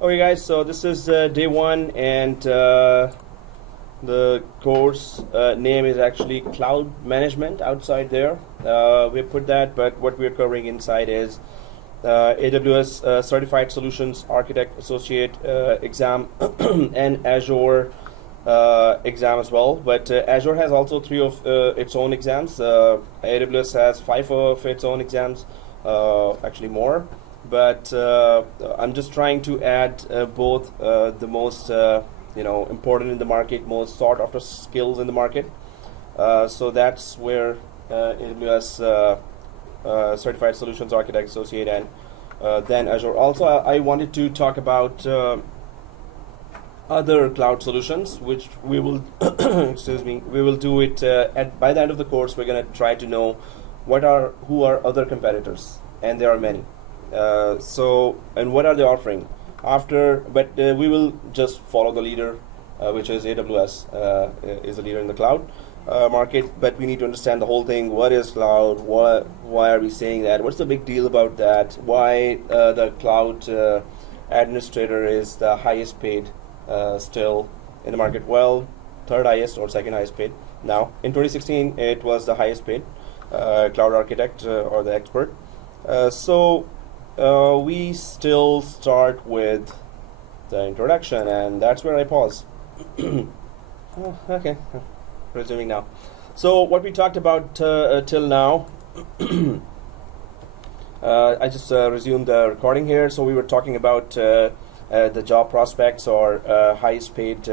Okay guys, so this is day one, and the course name is actually Cloud Management outside there. We put that, but what we're covering inside is AWS Certified Solutions Architect Associate exam and Azure exam as well. But Azure has also three of its own exams. AWS has five of its own exams, actually more. But I'm just trying to add both the most important in the market, most sought after skills in the market. So that's where AWS Certified Solutions Architect Associate and then Azure. Also, I wanted to talk about other cloud solutions, which we will excuse me, we will do it by the end of the course. We're going to try to know who are other competitors, and there are many. And what are they offering but we will just follow the leader, which is AWS is the leader in the cloud market. But we need to understand the whole thing. What is cloud? Why are we saying that? What's the big deal about that? Why the cloud administrator is the highest paid still in the market? Well, third highest or second highest paid now. In 2016 it was the highest paid cloud architect or the expert. We still start with the introduction, and that's where I pause. Okay, resuming now. So what we talked about till now, I just resumed the recording here. So we were talking about the job prospects or highest paid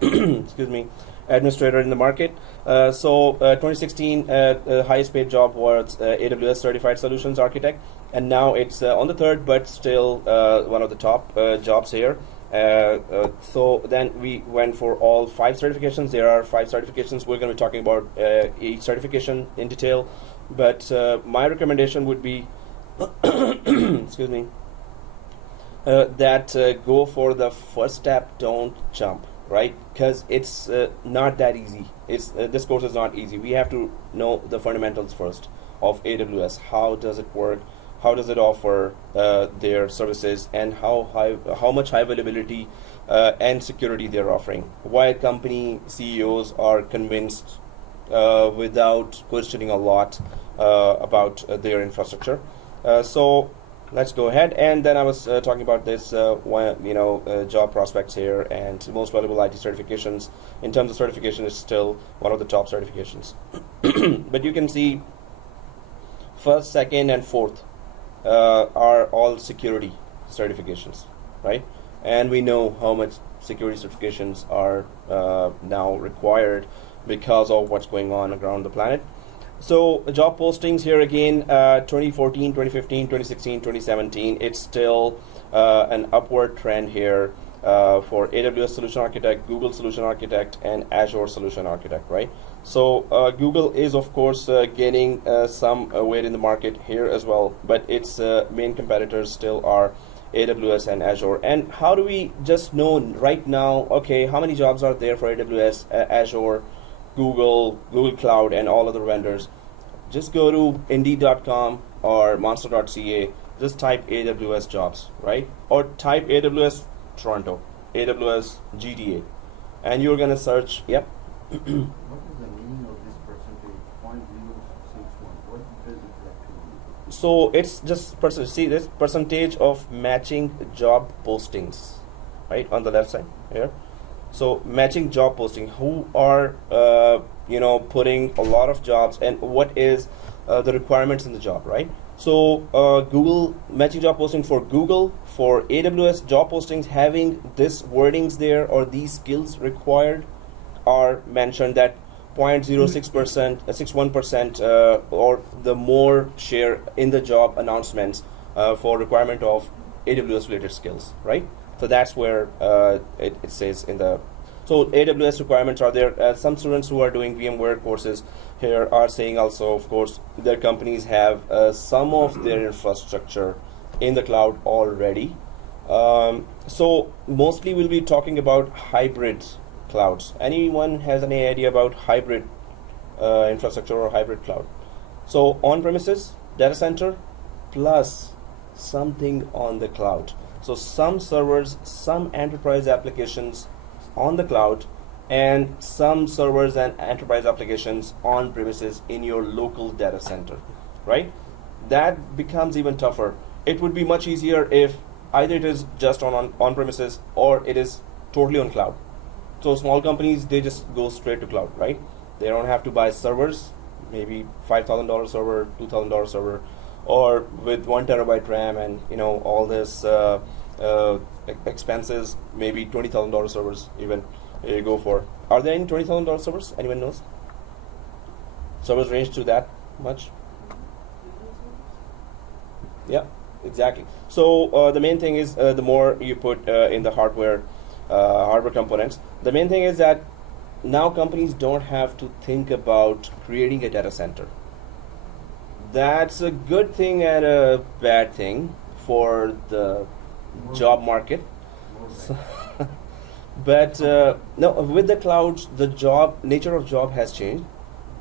excuse me, administrator in the market. 2016 highest paid job was AWS Certified Solutions Architect, and now it's on the third, but still one of the top jobs here. So then we went for all 5 certifications. There are 5 certifications. We're going to be talking about each certification in detail, but my recommendation would be excuse me, that go for the first step. Don't jump, right? Because it's not that easy. This course is not easy. We have to know the fundamentals first of AWS. How does it work? How does it offer their services, and how much high availability and security they're offering? Why company CEOs are convinced without questioning a lot about their infrastructure. So let's go ahead. And then I was talking about this job prospects here and most valuable IT certifications. In terms of certification, it's still one of the top certifications. But you can see first, second, and fourth are all security certifications, right? And we know how much security certifications are now required because of what's going on around the planet. So job postings here again, 2014, 2015, 2016, 2017, it's still an upward trend here for AWS Solution Architect, Google Solution Architect, and Azure Solution Architect, right? So Google is of course gaining some weight in the market here as well, but its main competitors still are AWS and Azure. And how do we just know right now, okay, how many jobs are there for AWS, Azure, Google Cloud, and all other vendors? Just go to indeed.com or monster.ca, just type AWS jobs, right? Or type AWS Toronto, AWS GTA, and you're gonna search. Yep. What is the meaning of this percentage? 0.061. What does it exactly mean? So it's just see this percentage of matching job postings, right, on the left side here. So matching job posting, who are putting a lot of jobs, and what is the requirements in the job, right? So Google matching job posting for Google, for AWS job postings having this wordings there or these skills required are mentioned, that 0.06%, 61% or the more share in the job announcements for requirement of AWS related skills, right? So that's where it says in the. So AWS requirements are there. Some students who are doing VMware courses here are saying also, of course, their companies have some of their infrastructure in the cloud already. So mostly we'll be talking about hybrid clouds. Anyone has any idea about hybrid infrastructure or hybrid cloud? So on-premises, data center, plus something on the cloud. So some servers, some enterprise applications on the cloud, and some servers and enterprise applications on premises in your local data center, right? That becomes even tougher. It would be much easier if either it is just on premises or it is totally on cloud. So small companies, they just go straight to cloud, right? They don't have to buy servers, maybe $5,000 server, $2,000 server, or with 1 terabyte RAM and all this expenses, maybe $20,000 servers even you go for. Are there any $20,000 servers? Anyone knows? Servers range to that much? Yeah, exactly. So the main thing is the more you put in the hardware components, the main thing is that now companies don't have to think about creating a data center. That's a good thing and a bad thing for the job market. But no, with the clouds, the nature of job has changed,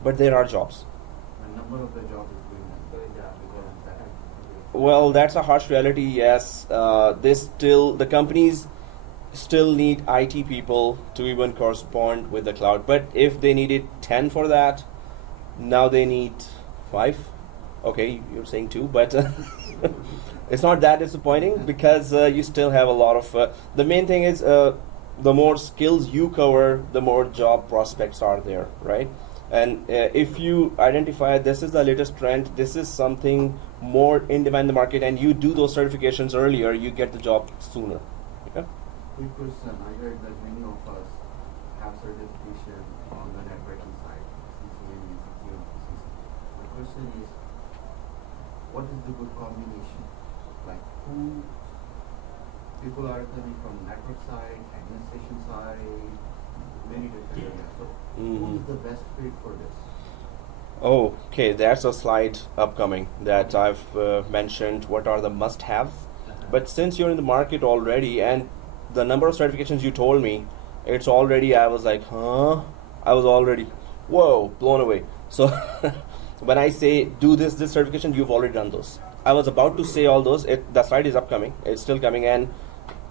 but there are jobs. The number of the job is going down because of that. Well, that's a harsh reality. Yes, the companies still need IT people to even correspond with the cloud. But if they needed 10 for that, now they need 5. Okay, you're saying 2, but it's not that disappointing because you still have a lot of. The main thing is the more skills you cover, the more job prospects are there, right? And if you identify this is the latest trend, this is something more in demand in the market, and you do those certifications earlier, you get the job sooner. Okay? Quick question. I heard that many of us have certification on the networking side, CCNA, CCNA. The question is, what is the good combination? Like people are coming from network side, administration side, many different areas. So who is the best fit for this? Oh, okay, that's a slide upcoming that I've mentioned what are the must-haves. But since you're in the market already and the number of certifications you told me, it's already, I was like, huh? I was already, whoa, blown away. So when I say do this certification, you've already done those. I was about to say all those. The slide is upcoming. It's still coming, and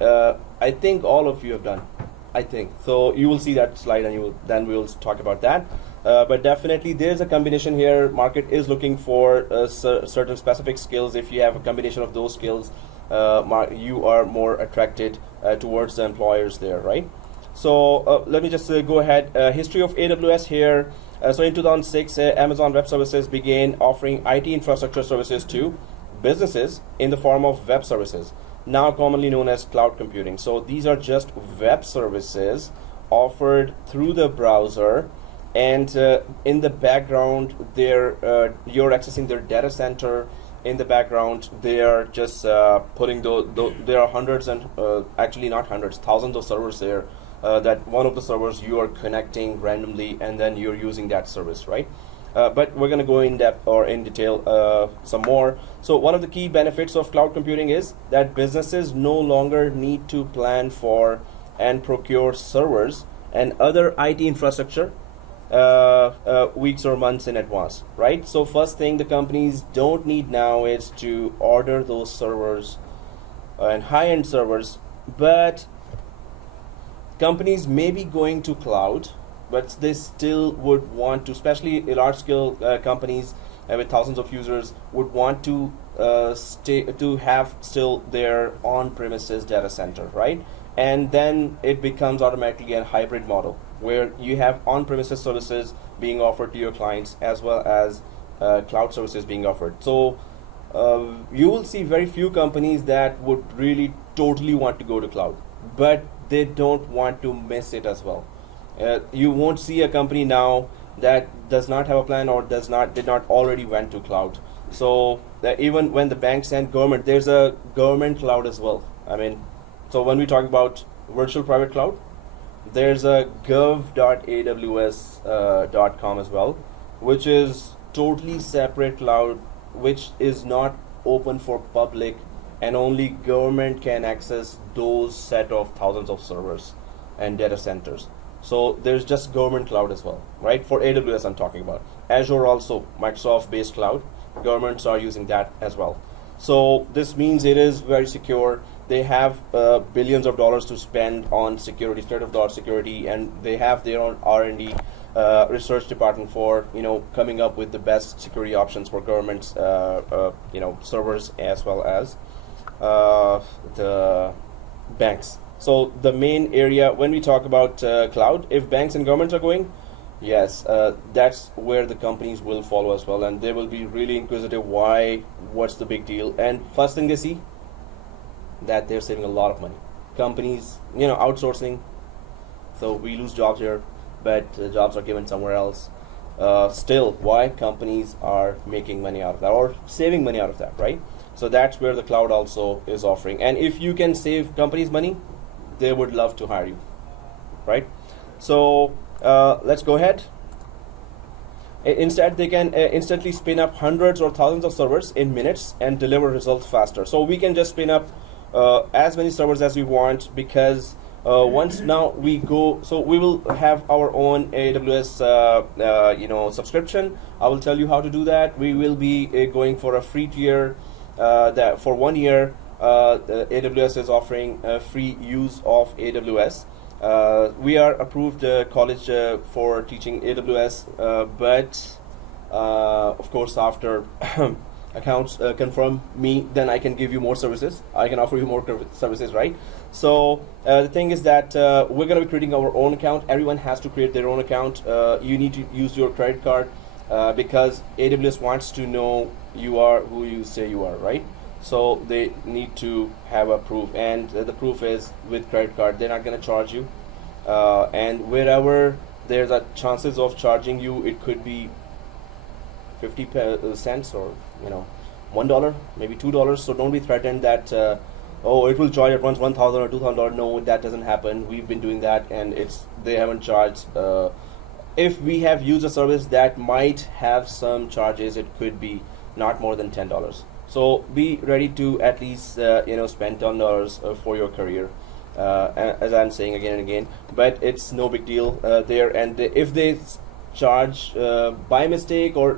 I think all of you have done. I think so. You will see that slide, and then we will talk about that. But definitely, there's a combination here. Market is looking for certain specific skills. If you have a combination of those skills, you are more attracted towards the employers there, right? So let me just go ahead. History of AWS here. So in 2006, Amazon Web Services began offering IT infrastructure services to businesses in the form of web services, now commonly known as cloud computing. So these are just web services offered through the browser, and in the background, you're accessing their data center. In the background, they are just putting there are hundreds and actually not hundreds, thousands of servers there. That one of the servers you are connecting randomly, and then you're using that service, right? But we're going to go in depth or in detail some more. So one of the key benefits of cloud computing is that businesses no longer need to plan for and procure servers and other IT infrastructure weeks or months in advance, right? So first thing the companies don't need now is to order those servers and high-end servers, but companies may be going to cloud, but they still would want to, especially large-scale companies with thousands of users, would want to have still their on-premises data center, right? And then it becomes automatically a hybrid model where you have on-premises services being offered to your clients as well as cloud services being offered. So you will see very few companies that would really totally want to go to cloud, but they don't want to miss it as well. You won't see a company now that does not have a plan or did not already went to cloud. So even when the banks and government, there's a government cloud as well. I mean, so when we talk about virtual private cloud, there's a gov.aws.com as well, which is totally separate cloud, which is not open for public, and only government can access those set of thousands of servers and data centers. So there's just government cloud as well, right? For AWS I'm talking about. Azure also, Microsoft based cloud. Governments are using that as well. So this means it is very secure. they have billions of dollars to spend on security, state-of-the-art security, and they have their own R&D research department for coming up with the best security options for governments, servers as well as the banks. So the main area when we talk about cloud, if banks and governments are going, yes, that's where the companies will follow as well, and they will be really inquisitive. Why? What's the big deal? And first thing they see, that they're saving a lot of money. Companies, outsourcing, so we lose jobs here, but jobs are given somewhere else. Still, why? Companies are making money out of that or saving money out of that, right? So that's where the cloud also is offering. And if you can save companies money, they would love to hire you, right? So let's go ahead. Instead, they can instantly spin up hundreds or thousands of servers in minutes and deliver results faster. So we can just spin up as many servers as we want, because once now we go, so we will have our own AWS subscription. I will tell you how to do that. We will be going for a free tier that for 1 year. AWS is offering free use of AWS. We are approved college for teaching AWS, but of course after accounts confirm me, then I can give you more services. I can offer you more services, right? So the thing is that we're going to be creating our own account. Everyone has to create their own account. You need to use your credit card because AWS wants to know you are who you say you are, right? So they need to have a proof, and the proof is with credit card. They're not going to charge you, and wherever there's a chances of charging you, it could be 50 cents or $1, maybe $2. So don't be threatened that it will charge at once $1,000 or $2,000. No, that doesn't happen. We've been doing that, and they haven't charged. If we have used a service that might have some charges, it could be not more than $10. So be ready to at least spend $10 for your career, as I'm saying again and again. But it's no big deal there. And if they charge by mistake or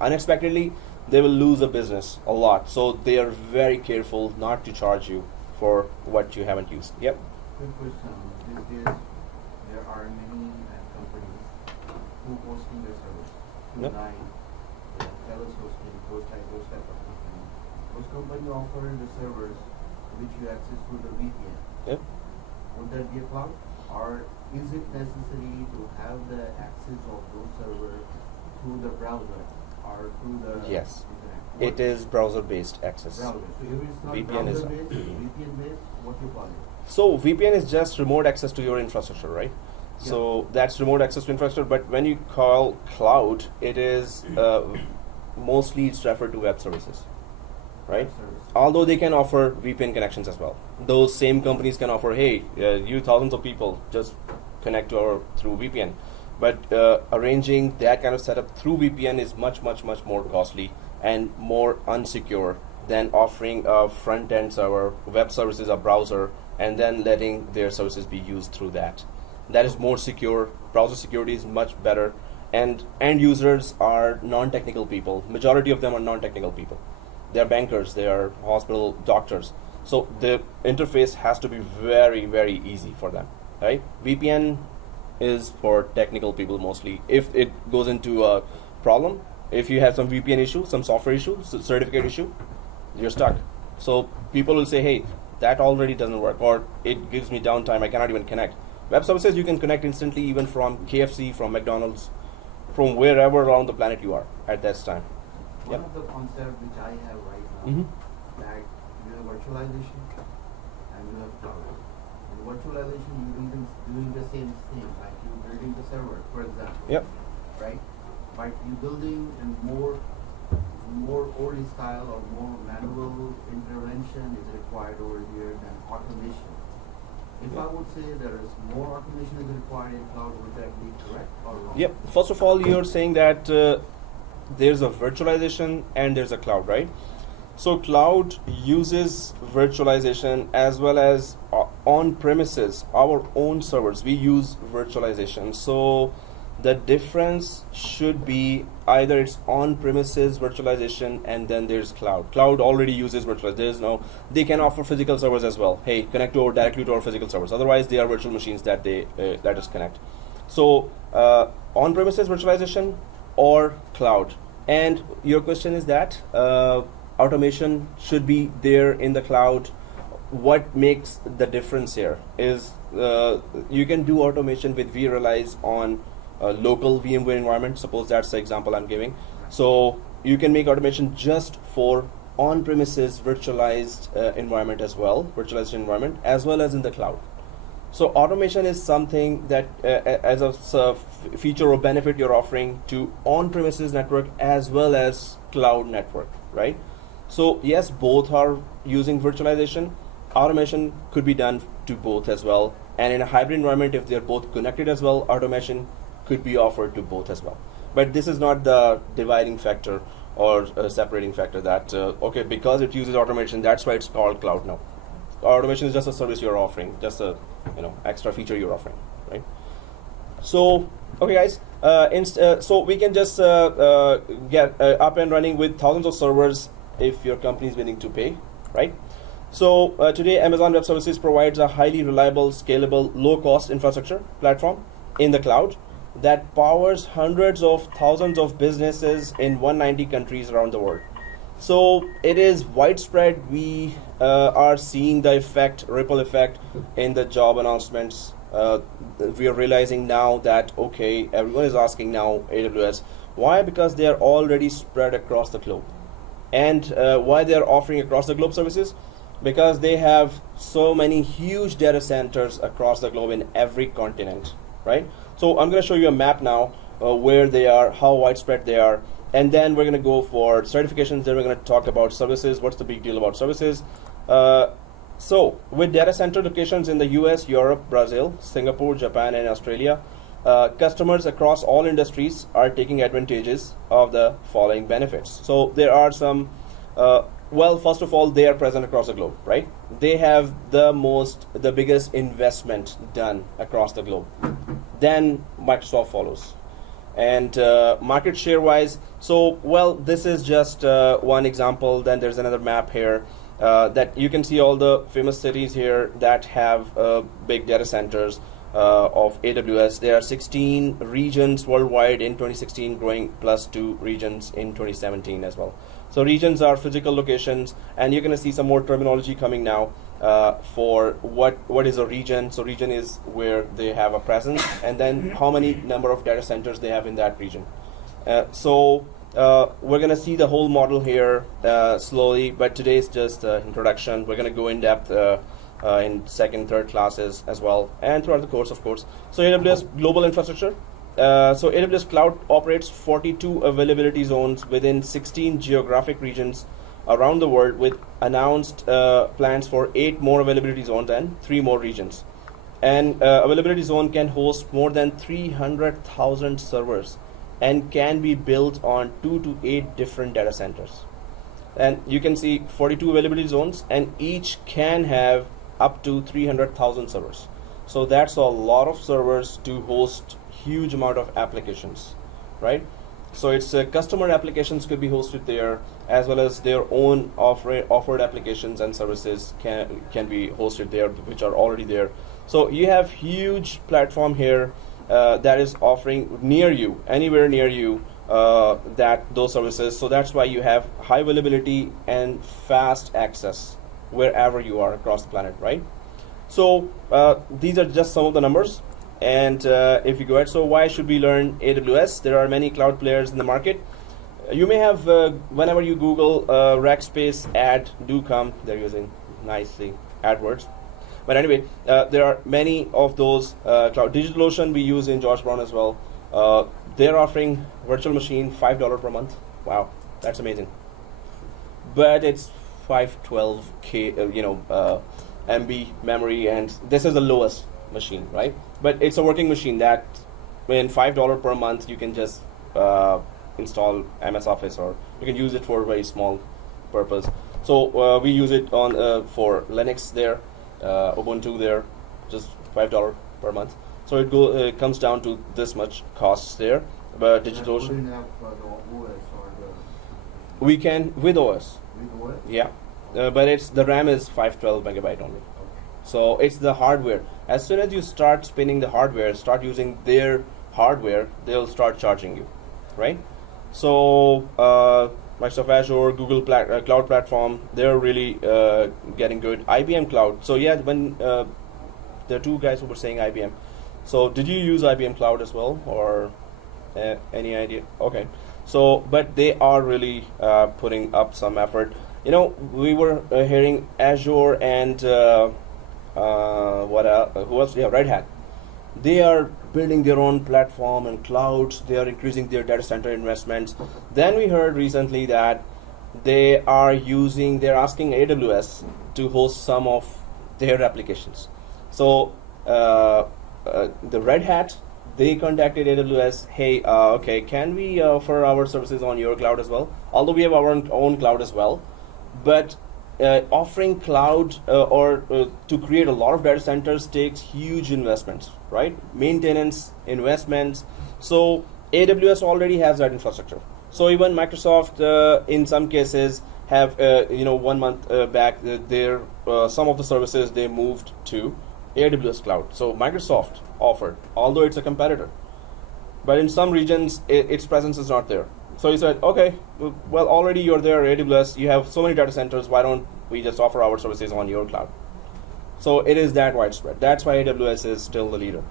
unexpectedly, they will lose a business a lot. So they are very careful not to charge you for what you haven't used. Yep. Quick question. These days, there are many companies who hosting their service. Yep. Telus hosting, those type of companies. Those companies offer the servers which you access through the VPN. Yep. Would that be a cloud? Or is it necessary to have the access of those servers through the browser or through the Yes. internet? It is browser-based access. Browser. So if it's not VPN is browser-based, VPN-based, what you call it? So VPN is just remote access to your infrastructure, right? Yeah. So that's remote access to infrastructure. But when you call cloud, it is mostly it's referred to web services, right? Service. Although they can offer VPN connections as well. Those same companies can offer, hey, you thousands of people just connect to through VPN. But arranging that kind of setup through VPN is much more costly and more unsecure than offering a front-end server, web services, a browser, and then letting their services be used through that. That is more secure. Browser security is much better, and end users are non-technical people. Majority of them are non-technical people. They are bankers, they are hospital doctors. So the interface has to be very easy for them, right? VPN is for technical people mostly. If it goes into a problem, if you have some VPN issue, some software issue, certificate issue, you're stuck. So people will say, hey, that already doesn't work, or it gives me downtime, I cannot even connect. Web services, you can connect instantly, even from KFC, from McDonald's, from wherever around the planet you are at this time. One of the concepts which I have right now, that you have virtualization and you have cloud. In virtualization, you're doing the same thing, like you're building the server, for example. Yep. Right? But you're building a more old style or more manual intervention is required over here than automation. If I would say there is more automation is required in cloud, would that be correct or wrong? Yep. First of all, you're saying that there's a virtualization and there's a cloud, right? So cloud uses virtualization as well as on premises, our own servers, we use virtualization. So the difference should be either it's on-premises virtualization and then there's cloud. Cloud already uses virtualization. They can offer physical servers as well. Hey, connect directly to our physical servers. Otherwise, they are virtual machines that they let us connect. So on-premises virtualization or cloud. And your question is that automation should be there in the cloud. What makes the difference here is you can do automation with vRealize on a local VMware environment. Suppose that's the example I'm giving. So you can make automation just for on-premises virtualized environment as well, virtualized environment, as well as in the cloud. So automation is something that as a feature or benefit you're offering to on-premises network as well as cloud network, right? So yes, both are using virtualization. Automation could be done to both as well. And in a hybrid environment, if they're both connected as well, automation could be offered to both as well. But this is not the dividing factor or separating factor that, okay, because it uses automation, that's why it's called cloud now. Automation is just a service you're offering, just a extra feature you're offering, right? So, okay guys, so we can just get up and running with thousands of servers if your company is willing to pay, right? So today Amazon Web Services provides a highly reliable, scalable, low-cost infrastructure platform in the cloud that powers hundreds of thousands of businesses in 190 countries around the world. So it is widespread. We are seeing the ripple effect in the job announcements. We are realizing now that, okay, everyone is asking now AWS. Why? Because they are already spread across the globe. And why they are offering across the globe services? Because they have so many huge data centers across the globe in every continent, right? So I'm going to show you a map now where they are, how widespread they are. And then we're going to go for certifications. Then we're going to talk about services. What's the big deal about services? So with data center locations in the US, Europe, Brazil, Singapore, Japan, and Australia, customers across all industries are taking advantages of the following benefits. So there are some, well, first of all, they are present across the globe, right? They have the biggest investment done across the globe. Then Microsoft follows. And market share wise, so well, this is just one example. Then there's another map here that you can see all the famous cities here that have big data centers of AWS. There are 16 regions worldwide in 2016, growing plus 2 regions in 2017 as well. So regions are physical locations, and you're going to see some more terminology coming now for what is a region. So region is where they have a presence, and then how many number of data centers they have in that region. So we're going to see the whole model here slowly, but today is just introduction. We're going to go in depth in second, third classes as well, and throughout the course, of course. So AWS global infrastructure. So AWS Cloud operates 42 availability zones within 16 geographic regions around the world, with announced plans for 8 more availability zones and 3 more regions. And availability zone can host more than 300,000 servers and can be built on 2 to 8 different data centers. And you can see 42 availability zones, and each can have up to 300,000 servers. So that's a lot of servers to host huge amount of applications, right? So it's customer applications could be hosted there, as well as their own offered applications and services can be hosted there, which are already there. So you have huge platform here that is offering near you, anywhere near you, that those services. So that's why you have high availability and fast access wherever you are across the planet, right? So these are just some of the numbers. And if you go ahead, so why should we learn AWS? There are many cloud players in the market. You may have, whenever you Google Rackspace ad do come, they're using nicely AdWords. But anyway, there are many of those cloud. DigitalOcean we use in George Brown as well. They're offering virtual machine $5 per month. Wow, that's amazing. But it's 512K, MB memory, and this is the lowest machine, right? But it's a working machine that, when $5 per month, you can just install MS Office, or you can use it for a very small purpose. So we use it on for Linux there, Ubuntu there, just $5 per month. So it comes down to this much costs there. But DigitalOcean, Wouldn't have the OS or the we can with OS. with OS. Yeah, but it's the RAM is 512 megabyte only. So it's the hardware. As soon as you start spinning the hardware, start using their hardware, they'll start charging you, right? So Microsoft Azure, Google Cloud Platform, they're really getting good. IBM Cloud. So yeah, when the two guys who were saying IBM. So did you use IBM Cloud as well, or any idea? Okay. So, but they are really putting up some effort. You know, we were hearing Azure and what else? Who else? Yeah, Red Hat. They are building their own platform and clouds. They are increasing their data center investments. Then we heard recently that they're asking AWS to host some of their applications. So the Red Hat, they contacted AWS, hey, okay, can we offer our services on your cloud as well? Although we have our own cloud as well, but offering cloud or to create a lot of data centers takes huge investments, right? Maintenance, investments. So AWS already has that infrastructure. So even Microsoft, in some cases, have 1 month back, their some of the services they moved to AWS cloud. So Microsoft offered, although it's a competitor, but in some regions its presence is not there. So he said, okay, well, already you're there, AWS, you have so many data centers, why don't we just offer our services on your cloud? So it is that widespread. That's why AWS is still the leader,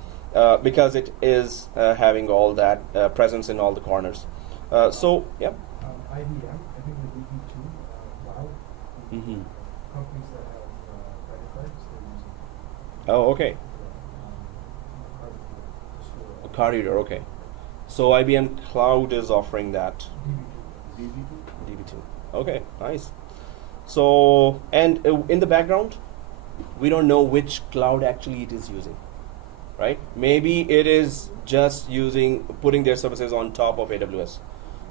because it is having all that presence in all the corners. So, yeah. IBM, I think the DB2 cloud, Mm-hmm. companies that have credit cards, they're using Oh, okay. A card reader, okay. So IBM Cloud is offering that. DB2. Okay, nice. So, and in the background, we don't know which cloud actually it is using, right? Maybe it is just putting their services on top of AWS.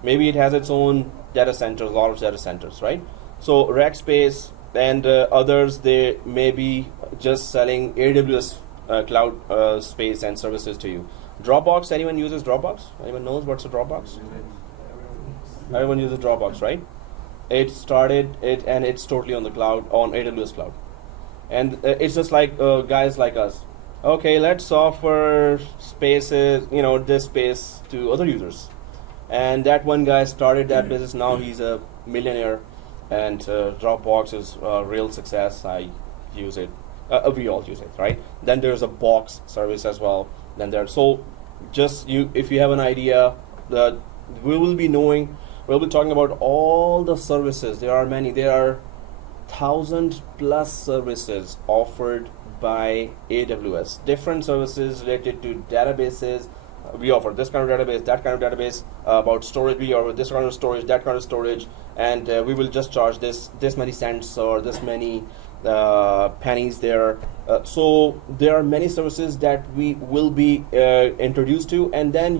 Maybe it has its own data centers, a lot of data centers, right? So Rackspace and others, they may be just selling AWS cloud space and services to you. Dropbox, anyone uses Dropbox? Anyone knows what's a Dropbox? Everyone uses Dropbox, right? It started it and it's totally on the cloud, on AWS cloud. And it's just like guys like us. Okay, let's offer spaces, this space to other users. And that one guy started that business. Now he's a millionaire, and Dropbox is a real success. I use it. We all use it, right? Then there's a box service as well. Then if you have an idea, that we'll be talking about all the services. There are many. There are 1,000+ services offered by AWS. Different services related to databases. We offer this kind of database, that kind of database. About storage, we offer this kind of storage, that kind of storage, and we will just charge this many cents or this many pennies there. So there are many services that we will be introduced to, and then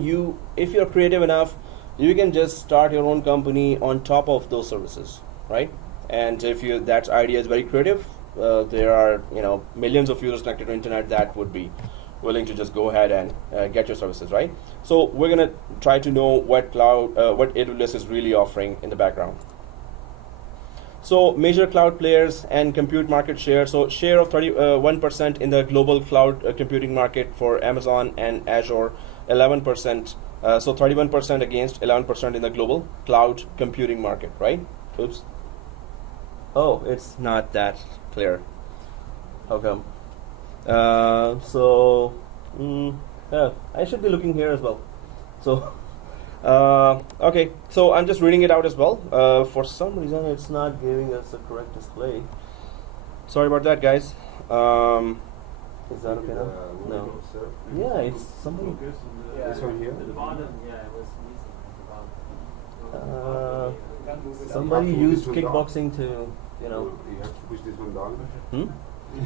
if you're creative enough, you can just start your own company on top of those services, right? And if that idea is very creative, there are millions of users connected to internet that would be willing to just go ahead and get your services, right? So we're gonna try to know what AWS is really offering in the background. So major cloud players and compute market share. So share of 31% in the global cloud computing market for Amazon and Azure, 11%. So 31% against 11% in the global cloud computing market, right? Oops. Oh, it's not that clear. How come? I should be looking here as well. So okay, so I'm just reading it out as well. For some reason it's not giving us the correct display. Sorry about that, guys. Is that okay now? No. Yeah, it's somebody. This one here? At the bottom, yeah, it was missing. Somebody used kickboxing to, You have to push this one down. Hmm?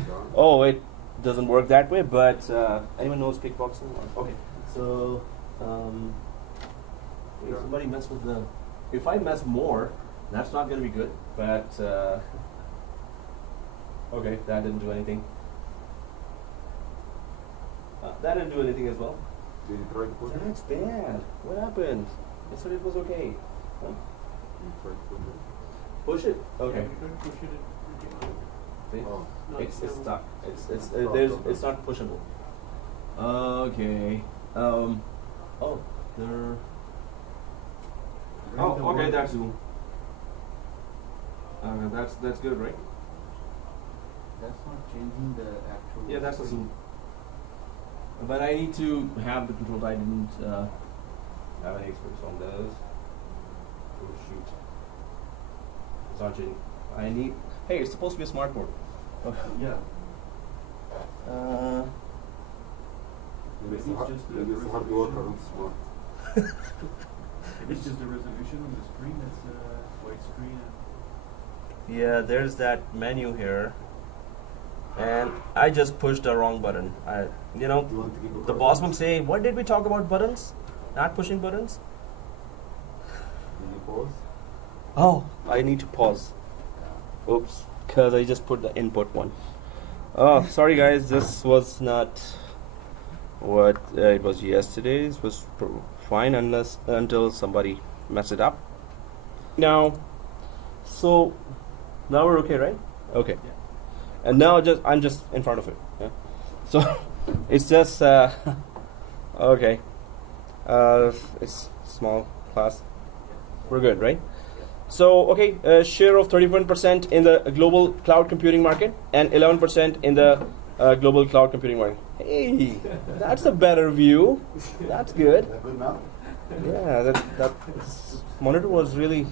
Down. Oh, it doesn't work that way, but anyone knows kickboxing? Okay, so if somebody mess with if I mess more, that's not going to be good, but okay, that didn't do anything. that didn't do anything as well. Did you try to put it? That's bad. What happened? It said it was okay. Huh? You tried to put it? Push it. Okay. You couldn't push it, See? Oh. It's stuck. It's Stop, there's stop. it's not pushable. Okay. Oh, there. Oh, okay. That's Zoom. That's good, right? That's not changing the actual. Yeah, that's a Zoom. But I need to have the controls. I didn't have any experience on those. Oh shoot. It's not changing. I need. Hey, it's supposed to be a smart board. Yeah. Maybe it's Maybe hard, it's just maybe it's hard work around smart. Maybe it's just the resolution on the screen that's white screen. Yeah, there's that menu here, and I just pushed the wrong button. You want to keep The boss will say, "What did we talk about buttons? Not pushing buttons." Can you pause? Oh, I need to pause. Oops, because I just put the input one. Oh, sorry guys, this was not what it was yesterday. It was fine until somebody messed it up. Now, so now we're okay, right? Okay. Yeah. And now I'm just in front of it. Yeah. So it's just okay. It's small class. We're good, right? So okay, share of 31% in the global cloud computing market and 11% in the global cloud computing market. Hey, that's a better view. That's good. Is that good now? Yeah, that monitor was really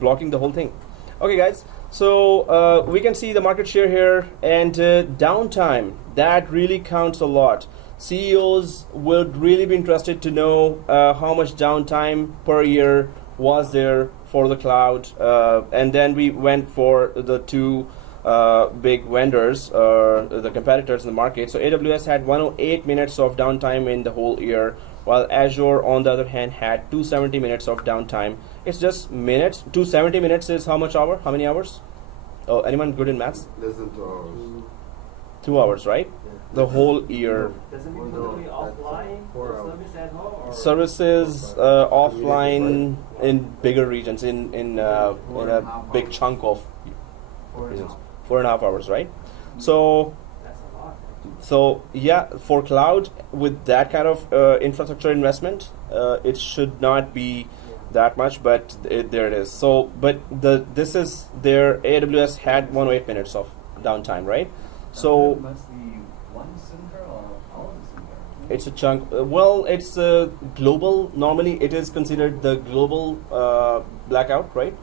blocking the whole thing. Okay, guys. So we can see the market share here and downtime. That really counts a lot. CEOs would really be interested to know how much downtime per year was there for the cloud, and then we went for the two big vendors, the competitors in the market. So AWS had 108 minutes of downtime in the whole year, while Azure, on the other hand, had 270 minutes of downtime. It's just minutes. 270 minutes is how much hour? How many hours? Oh, anyone good in maths? Less than 2 hours. 2 hours, right? The whole year. Does it mean No, totally offline 4 for hours. service at home? Or Services offline in bigger regions, in a big chunk of regions. 4.5 hours, right? So that's a lot. so yeah, for cloud with that kind of infrastructure investment, it should not be that much, but there it is. So, but this is their AWS had 108 minutes of downtime, right? So must be one center or all of the center? it's a chunk. Well, it's global. Normally, it is considered the global blackout, right?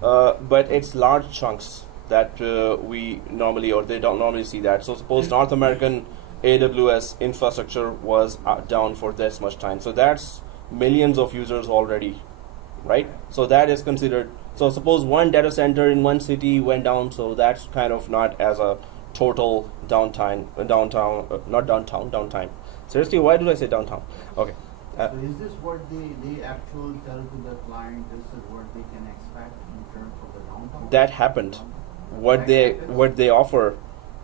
But it's large chunks that we normally, or they don't normally see that. So suppose North American AWS infrastructure was down for this much time. So that's millions of users already, right? So that is considered. So suppose one data center in one city went down. So that's kind of not as a total downtime. Downtime. Seriously, why did I say downtown? Okay. So is this what they actually tell to the client? This is what they can expect in terms of the downtime? That happened. What they offer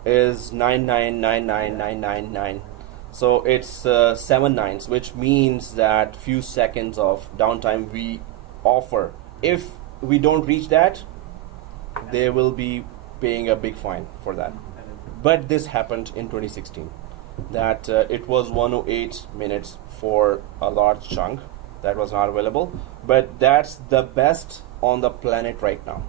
is 9999999. So it's 7 nines, which means that few seconds of downtime we offer. If we don't reach that, they will be paying a big fine for that. But this happened in 2016. That it was 108 minutes for a large chunk that was not available. But that's the best on the planet right now.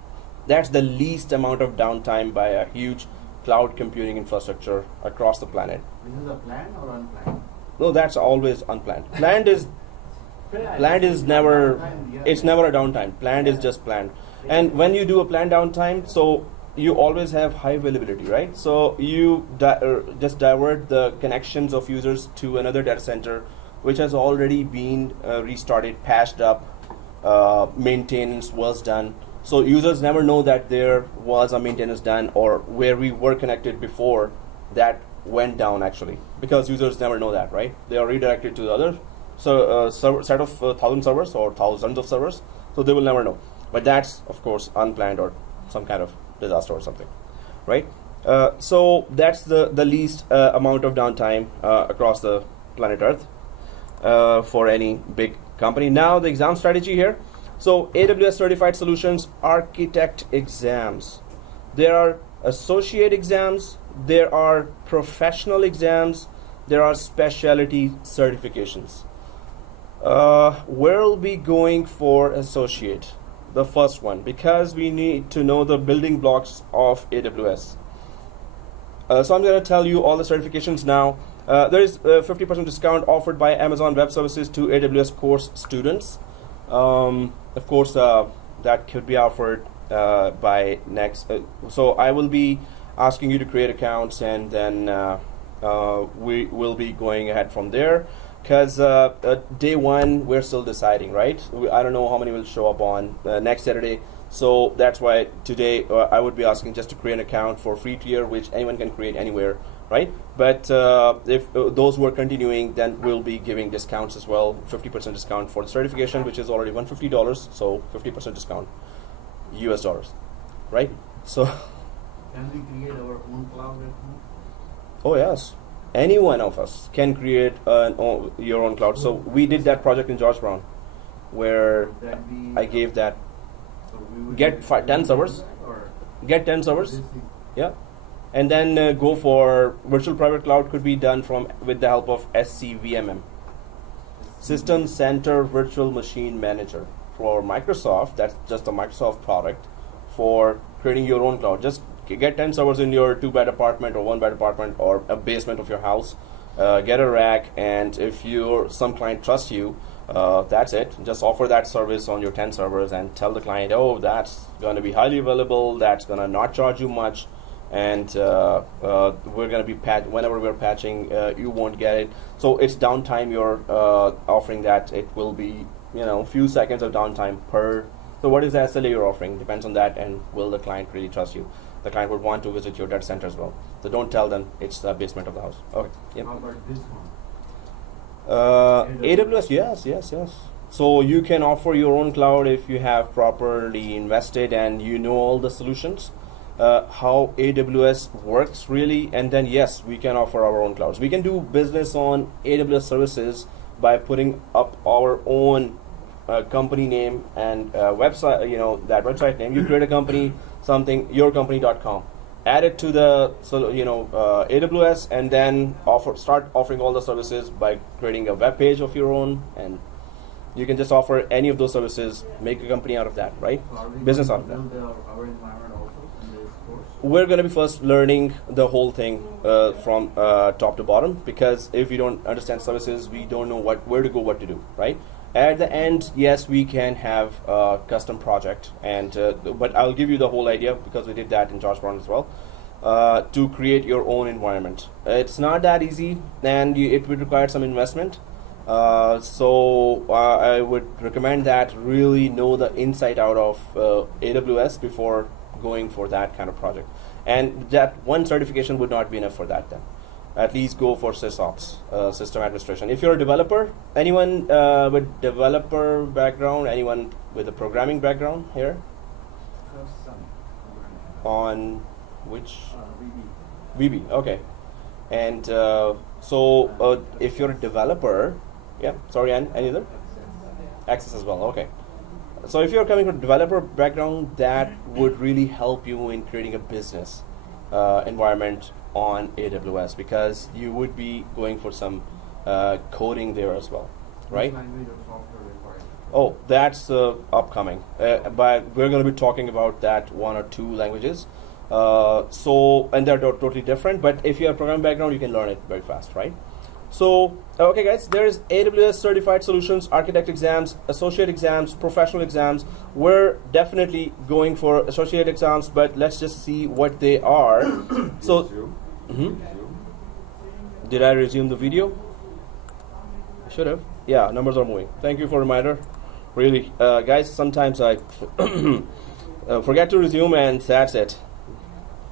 That's the least amount of downtime by a huge cloud computing infrastructure across the planet. This is a planned or unplanned? No, that's always unplanned. Planned is never. It's never a downtime. Planned is just planned. And when you do a planned downtime, so you always have high availability, right? So you just divert the connections of users to another data center, which has already been restarted, patched up, maintenance was done. So users never know that there was a maintenance done or where we were connected before that went down actually, because users never know that, right? They are redirected to the other set of 1,000 servers or thousands of servers, so they will never know. But that's of course unplanned or some kind of disaster or something, right? So that's the least amount of downtime across the planet Earth for any big company. Now the exam strategy here. So AWS Certified Solutions Architect exams. There are associate exams, there are professional exams, there are specialty certifications. We'll be going for associate, the first one, because we need to know the building blocks of AWS. So I'm going to tell you all the certifications now. There is a 50% discount offered by Amazon Web Services to AWS course students. Of course, that could be offered by next. So I will be asking you to create accounts, and then we will be going ahead from there. Because day one, we're still deciding, right? I don't know how many will show up on next Saturday. So that's why today I would be asking just to create an account for free tier, which anyone can create anywhere, right? But if those who are continuing, then we'll be giving discounts as well. 50% discount for the certification, which is already $150. So 50% discount, US dollars, right? So. Can we create our own cloud at home? Oh yes, any one of us can create your own cloud. So we did that project in George Brown, where Would that be, I gave that. so we would Get 10 servers. Or Get 10 servers, this is- yeah, and then go for virtual private cloud. Could be done from with the help of SCVMM, System Center Virtual Machine Manager for Microsoft. That's just a Microsoft product for creating your own cloud. Just get 10 servers in your 2-bed apartment or 1-bed apartment or a basement of your house. Get a rack, and if some client trusts you, that's it. Just offer that service on your 10 servers and tell the client, oh, that's going to be highly available, that's going to not charge you much, and we're going to be whenever we're patching, you won't get it. So it's downtime you're offering that. It will be, few seconds of downtime per. So what is the SLA you're offering? Depends on that, and will the client really trust you? The client would want to visit your data center as well. So don't tell them it's the basement of the house. Okay. Yep. How about this one? AWS, yes. So you can offer your own cloud if you have properly invested and you know all the solutions, how AWS works really, and then yes, we can offer our own clouds. We can do business on AWS services by putting up our own company name and website, that website name. You create a company, something, yourcompany.com. Add it to the AWS, and then start offering all the services by creating a web page of your own, and you can just offer any of those services, make a company out of that, right? So are we Business going out to of that. build our environment also in this course? We're going to be first learning the whole thing from top to bottom, because if we don't understand services, we don't know where to go, what to do, right? At the end, yes, we can have a custom project, and but I'll give you the whole idea because we did that in George Brown as well. To create your own environment, it's not that easy, and it would require some investment. So I would recommend that really know the inside out of AWS before going for that kind of project. And that one certification would not be enough for that then. At least go for SysOps, system administration. If you're a developer, anyone with developer background, anyone with a programming background here? Have some programming. On which? VB. VB, okay. And if you're a developer, yeah, sorry, and any other? Access as well, okay. So if you're coming from a developer background, that would really help you in creating a business environment on AWS, because you would be going for some coding there as well, right? Which language or software required? Oh, that's upcoming. But we're going to be talking about that 1 or 2 languages. And they're totally different. But if you have a programming background, you can learn it very fast, right? So, okay, guys, there's AWS Certified Solutions Architect exams, associate exams, professional exams. We're definitely going for associate exams, but let's just see what they are. So, Resume. did I resume the video? I should have. Yeah, numbers are moving. Thank you for reminder. Really, guys, sometimes I forget to resume, and that's it.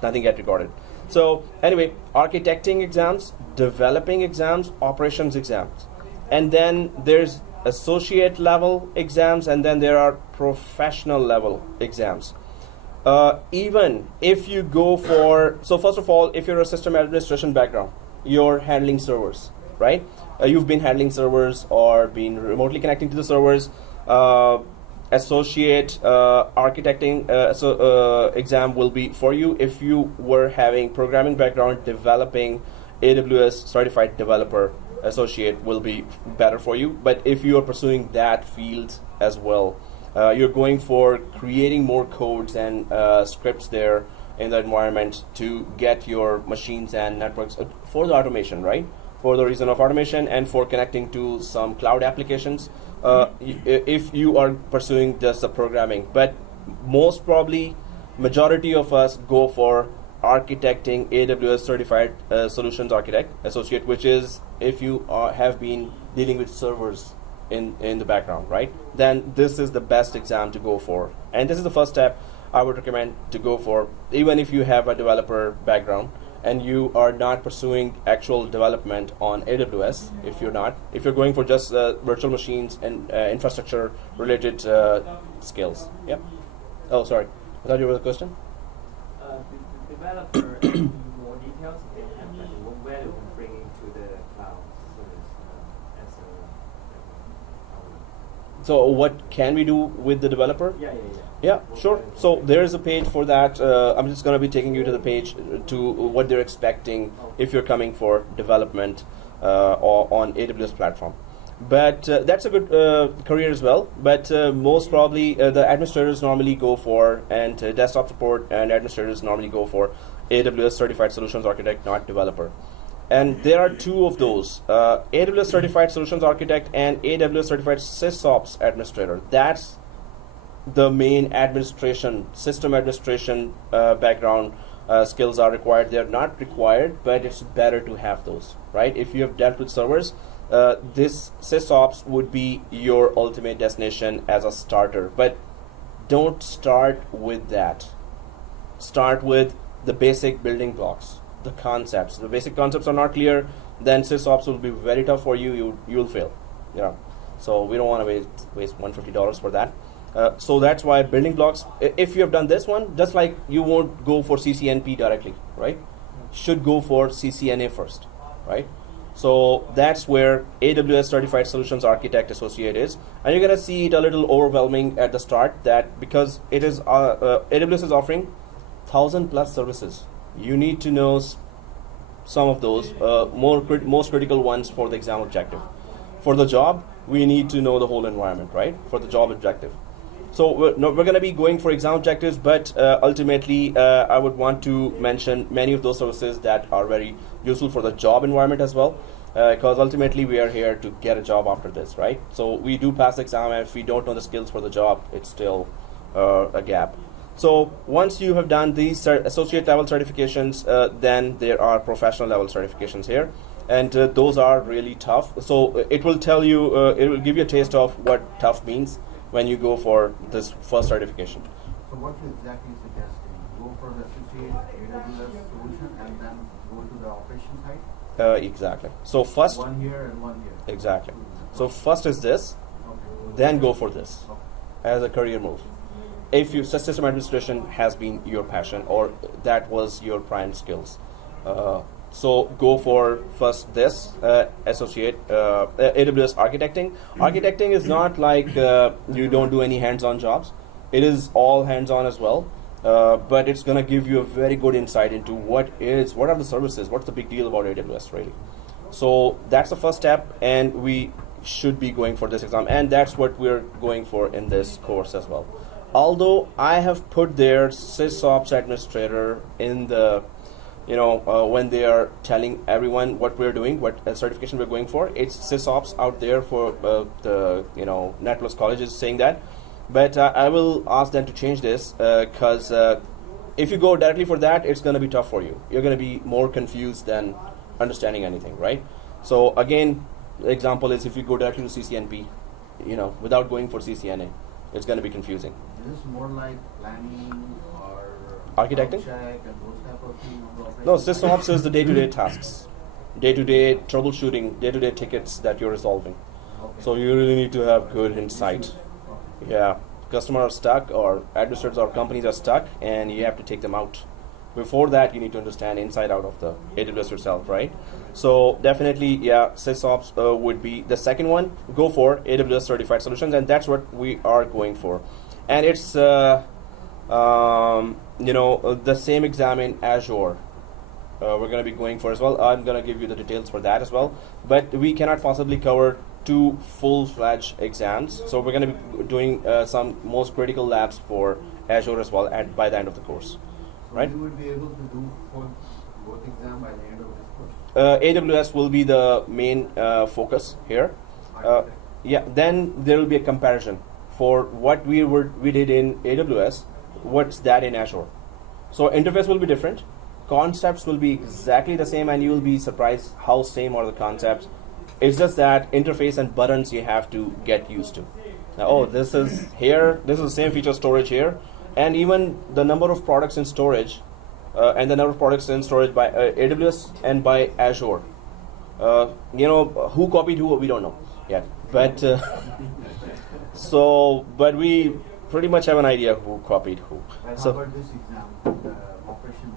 Nothing get recorded. So anyway, architecting exams, developing exams, operations exams, and then there's associate level exams, and then there are professional level exams. Even if you go for, so first of all, if you're a system administration background, you're handling servers, right? You've been handling servers or been remotely connecting to the servers. Associate architecting exam will be for you if you were having programming background. Developing AWS certified developer associate will be better for you. But if you are pursuing that field as well, you're going for creating more codes and scripts there in the environment to get your machines and networks for the automation, right? For the reason of automation and for connecting to some cloud applications. If you are pursuing just the programming, but most probably majority of us go for architecting AWS certified solutions architect associate, which is if you have been dealing with servers in the background, right? Then this is the best exam to go for, and this is the first step I would recommend to go for, even if you have a developer background and you are not pursuing actual development on AWS. If you're going for just virtual machines and infrastructure related skills. Yep. Oh, sorry. I thought you were the question. The developer, any more details they have, like where they can bring it to the cloud service as a. So what can we do with the developer? Yeah, sure. So there is a page for that. I'm just going to be taking you to the page to what they're expecting if you're coming for development or on AWS platform. But that's a good career as well. But most probably the administrators normally go for, and desktop support and administrators normally go for AWS certified solutions architect, not developer. And there are two of those, AWS certified solutions architect and AWS certified sysops administrator. That's the main administration, system administration background skills are required. They're not required, but it's better to have those, right? If you have dealt with servers, this sysops would be your ultimate destination as a starter. But don't start with that. Start with the basic building blocks, the concepts. The basic concepts are not clear, then sysops will be very tough for you. You'll fail. So we don't want to waste $150 for that. So that's why building blocks, if you have done this one, just like you won't go for CCNP directly, right? Should go for CCNA first, right? So that's where AWS Certified Solutions Architect Associate is. And you're going to see it a little overwhelming at the start, that because it is AWS is offering 1,000+ services. You need to know some of those, most critical ones for the exam objective. For the job, we need to know the whole environment, right? For the job objective. So we're going to be going for exam objectives, but ultimately I would want to mention many of those services that are very useful for the job environment as well, because ultimately we are here to get a job after this, right? So we do pass the exam, and if we don't know the skills for the job, it's still a gap. So once you have done these associate level certifications, then there are professional level certifications here. And those are really tough. So it will tell you, it will give you a taste of what tough means when you go for this first certification. So what you exactly suggesting? Go for the associate AWS solution and then go to the operation side? Exactly. So first, 1 year and 1 year. exactly. So first is this, Okay. then go for this Okay. as a career move. If your system administration has been your passion or that was your prime skills. So go for first this associate AWS architecting. Architecting is not like you don't do any hands-on jobs. It is all hands-on as well, but it's gonna give you a very good insight into what are the services, what's the big deal about AWS really. So that's the first step, and we should be going for this exam, and that's what we're going for in this course as well. Although I have put their sysops administrator in the when they are telling everyone what we're doing, what certification we're going for, it's sysops out there for the Netplus colleges saying that. But I will ask them to change this because if you go directly for that, it's going to be tough for you. You're going to be more confused than understanding anything, right? So again, the example is if you go directly to CCNP, without going for CCNA, it's going to be confusing. Is this more like planning or Architecting? check and those type of things? No, sysops is the day-to-day tasks, day-to-day troubleshooting, day-to-day tickets that you're resolving. Okay. So you really need to have good insight. Okay. Yeah, customers are stuck or administrators or companies are stuck, and you have to take them out. Before that, you need to understand inside out of the AWS yourself, right? So definitely, yeah, SysOps would be the second one. Go for AWS certified solutions, and that's what we are going for. And it's the same exam in Azure. We're going to be going for as well. I'm going to give you the details for that as well. But we cannot possibly cover 2 full-fledged exams, so we're going to be doing some most critical labs for Azure as well by the end of the course. Right. You would be able to do both exam by the end of this course. AWS will be the main focus here. Yeah. Then there will be a comparison for what we did in AWS. What's that in Azure? So interface will be different. Concepts will be exactly the same, and you will be surprised how same are the concepts. It's just that interface and buttons you have to get used to. Now, oh, this is here. This is the same feature storage here. And even the number of products in storage and the number of products in storage by AWS and by Azure. Who copied who, we don't know yet. But but we pretty much have an idea who copied who. Well, So how about this exam, the operation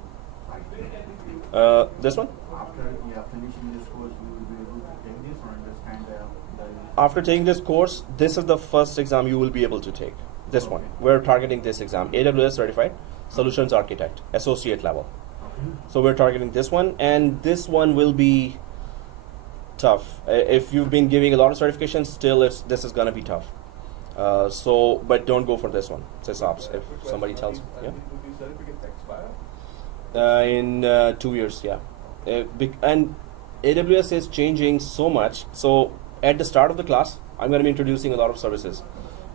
side? this one? After finishing this course, we will be able to take this or understand the After taking this course, this is the first exam you will be able to take. This one. We're targeting this exam, AWS Certified Solutions Architect, Associate level. So we're targeting this one, and this one will be tough. If you've been giving a lot of certifications, still this is gonna be tough. But don't go for this one, SysOps. If somebody tells, yeah. In 2 years, yeah. And AWS is changing so much. So at the start of the class, I'm going to be introducing a lot of services.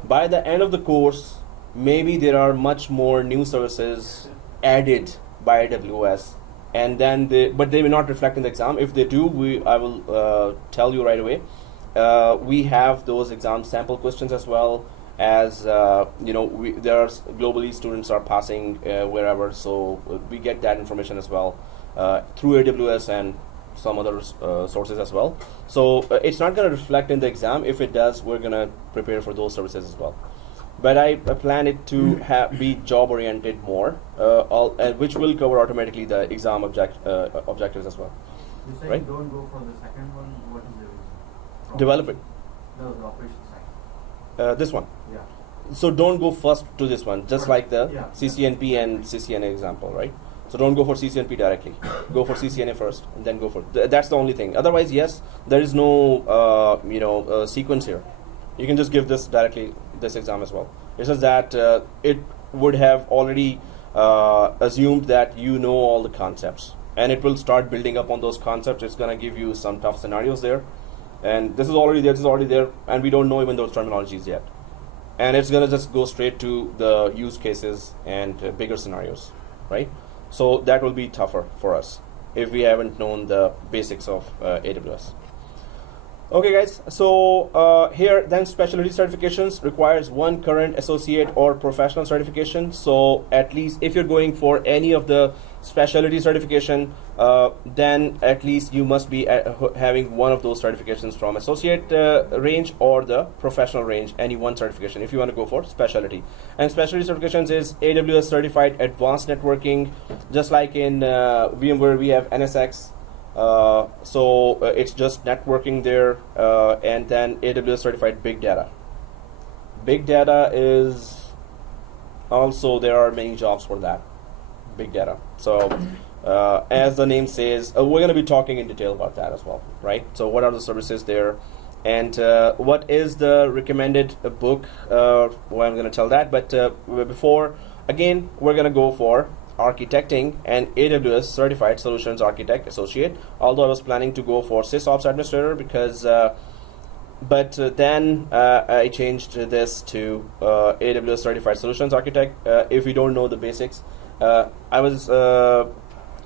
By the end of the course, maybe there are much more new services added by AWS, and then but they will not reflect in the exam. If they do, I will tell you right away. We have those exam sample questions as well as there are globally students are passing wherever, so we get that information as well through AWS and some other sources as well. So it's not going to reflect in the exam. If it does, we're going to prepare for those services as well. But I plan it to be job oriented more, which will cover automatically the exam objectives as well. You say Right. you don't go for the second one. What is the reason? Develop it. No, the operation side. This one. Yeah. So don't go first to this one, just like the Yeah. CCNP and CCNA example, right? So don't go for CCNP directly. Go for CCNA first, and then go for. That's the only thing. Otherwise, yes, there is no sequence here. You can just give this directly, this exam as well. It's just that it would have already assumed that you know all the concepts, and it will start building up on those concepts. It's gonna give you some tough scenarios there, and this is already there, and we don't know even those terminologies yet. And it's gonna just go straight to the use cases and bigger scenarios, right? So that will be tougher for us if we haven't known the basics of AWS. Okay guys, so here then specialty certifications requires one current associate or professional certification. So at least if you're going for any of the specialty certification, then at least you must be having one of those certifications from associate range or the professional range, any one certification if you want to go for specialty. And specialty certifications is AWS certified advanced networking, just like in VMware we have NSX. So it's just networking there, and then AWS certified big data. Big data is also, there are many jobs for that, big data. So as the name says, we're going to be talking in detail about that as well, right? So what are the services there, and what is the recommended book? Well, I'm going to tell that, but before, again, we're going to go for architecting and AWS certified solutions architect associate, although I was planning to go for SysOps administrator because but then I changed this to AWS certified solutions architect. If we don't know the basics, I was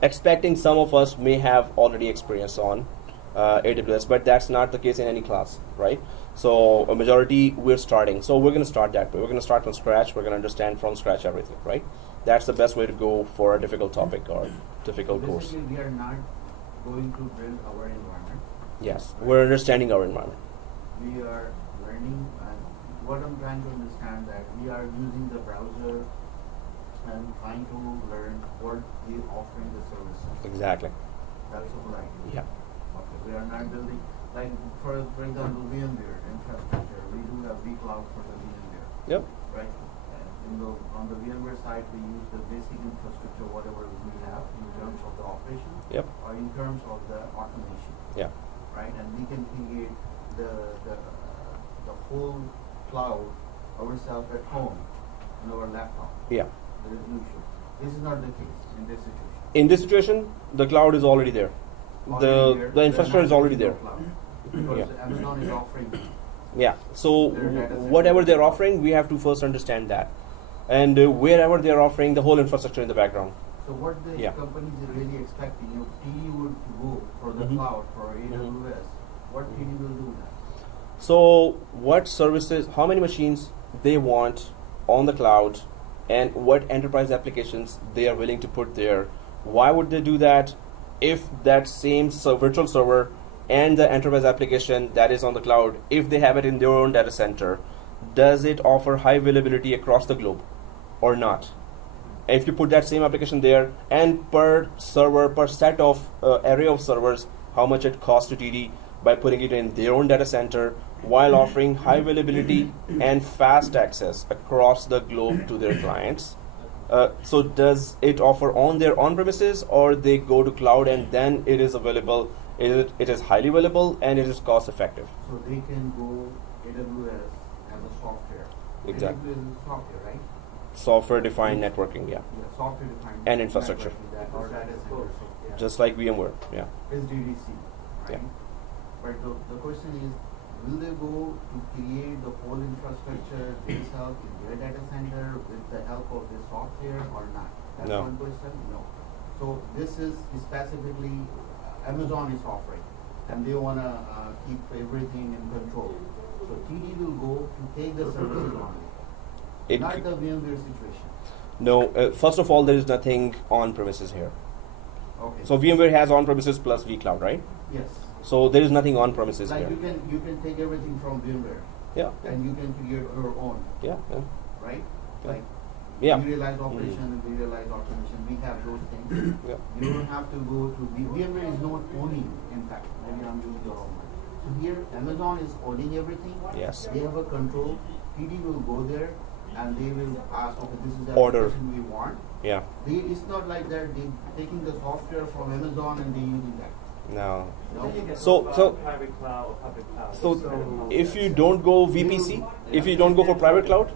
expecting some of us may have already experience on AWS, but that's not the case in any class, right? So a majority we're starting, so we're going to start that way. We're going to start from scratch. We're going to understand from scratch everything, right? That's the best way to go for a difficult topic or difficult course. Basically, we are not going to build our environment. Yes, we're understanding our environment. We are learning and what I'm trying to understand that we are using the browser and trying to learn what they offering the services. Exactly. That's the whole idea. Yeah. Okay. We are not building like for example VMware infrastructure. We do have vCloud for the VMware. Yep. Right. And on the VMware side, we use the basic infrastructure, whatever we have in terms of the operation. Yep. Or in terms of the automation. Yeah. Right. And we can create the whole cloud ourselves at home on our laptop. Yeah. The resolution. This is not the case in this situation. In this situation, the cloud is already there. Already there, The infrastructure is already there. Because Yeah. Amazon is offering it. Yeah. So Their data center. whatever they're offering, we have to first understand that, and wherever they're offering the whole infrastructure in the background. So what the Yeah. companies are really expecting, if TD would go for the Mhm. cloud, for AWS, what TD will do that? So what services, how many machines they want on the cloud, and what enterprise applications they are willing to put there. Why would they do that? If that same virtual server and the enterprise application that is on the cloud, if they have it in their own data center, does it offer high availability across the globe or not? If you put that same application there, and per server, per set of array of servers, how much it costs to TD by putting it in their own data center while offering high availability and fast access across the globe to their clients. So does it offer on their on-premises, or they go to cloud and then it is available, it is highly available and it is cost effective? So they can go AWS as a software. Exactly. AWS is software, right? Software defined networking, yeah. Yeah, software defined. And infrastructure. networking, that or data center. Yeah. Just like VMware, yeah. Is DDC, right? Yeah. But the question is, will they go to create the whole infrastructure themselves in their data center with the help of the software or not? That's No. one question. No. So this is specifically Amazon is offering, and they wanna keep everything in control. So TD will go to take the services on it, not the VMware situation. No, first of all, there is nothing on premises here. Okay. So VMware has on premises plus vCloud, right? yes. So there is nothing on premises Like here. you can take everything from VMware Yeah, and you can create your own, yeah, yeah. right? Yeah. Like Yeah. we realize operation and we realize automation. We have those things. Yeah. You don't have to go to VMware is not owning. In fact, maybe I'm using the wrong word. So here, Amazon is owning everything. Yes. They have a control. PD will go there and they will ask, okay, this is the Order. application we want. Yeah. It's not like that. They taking the software from Amazon and they using that. No. No. So- private cloud or public cloud. So if you don't go VPC, if you don't go for private cloud,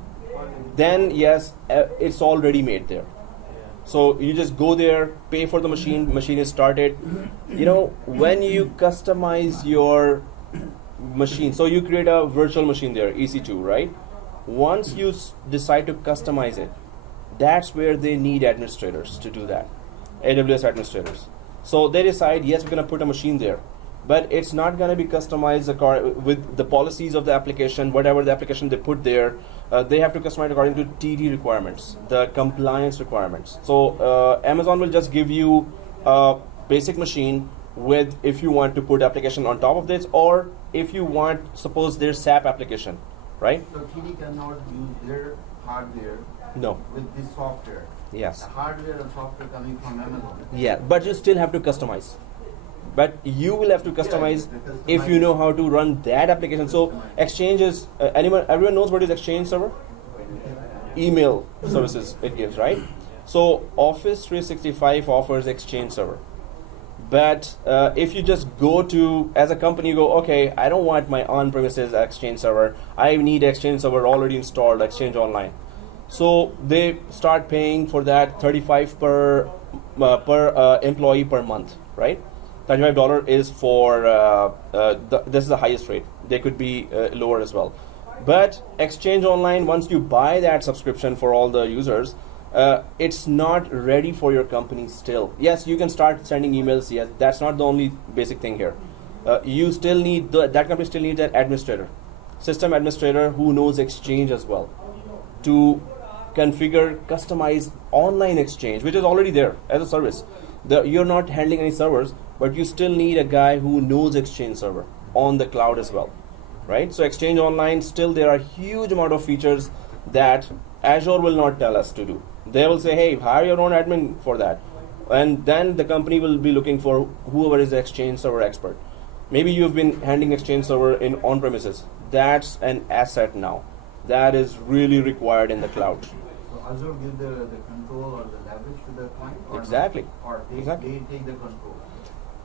then yes, it's already made there. So you just go there, pay for the machine, machine is started. You know, when you customize your machine, so you create a virtual machine there, EC2, right? Once you decide to customize it, that's where they need administrators to do that, AWS administrators. So they decide, yes, we're going to put a machine there, but it's not going to be customized with the policies of the application, whatever the application they put there. They have to customize according to TD requirements, the compliance requirements. So Amazon will just give you a basic machine with, if you want to put application on top of this, or if you want, suppose there's SAP application, right? So TD cannot use their hardware No. with this software. Yes. The hardware and software coming from Amazon. Yeah, but you still have to customize. But you will have to customize Yeah, if you know how to run that application. So Exchange is, everyone knows what is Exchange server? Email services it gives, right? So Office 365 offers Exchange server. But if you just go to, as a company, you go, okay, I don't want my on-premises Exchange server. I need Exchange server already installed, Exchange Online. So they start paying for that $35 per employee per month, right? $35 is for, this is the highest rate. They could be lower as well. But Exchange Online, once you buy that subscription for all the users, it's not ready for your company still. Yes, you can start sending emails. Yes, that's not the only basic thing here. You still need, that company still needs an administrator, system administrator who knows Exchange as well, to configure, customize online Exchange, which is already there as a service. You're not handling any servers, but you still need a guy who knows Exchange server on the cloud as well, right? So Exchange Online, still there are huge amount of features that Azure will not tell us to do. They will say, hey, hire your own admin for that. And then the company will be looking for whoever is the Exchange Server expert. Maybe you've been handling Exchange Server in on-premises. That's an asset now. That is really required in the cloud. So Azure give the control or the leverage to the client? Or Exactly. not? Or they take the control?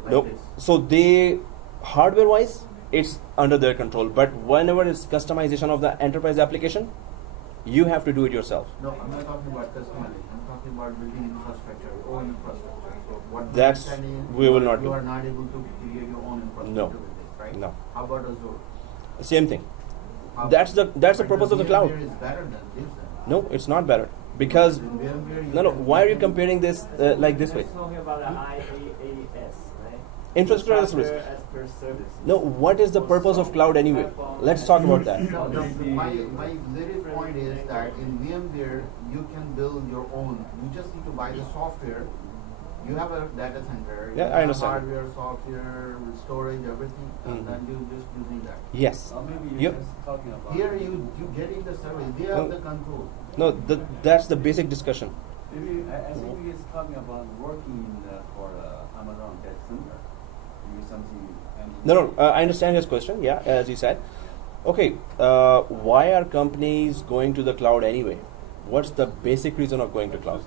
Like Nope. this? So they, hardware-wise, it's under their control. But whenever it's customization of the enterprise application, you have to do it yourself. No, I'm not talking about customization. I'm talking about building infrastructure, your own infrastructure. So what That's- my understanding is we will not you do. are not able to create your own infrastructure No. with this, right? No. How about Azure? Same thing. How- That's the but purpose of the cloud. VMware is better than this. Then. No, it's not better. Because, In VMware, no, can- why are you comparing this like this way? We're talking about the IaaS, right? Infrastructure as a service. As per service. No, what is the purpose of cloud anyway? Let's talk about that. No, my little point is that in VMware you can build your own. You just need to buy the software. You have a data center. You Yeah, I have understand. hardware, software, storage, everything, and Mhm. then you just using that. Yes. Or maybe Yep. you're just talking about. Here you getting the service. They have No. the control. No, that's the basic discussion. Maybe I think we is talking about working for Amazon data center. Maybe something. No, I understand his question. Yeah, as you said. Okay, why are companies going to the cloud anyway? What's the basic reason of going to cloud?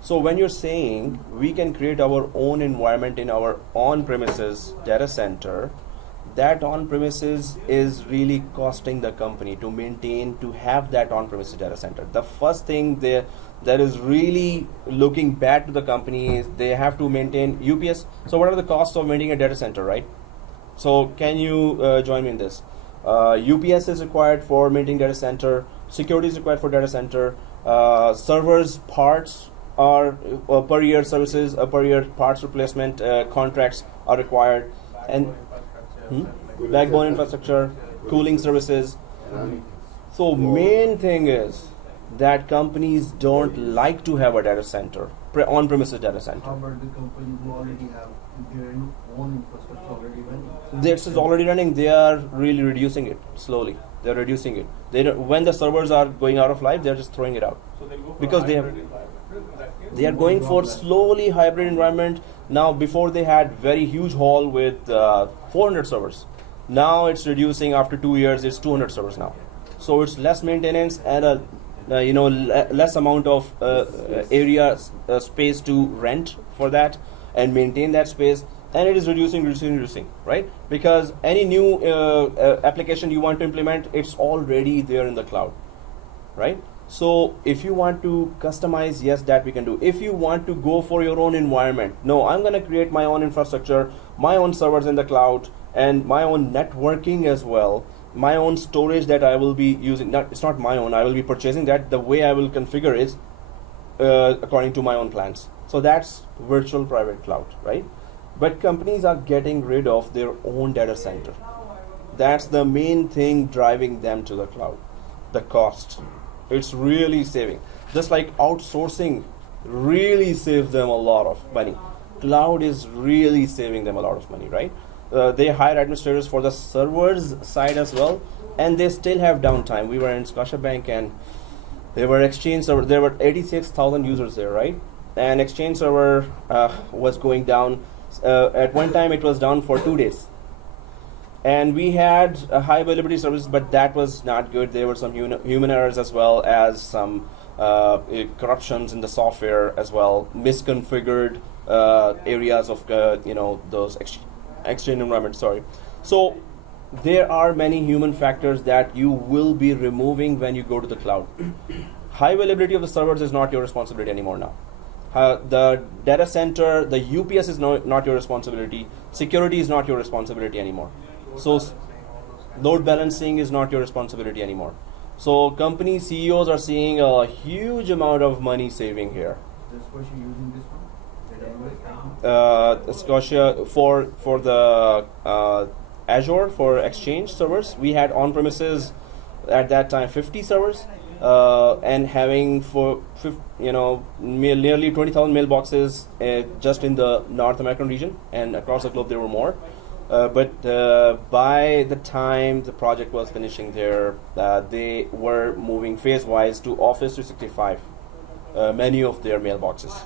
So when you're saying we can create our own environment in our on-premises data center, that on-premises is really costing the company to maintain, to have that on-premises data center. The first thing that is really looking bad to the company is they have to maintain UPS. So what are the costs of maintaining a data center, right? So can you join me in this? UPS is required for maintaining data center. Security is required for data center. Servers parts are per year services, per year parts replacement contracts are required, and backbone infrastructure, cooling services. So main thing is that companies don't like to have a data center, on-premises data How center. about the companies who already have their own infrastructure already running? This is already running. They are really reducing it slowly. They're reducing it. They don't, when the servers are going out of life, they're just throwing it out. So they go for Because they have- hybrid environment. They are going for slowly hybrid environment. Now before they had very huge hall with 400 servers. Now it's reducing after 2 years. It's 200 servers now. So it's less maintenance and less amount of area space to rent for that and maintain that space. And it is reducing, right? Because any new application you want to implement, it's already there in the cloud, right? So if you want to customize, yes, that we can do. If you want to go for your own environment, no, I'm going to create my own infrastructure, my own servers in the cloud, and my own networking as well, my own storage that I will be using. It's not my own, I will be purchasing that. The way I will configure is according to my own plans. So that's virtual private cloud, right? But companies are getting rid of their own data center. That's the main thing driving them to the cloud, the cost. It's really saving. Just like outsourcing really saves them a lot of money. Cloud is really saving them a lot of money, right? They hire administrators for the servers side as well, and they still have downtime. We were in Scotiabank and there were Exchange server. There were 86,000 users there, right? And Exchange server was going down. At one time, it was down for 2 days. And we had a high availability service, but that was not good. There were some human errors as well as some corruptions in the software as well, misconfigured areas of those exchange environments. Sorry. So there are many human factors that you will be removing when you go to the cloud. High availability of the servers is not your responsibility anymore now. The data center, the UPS is not your responsibility. Security is not your responsibility anymore. So load balancing is not your responsibility anymore. So company CEOs are seeing a huge amount of money saving here. This question using this one? AWS? Scotia for the Azure for Exchange servers, we had on-premises at that time 50 servers. And having nearly 20,000 mailboxes just in the North American region, and across the globe there were more. But by the time the project was finishing there, they were moving phase-wise to Office 365, many of their mailboxes.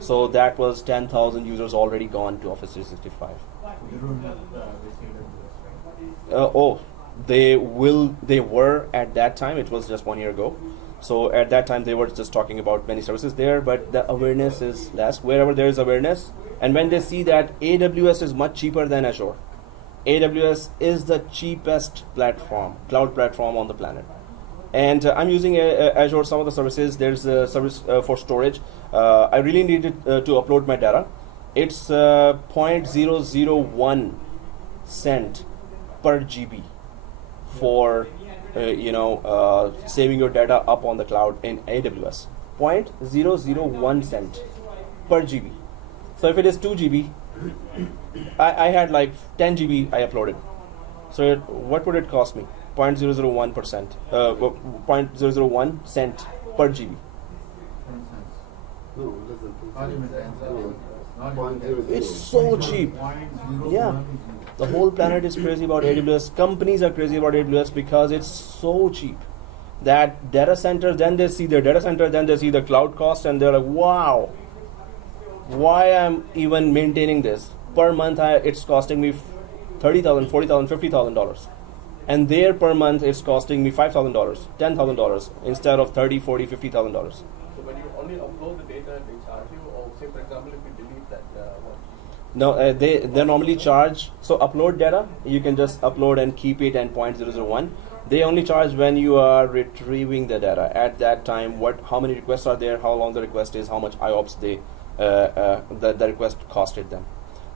So that was 10,000 users already gone to Office 365. You don't have this AWS, right? Oh, they were at that time. It was just 1 year ago. So at that time they were just talking about many services there, but the awareness is less. Wherever there is awareness, and when they see that AWS is much cheaper than Azure, AWS is the cheapest platform, cloud platform on the planet. And I'm using Azure, some of the services. There's a service for storage. I really needed to upload my data. It's 0.001 cent per GB for saving your data up on the cloud in AWS. 0.001 cent per GB. So if it is 2 GB, I had like 10 GB I uploaded. So what would it cost me? 0.001%, 0.001 cent per GB. 10 cents. No, less than 2 Not even 10 cents. cents. Not Point even zero 10 zero. It's so cheap. Yeah. The whole planet is crazy about AWS. Companies are crazy about AWS because it's so cheap. That data center, then they see their data center, then they see the cloud cost, and they're like, wow, why I'm even maintaining this? Per month, it's costing me $30,000, $40,000, $50,000. And there per month, it's costing me $5,000, $10,000 instead of $30,000, $40,000, $50,000. So when you only upload the data, they charge you, or say for example, if you delete that, what? No, they normally charge. So upload data, you can just upload and keep it at 0.001. They only charge when you are retrieving the data. At that time, how many requests are there, how long the request is, how much IOPS the request costed them.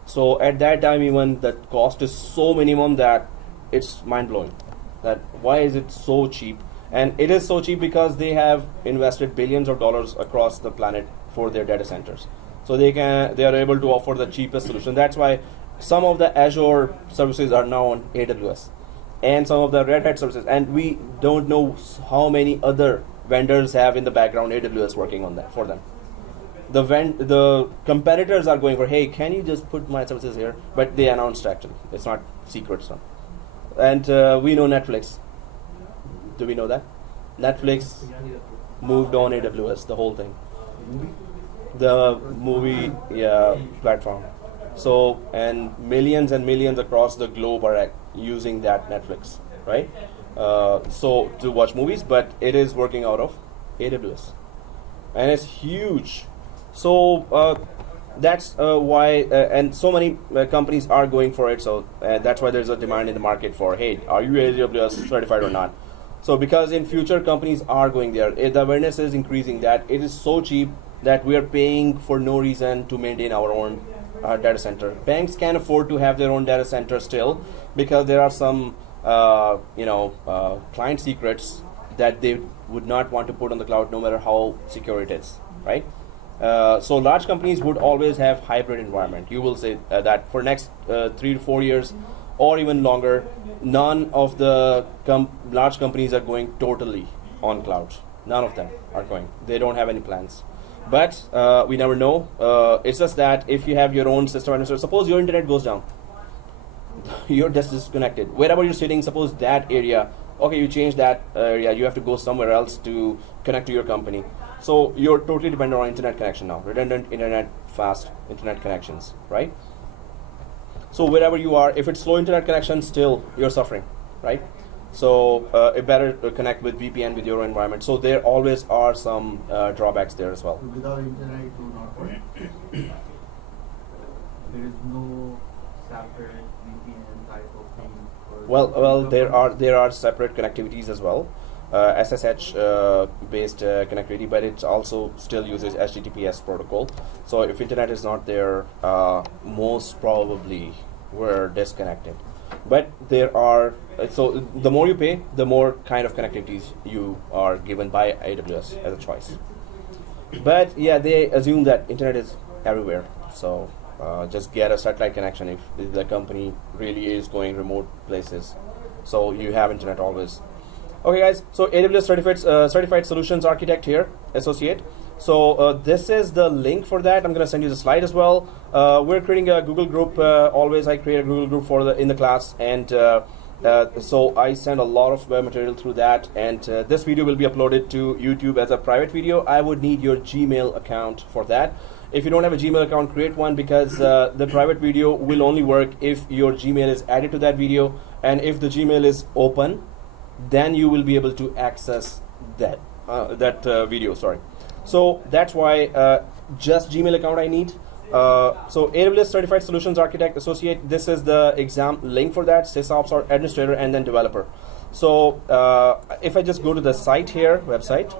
So at that time, even the cost is so minimum that it's mind blowing. That why is it so cheap? And it is so cheap because they have invested billions of dollars across the planet for their data centers. So they are able to offer the cheapest solution. That's why some of the Azure services are now on AWS, and some of the Red Hat services. And we don't know how many other vendors have in the background AWS working on that for them. The competitors are going for, hey, can you just put my services here? But they announced actually. It's not secret stuff. And we know Netflix. Do we know that? Netflix moved on AWS, the whole thing. The movie platform. So, and millions across the globe are using that Netflix, right? So to watch movies, but it is working out of AWS. And it's huge. So that's why, and so many companies are going for it. So that's why there's a demand in the market for, hey, are you AWS certified or not? So because in future companies are going there, the awareness is increasing that it is so cheap that we are paying for no reason to maintain our own data center. Banks can afford to have their own data center still because there are some client secrets that they would not want to put on the cloud no matter how secure it is, right? So large companies would always have hybrid environment. You will say that for next 3 to 4 years or even longer, none of the large companies are going totally on cloud. None of them are going. They don't have any plans. But we never know. It's just that if you have your own system administrator, suppose your internet goes down, you're just disconnected. Wherever you're sitting, suppose that area, okay, you change that area, you have to go somewhere else to connect to your company. So you're totally dependent on internet connection now, redundant internet, fast internet connections, right? So wherever you are, if it's slow internet connection, still you're suffering, right? So it better connect with VPN with your environment. So there always are some drawbacks there as well. So without internet, it will not work. There is no separate VPN type of thing. Well, there are separate connectivities as well, SSH based connectivity, but it also still uses HTTPS protocol. So if internet is not there, most probably we're disconnected. But there are, so the more you pay, the more kind of connectivities you are given by AWS as a choice. But yeah, they assume that internet is everywhere. So just get a satellite connection if the company really is going remote places. So you have internet always. Okay guys, so AWS certified solutions architect here, associate. So this is the link for that. I'm going to send you the slide as well. We're creating a Google group. Always I create a Google group for in the class, and so I send a lot of material through that. And this video will be uploaded to YouTube as a private video. I would need your Gmail account for that. If you don't have a Gmail account, create one, because the private video will only work if your Gmail is added to that video, and if the Gmail is open, then you will be able to access that video. Sorry. So that's why just Gmail account I need. So AWS Certified Solutions Architect Associate, this is the exam link for that, SysOps or Administrator, and then Developer. So if I just go to the site here, website. So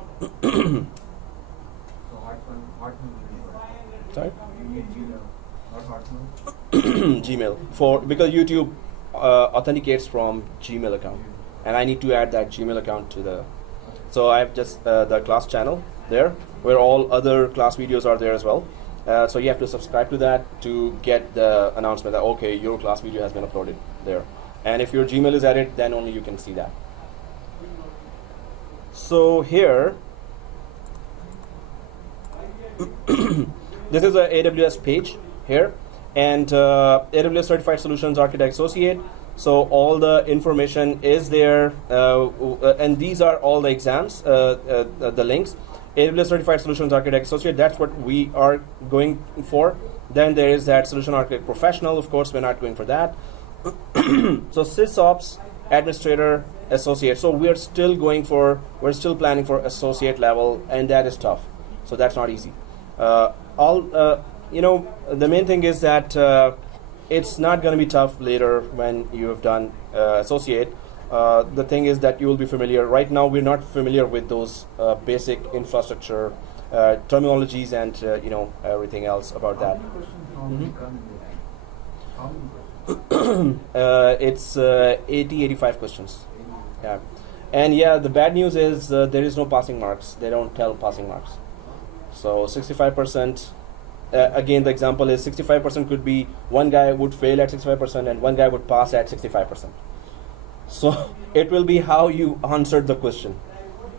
Hotmail will be work. Sorry? You need Gmail, not Hotmail. Gmail, because YouTube authenticates from Gmail account, and I need to add that Gmail account to the. So I have just the class channel there, where all other class videos are there as well. So you have to subscribe to that to get the announcement that okay, your class video has been uploaded there. And if your Gmail is added, then only you can see that. So here, this is a AWS page here, and AWS Certified Solutions Architect Associate. So all the information is there, and these are all the exams, the links. AWS Certified Solutions Architect Associate, that's what we are going for. Then there is that Solution Architect Professional, of course, we're not going for that. So SysOps Administrator Associate. So we're still planning for associate level, and that is tough. So that's not easy. The main thing is that it's not going to be tough later when you have done associate. The thing is that you will be familiar. Right now, we're not familiar with those basic infrastructure terminologies and everything else about that. How many questions normally come in there? How many questions? It's 85 questions. Yeah, and yeah, the bad news is there is no passing marks. They don't tell passing marks. So 65%. Again, the example is 65% could be one guy would fail at 65% and one guy would pass at 65%. So it will be how you answered the question,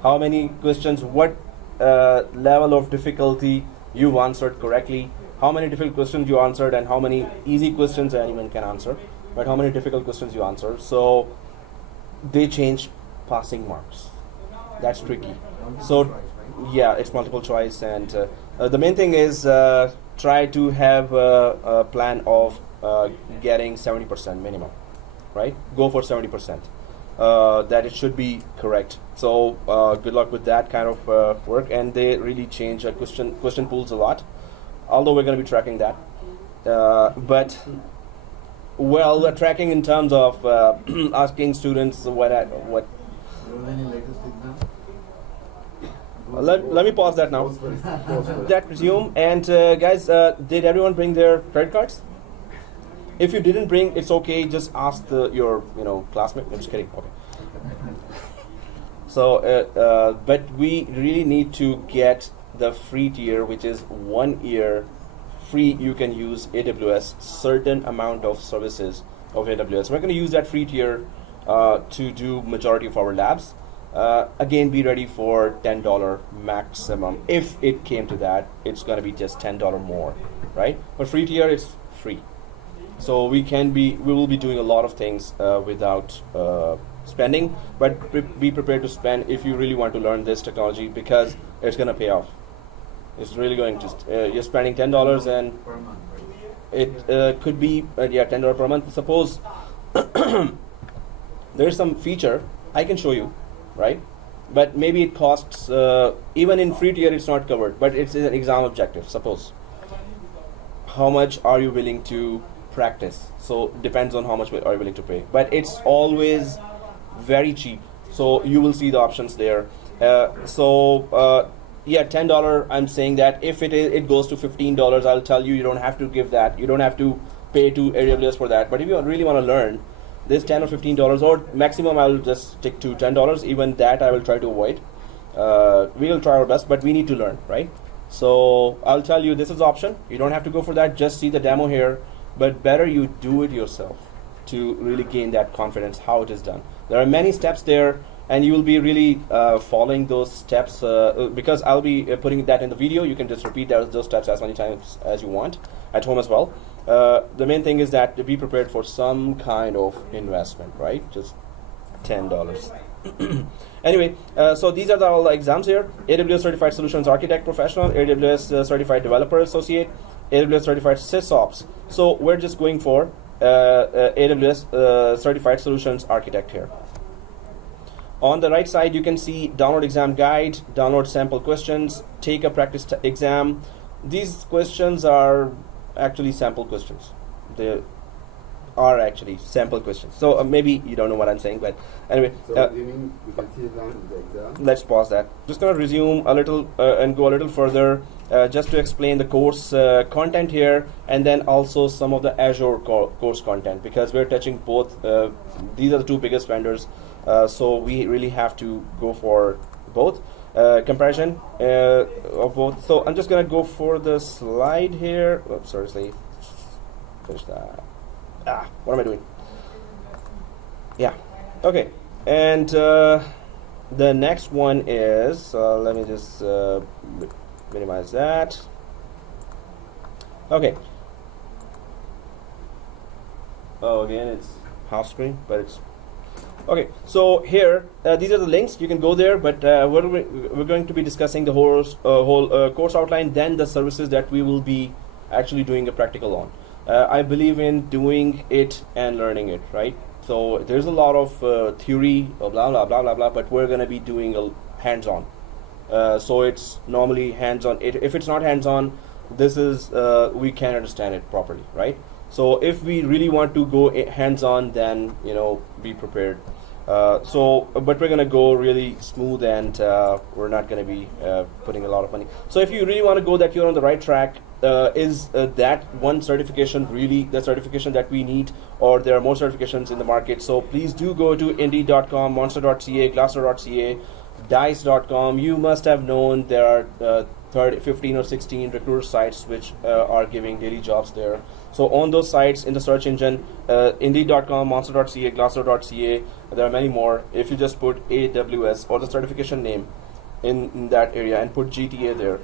how many questions, what level of difficulty you've answered correctly, how many difficult questions you answered, and how many easy questions anyone can answer, but how many difficult questions you answered. So they change passing marks. That's tricky. So yeah, it's multiple choice, and the main thing is try to have a plan of getting 70% minimum, right? Go for 70%. That it should be correct. So good luck with that kind of work. And they really change question pools a lot. Although we're going to be tracking that, but well, tracking in terms of asking students what. Do you have any latest exam? Let me pause that now. That resume, and guys, did everyone bring their credit cards? If you didn't bring, it's okay. Just ask your classmate. I'm just kidding. Okay. So, but we really need to get the free tier, which is 1 year free. You can use AWS certain amount of services of AWS. We're going to use that free tier to do majority of our labs. Again, be ready for $10 maximum. If it came to that, it's going to be just $10 more, right? But free tier is free. So we will be doing a lot of things without spending, but be prepared to spend if you really want to learn this technology, because it's going to pay off. It's really going to, you're spending $10 and Per month, right? it could be, $10 per month. Suppose there's some feature I can show you, right? But maybe it costs, even in free tier it's not covered, but it's an exam objective. Suppose, how much are you willing to practice? So depends on how much are you willing to pay, but it's always very cheap. So you will see the options there. $10. I'm saying that if it goes to $15, I'll tell you don't have to give that. You don't have to pay to AWS for that. But if you really want to learn this $10 or $15, or maximum, I'll just stick to $10. Even that I will try to avoid. We will try our best, but we need to learn, right? So I'll tell you this is option. You don't have to go for that. Just see the demo here. But better you do it yourself to really gain that confidence how it is done. There are many steps there. and you will be really following those steps because I'll be putting that in the video. You can just repeat those steps as many times as you want at home as well. The main thing is that to be prepared for some kind of investment, right? Just $10. Anyway, so these are all the exams here. AWS Certified Solutions Architect Professional, AWS Certified Developer Associate, AWS Certified SysOps. So we're just going for AWS Certified Solutions Architect here. On the right side, you can see download exam guide, download sample questions, take a practice exam. These questions are actually sample questions. They are actually sample questions. So maybe you don't know what I'm saying, but anyway. So you mean we can see down to the exam? Let's pause that. Just gonna resume a little and go a little further just to explain the course content here, and then also some of the Azure course content, because we're touching both. These are the two biggest vendors, so we really have to go for both. Comparison of both. So I'm just gonna go for the slide here. Oops, sorry, finish that. What am I doing? Yeah, okay. And the next one is let me just minimize that. Okay. Oh, again, it's half screen, but it's okay. So here, these are the links. You can go there, but we're going to be discussing the whole course outline, then the services that we will be actually doing a practical on. I believe in doing it and learning it, right? So there's a lot of theory, blah blah blah blah blah, but we're gonna be doing a hands-on. So it's normally hands-on. If it's not hands-on, this is we can't understand it properly, right? So if we really want to go hands-on, then be prepared. But we're gonna go really smooth, and we're not gonna be putting a lot of money. So if you really want to go that you're on the right track, is that one certification really the certification that we need, or there are more certifications in the market? So please do go to Indeed.com, Monster.ca, Glassdoor.ca, Dice.com. You must have known there are 15 or 16 recruiter sites which are giving daily jobs there. So on those sites in the search engine, Indeed.com, Monster.ca, Glassdoor.ca, there are many more. If you just put AWS or the certification name in that area and put GTA there,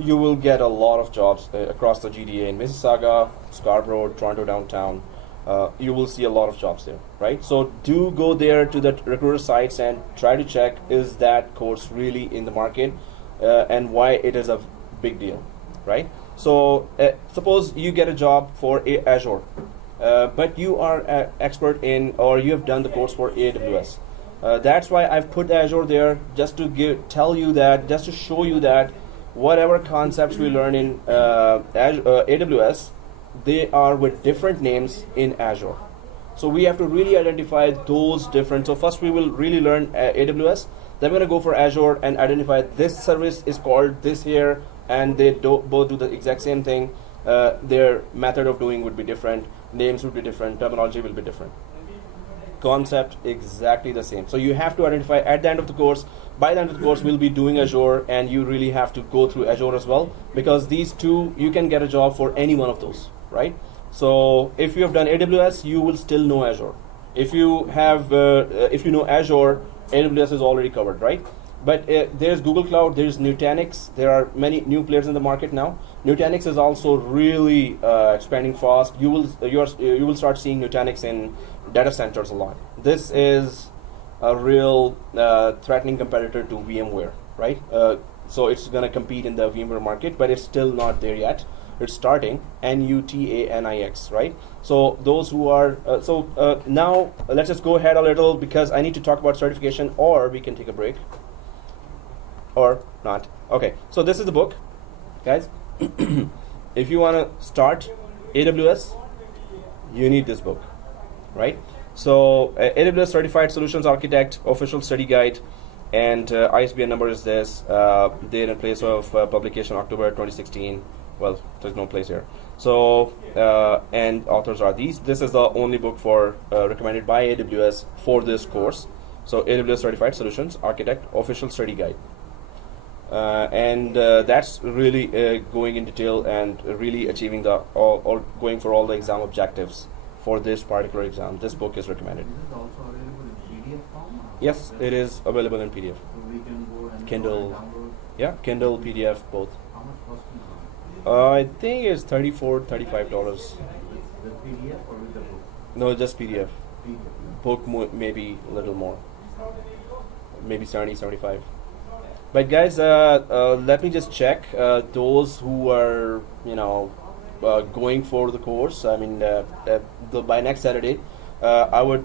you will get a lot of jobs across the GTA in Mississauga, Scarborough, Toronto downtown. You will see a lot of jobs there, right? So do go there to the recruiter sites and try to check, is that course really in the market, and why it is a big deal, right? So suppose you get a job for Azure, but you are an expert in, or you have done the course for AWS. That's why I've put Azure there, just to just to show you that whatever concepts we learn in AWS, they are with different names in Azure. So we have to really identify those different. So first we will really learn AWS, then we're going to go for Azure and identify this service is called this here, and they both do the exact same thing. Their method of doing would be different, names would be different, terminology will be different. Concept exactly the same. So you have to identify at the end of the course. By the end of the course, we'll be doing Azure, and you really have to go through Azure as well, because these two, you can get a job for any one of those, right? So if you have done AWS, you will still know Azure. If you have, if you know Azure, AWS is already covered, right? But there's Google Cloud, there's Nutanix. There are many new players in the market now. Nutanix is also really expanding fast. You will start seeing Nutanix in data centers a lot. This is a real threatening competitor to VMware, right? So it's going to compete in the VMware market, but it's still not there yet. It's starting. Nutanix, right? So those who are now let's just go ahead a little, because I need to talk about certification, or we can take a break, or not. Okay, so this is the book, guys. If you want to start AWS, you need this book, right? So AWS Certified Solutions Architect Official Study Guide, and ISBN number is this. Date and place of publication October 2016. Well, there's no place here. So and authors are these. This is the only book for recommended by AWS for this course. So AWS Certified Solutions Architect Official Study Guide. And that's really going in detail and really achieving or going for all the exam objectives for this particular exam. This book is recommended. This is also available in PDF form? Yes, it is available in PDF. So we can go and Kindle. download. Yeah, Kindle, PDF, both. How much cost is it? I think it's $34, $35. With PDF or with the book? No, just PDF. PDF. Book maybe a little more, maybe 70, 75. But guys, let me just check those who are going for the course. I mean, by next Saturday, I would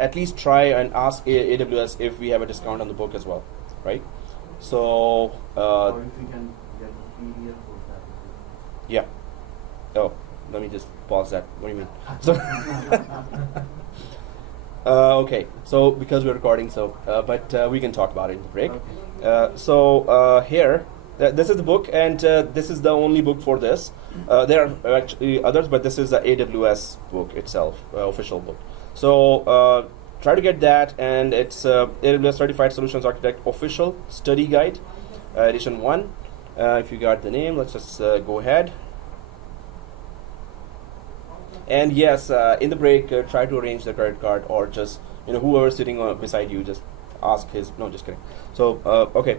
at least try and ask AWS if we have a discount on the book as well, right? So Or if we can get the PDF for that. yeah. Oh, let me just pause that. What do you mean? So okay. So because we're recording, so but we can talk about it in the break. Okay. Here, this is the book, and this is the only book for this. There are actually others, but this is the AWS book itself, official book. So try to get that, and it's AWS Certified Solutions Architect Official Study Guide, Edition 1. If you got the name, let's just go ahead. And yes, in the break, try to arrange the credit card, or just whoever's sitting beside you, just ask his. No, just kidding. So okay,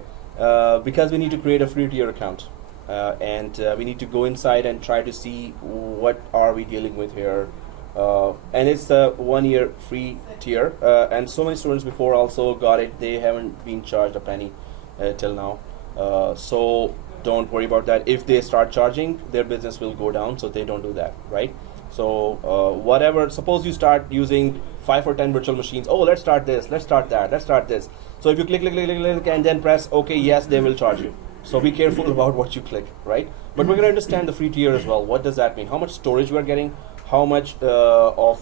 because we need to create a free tier account, and we need to go inside and try to see what are we dealing with here. And it's a 1 year free tier, and so many students before also got it. They haven't been charged a penny till now. So don't worry about that. If they start charging, their business will go down. So they don't do that, right? So whatever, suppose you start using 5 or 10 virtual machines. Oh, let's start this, let's start that, let's start this. So if you click, and then press OK, yes, they will charge you. So be careful about what you click, right? But we're going to understand the free tier as well. What does that mean? How much storage we are getting? How much how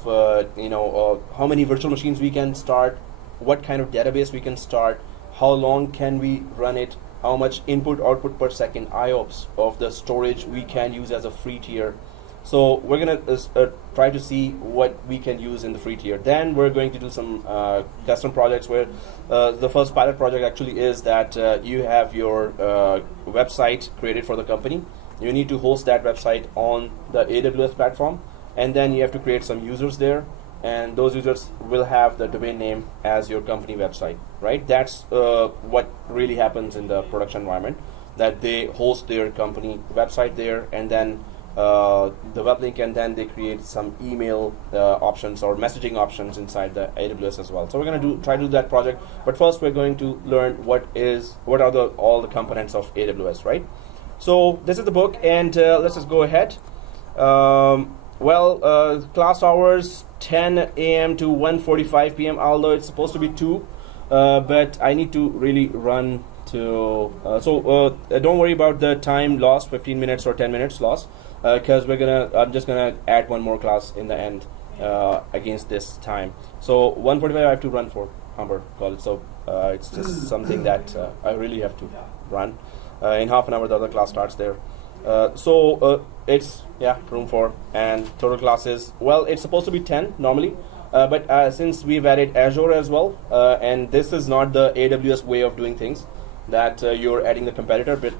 many virtual machines we can start? What kind of database we can start? How long can we run it? How much input output per second IOPS of the storage we can use as a free tier? So we're gonna try to see what we can use in the free tier. Then we're going to do some custom projects where the first pilot project actually is that you have your website created for the company. You need to host that website on the AWS platform, and then you have to create some users there, and those users will have the domain name as your company website, right? That's what really happens in the production environment, that they host their company website there, and then the web link, and then they create some email options or messaging options inside the AWS as well. So we're going to try to do that project, but first we're going to learn what are all the components of AWS, right? So this is the book, and let's just go ahead. Class hours 10 a.m. to 1:45 p.m. although it's supposed to be 2, but I need to really run to don't worry about the time lost, 15 minutes or 10 minutes lost, because I'm just gonna add one more class in the end against this time. So 1:45 I have to run for Humber College, so it's just something that I really have to run. In half an hour the other class starts there. It's room 4, and total classes, well, it's supposed to be 10 normally, but since we've added Azure as well, and this is not the AWS way of doing things, that you're adding the competitor, but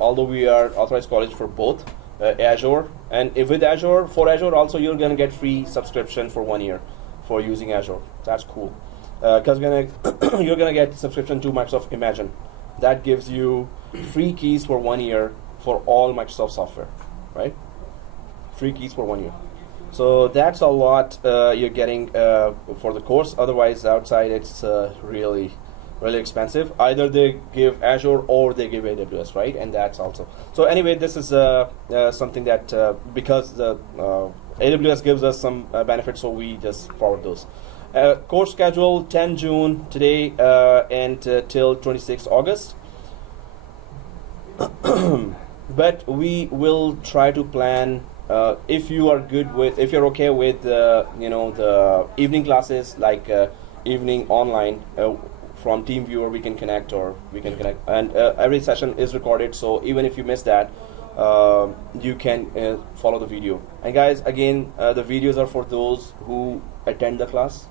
although we are authorized college for both Azure, and for Azure also you're gonna get free subscription for 1 year for using Azure. That's cool, because you're gonna get subscription to Microsoft Imagine. That gives you free keys for 1 year for all Microsoft software, right? Free keys for 1 year. So that's a lot you're getting for the course. Otherwise, outside it's really expensive. Either they give Azure or they give AWS, right? And that's also. So anyway, this is something that because the AWS gives us some benefits, so we just forward those. Course schedule 10 June today and till 26 August. But we will try to plan. If you're okay with the evening classes, like evening online from TeamViewer, we can connect, and every session is recorded. So even if you miss that, you can follow the video. And guys, again, the videos are for those who attend the class.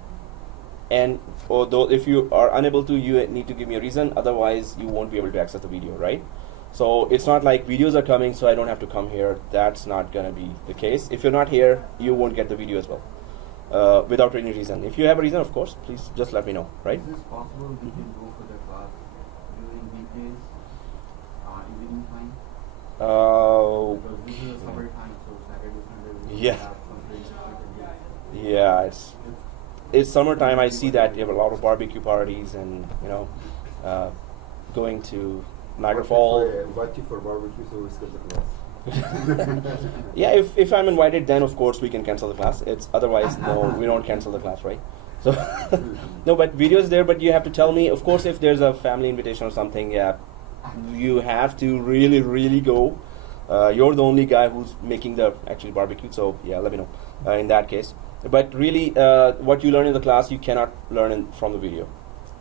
And although if you are unable to, you need to give me a reason. Otherwise, you won't be able to access the video, right? So it's not like videos are coming, so I don't have to come here. That's not gonna be the case. If you're not here, you won't get the video as well. without any reason. If you have a reason, of course, please just let me know, right? Is this possible we can go for the class during weekdays, evening time? Because this is a summer time, so Saturday, Sunday we Yeah. have something we can do. Yeah, it's summertime. I see that you have a lot of barbecue parties and going to Niagara Falls. Invite you for barbecue, so we skip the class. Yeah, if I'm invited, then of course we can cancel the class. It's otherwise no, we don't cancel the class, right? So no, but videos there. But you have to tell me, of course, if there's a family invitation or something. Yeah, you have to really go. You're the only guy who's making the actual barbecue, so yeah, let me know in that case. But really, what you learn in the class, you cannot learn from the video.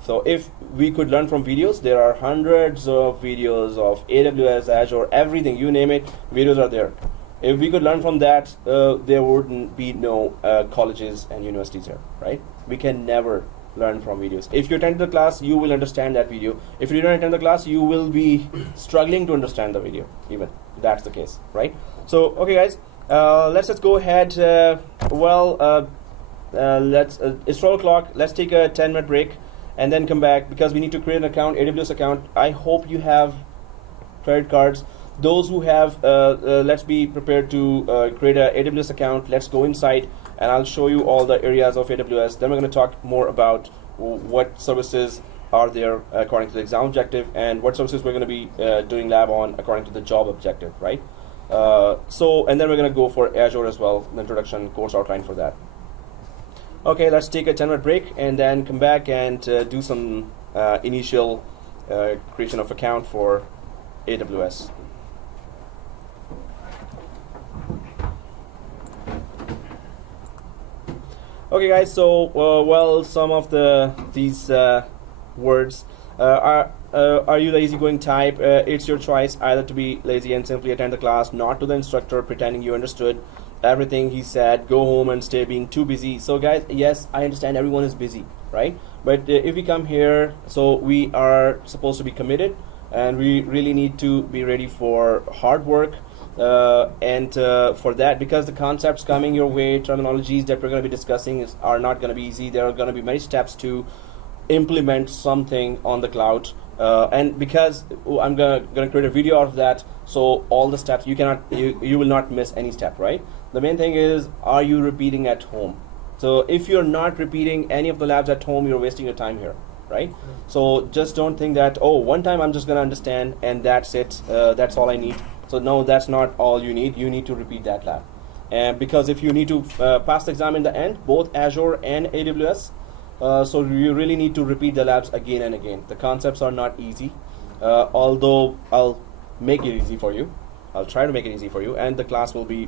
So if we could learn from videos, there are hundreds of videos of AWS, Azure, everything, you name it, videos are there. If we could learn from that, there wouldn't be no colleges and universities here, right? We can never learn from videos. If you attend the class, you will understand that video. If you don't attend the class, you will be struggling to understand the video, even. That's the case, right? So, okay guys, let's just go ahead. It's 12 o'clock. Let's take a 10-minute break and then come back because we need to create an account, AWS account. I hope you have credit cards. Those who have, let's be prepared to create an AWS account. Let's go inside and I'll show you all the areas of AWS. Then we're going to talk more about what services are there according to the exam objective and what services we're going to be doing lab on according to the job objective, right? And then we're going to go for Azure as well, the introduction course outline for that. Okay, let's take a 10-minute break and then come back and do some initial creation of account for AWS. Okay, guys. So, some of these words are you the easygoing type? It's your choice either to be lazy and simply attend the class, not to the instructor pretending you understood everything he said, go home and stay being too busy. So guys, yes, I understand everyone is busy, right? But if we come here, so we are supposed to be committed and we really need to be ready for hard work and for that, because the concepts coming your way, terminologies that we're going to be discussing are not going to be easy. There are going to be many steps to implement something on the cloud, and because I'm gonna create a video out of that, so all the steps you will not miss any step, right? The main thing is, are you repeating at home? So if you're not repeating any of the labs at home, you're wasting your time here, right? So just don't think that, oh, one time I'm just gonna understand and that's it, that's all I need. So no, that's not all you need. You need to repeat that lab, and because if you need to pass the exam in the end, both Azure and AWS, so you really need to repeat the labs again and again. The concepts are not easy, although I'll make it easy for you. I'll try to make it easy for you, and the class will be,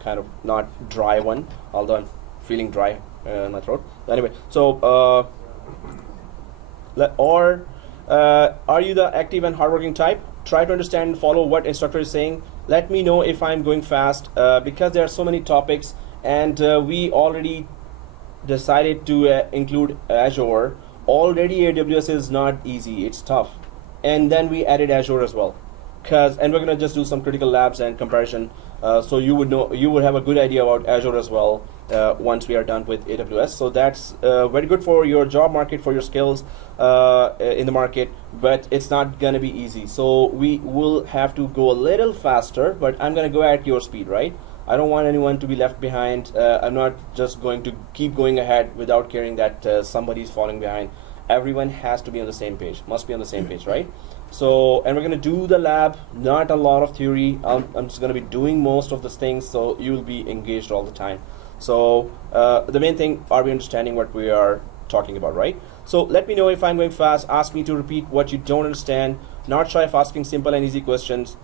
kind of not dry one, although I'm feeling dry in my throat. Anyway, so are you the active and hardworking type? Try to understand and follow what instructor is saying. Let me know if I'm going fast, because there are so many topics, and we already decided to include Azure. Already AWS is not easy, it's tough, and then we added Azure as well, and we're gonna just do some critical labs and comparison, so you would have a good idea about Azure as well once we are done with AWS. So that's very good for your job market, for your skills in the market, but it's not gonna be easy, so we will have to go a little faster, but I'm gonna go at your speed, right? I don't want anyone to be left behind. I'm not just going to keep going ahead without caring that somebody's falling behind. Everyone has to be on the same page, must be on the same page, right? So, and we're going to do the lab, not a lot of theory. I'm just going to be doing most of these things, so you'll be engaged all the time. So, the main thing, are we understanding what we are talking about, right? So, let me know if I'm going fast. Ask me to repeat what you don't understand. Not shy of asking simple and easy questions.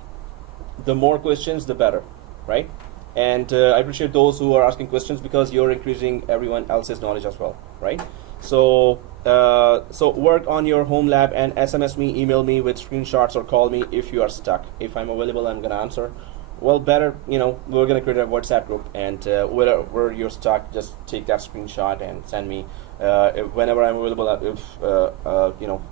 The more questions, the better, right? And I appreciate those who are asking questions, because you're increasing everyone else's knowledge as well, right? So work on your home lab and SMS me, email me with screenshots, or call me if you are stuck. If I'm available, I'm gonna answer. Well, better, we're gonna create a WhatsApp group, and wherever you're stuck, just take that screenshot and send me whenever I'm available. If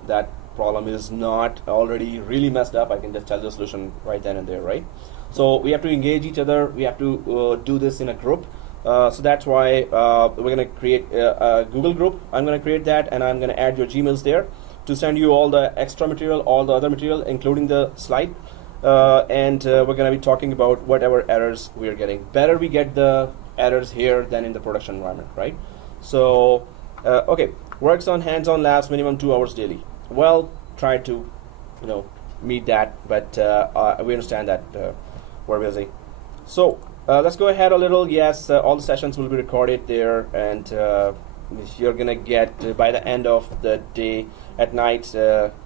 that problem is not already really messed up, I can just tell the solution right then and there, right? So we have to engage each other. We have to do this in a group. So that's why we're going to create a Google group. I'm going to create that, and I'm going to add your Gmails there to send you all the extra material, all the other material, including the slide. And we're going to be talking about whatever errors we are getting. Better we get the errors here than in the production environment, right? So, okay, works on hands-on labs, minimum 2 hours daily. Well, try to, meet that, but we understand that we're busy. So let's go ahead a little. Yes, all the sessions will be recorded there, and you're gonna get by the end of the day, at night,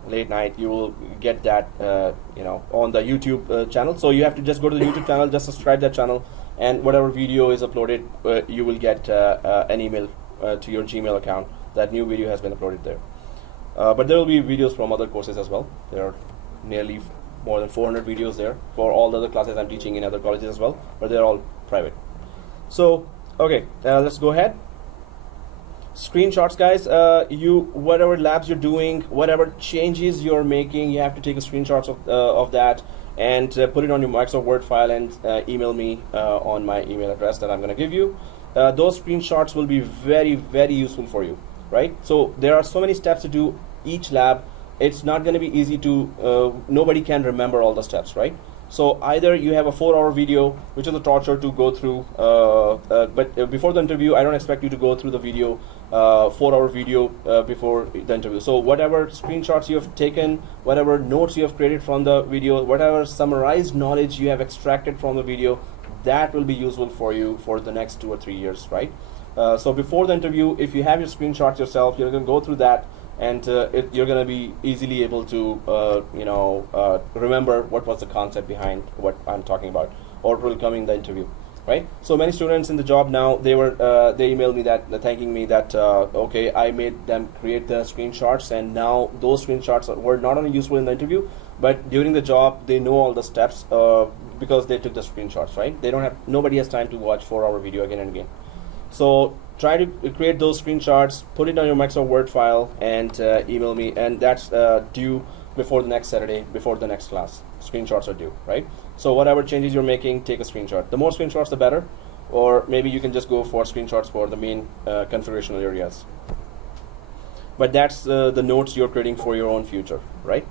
late night, you will get that on the YouTube channel. So you have to just go to the YouTube channel, just subscribe that channel, and whatever video is uploaded, you will get an email to your Gmail account that new video has been uploaded there. But there will be videos from other courses as well. There are nearly more than 400 videos there for all the other classes I'm teaching in other colleges as well, but they're all private. So, okay, let's go ahead. Screenshots, guys. Whatever labs you're doing, whatever changes you're making, you have to take a screenshot of that and put it on your Microsoft Word file and email me on my email address that I'm going to give you. Those screenshots will be very, very useful for you, right? So there are so many steps to do each lab. It's not going to be easy to, nobody can remember all the steps, right? So either you have a 4-hour video, which is a torture to go through, but before the interview, I don't expect you to go through the video, 4-hour video before the interview. So whatever screenshots you have taken, whatever notes you have created from the video, whatever summarized knowledge you have extracted from the video, that will be useful for you for the next 2 or 3 years, right? So before the interview, if you have your screenshots yourself, you're going to go through that, and you're going to be easily able to remember what was the concept behind what I'm talking about, or will come in the interview, right? So many students in the job now, they emailed me that thanking me that okay, I made them create the screenshots, and now those screenshots were not only useful in the interview, but during the job they know all the steps because they took the screenshots, right? Nobody has time to watch 4-hour video again and again. So try to create those screenshots, put it on your Microsoft Word file, and email me, and that's due before the next Saturday, before the next class. Screenshots are due, right? So whatever changes you're making, take a screenshot. The more screenshots, the better, or maybe you can just go for screenshots for the main configurational areas. But that's the notes you're creating for your own future, right?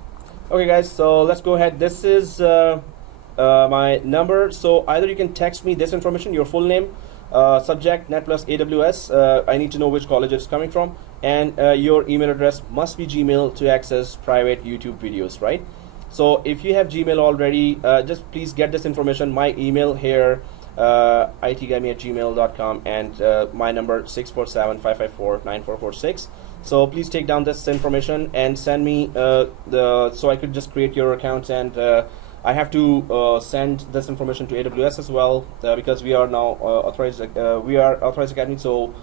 Okay, guys, so let's go ahead. This is my number. So either you can text me this information, your full name, subject, Netplus, AWS, I need to know which college it's coming from, and your email address must be Gmail to access private YouTube videos, right? So if you have Gmail already, just please get this information. My email here, itgami@gmail.com, and my number 647-554-9446. So please take down this information and send me so I could just create your accounts, and I have to send this information to AWS as well, because we are now authorized. We are authorized academy. So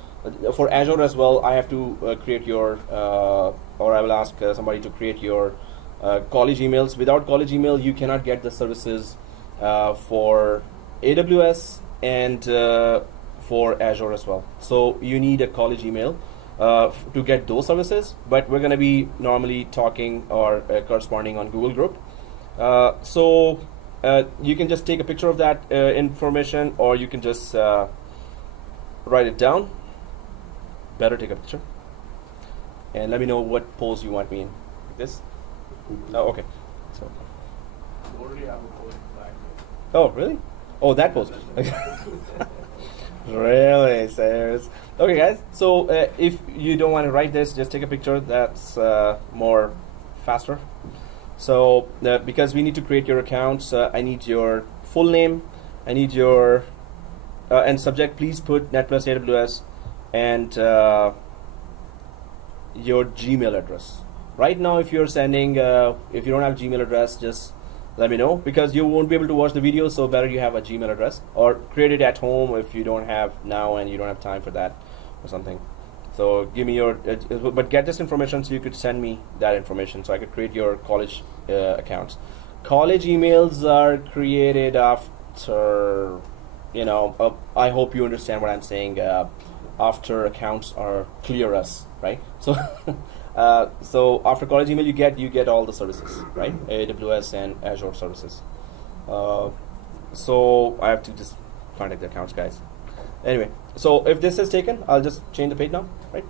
for Azure as well, I have to create your, or I will ask somebody to create your college emails. Without college email, you cannot get the services for AWS and for Azure as well. So you need a college email to get those services. But we're going to be normally talking or corresponding on Google Group. So you can just take a picture of that information, or you can just write it down. Better take a picture, and let me know what pose you want me in. Like this. Oh, okay. So. Already have a post back. Oh, really? Oh, that pose. Really, serious. Okay, guys. So if you don't want to write this, just take a picture. That's more faster. So because we need to create your accounts, I need your full name, I need your and subject, please put Netplus AWS, and your Gmail address. Right now, if you're sending, if you don't have Gmail address, just let me know, because you won't be able to watch the video, so better you have a Gmail address, or create it at home if you don't have now and you don't have time for that or something. So give me your, but get this information so you could send me that information so I could create your college accounts. College emails are created after, I hope you understand what I'm saying, after accounts are clear us, right? So, so after college email you get all the services, right? AWS and Azure services. So I have to just contact the accounts, guys. Anyway, so if this is taken, I'll just change the page now, right?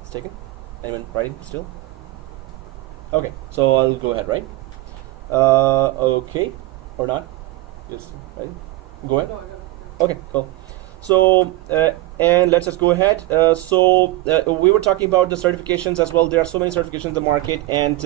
It's taken. Anyone writing still? Okay, so I'll go ahead, right? Okay, or not? Yes, right? Go ahead. Okay, cool. So, and let's just go ahead. We were talking about the certifications as well. There are so many certifications in the market, and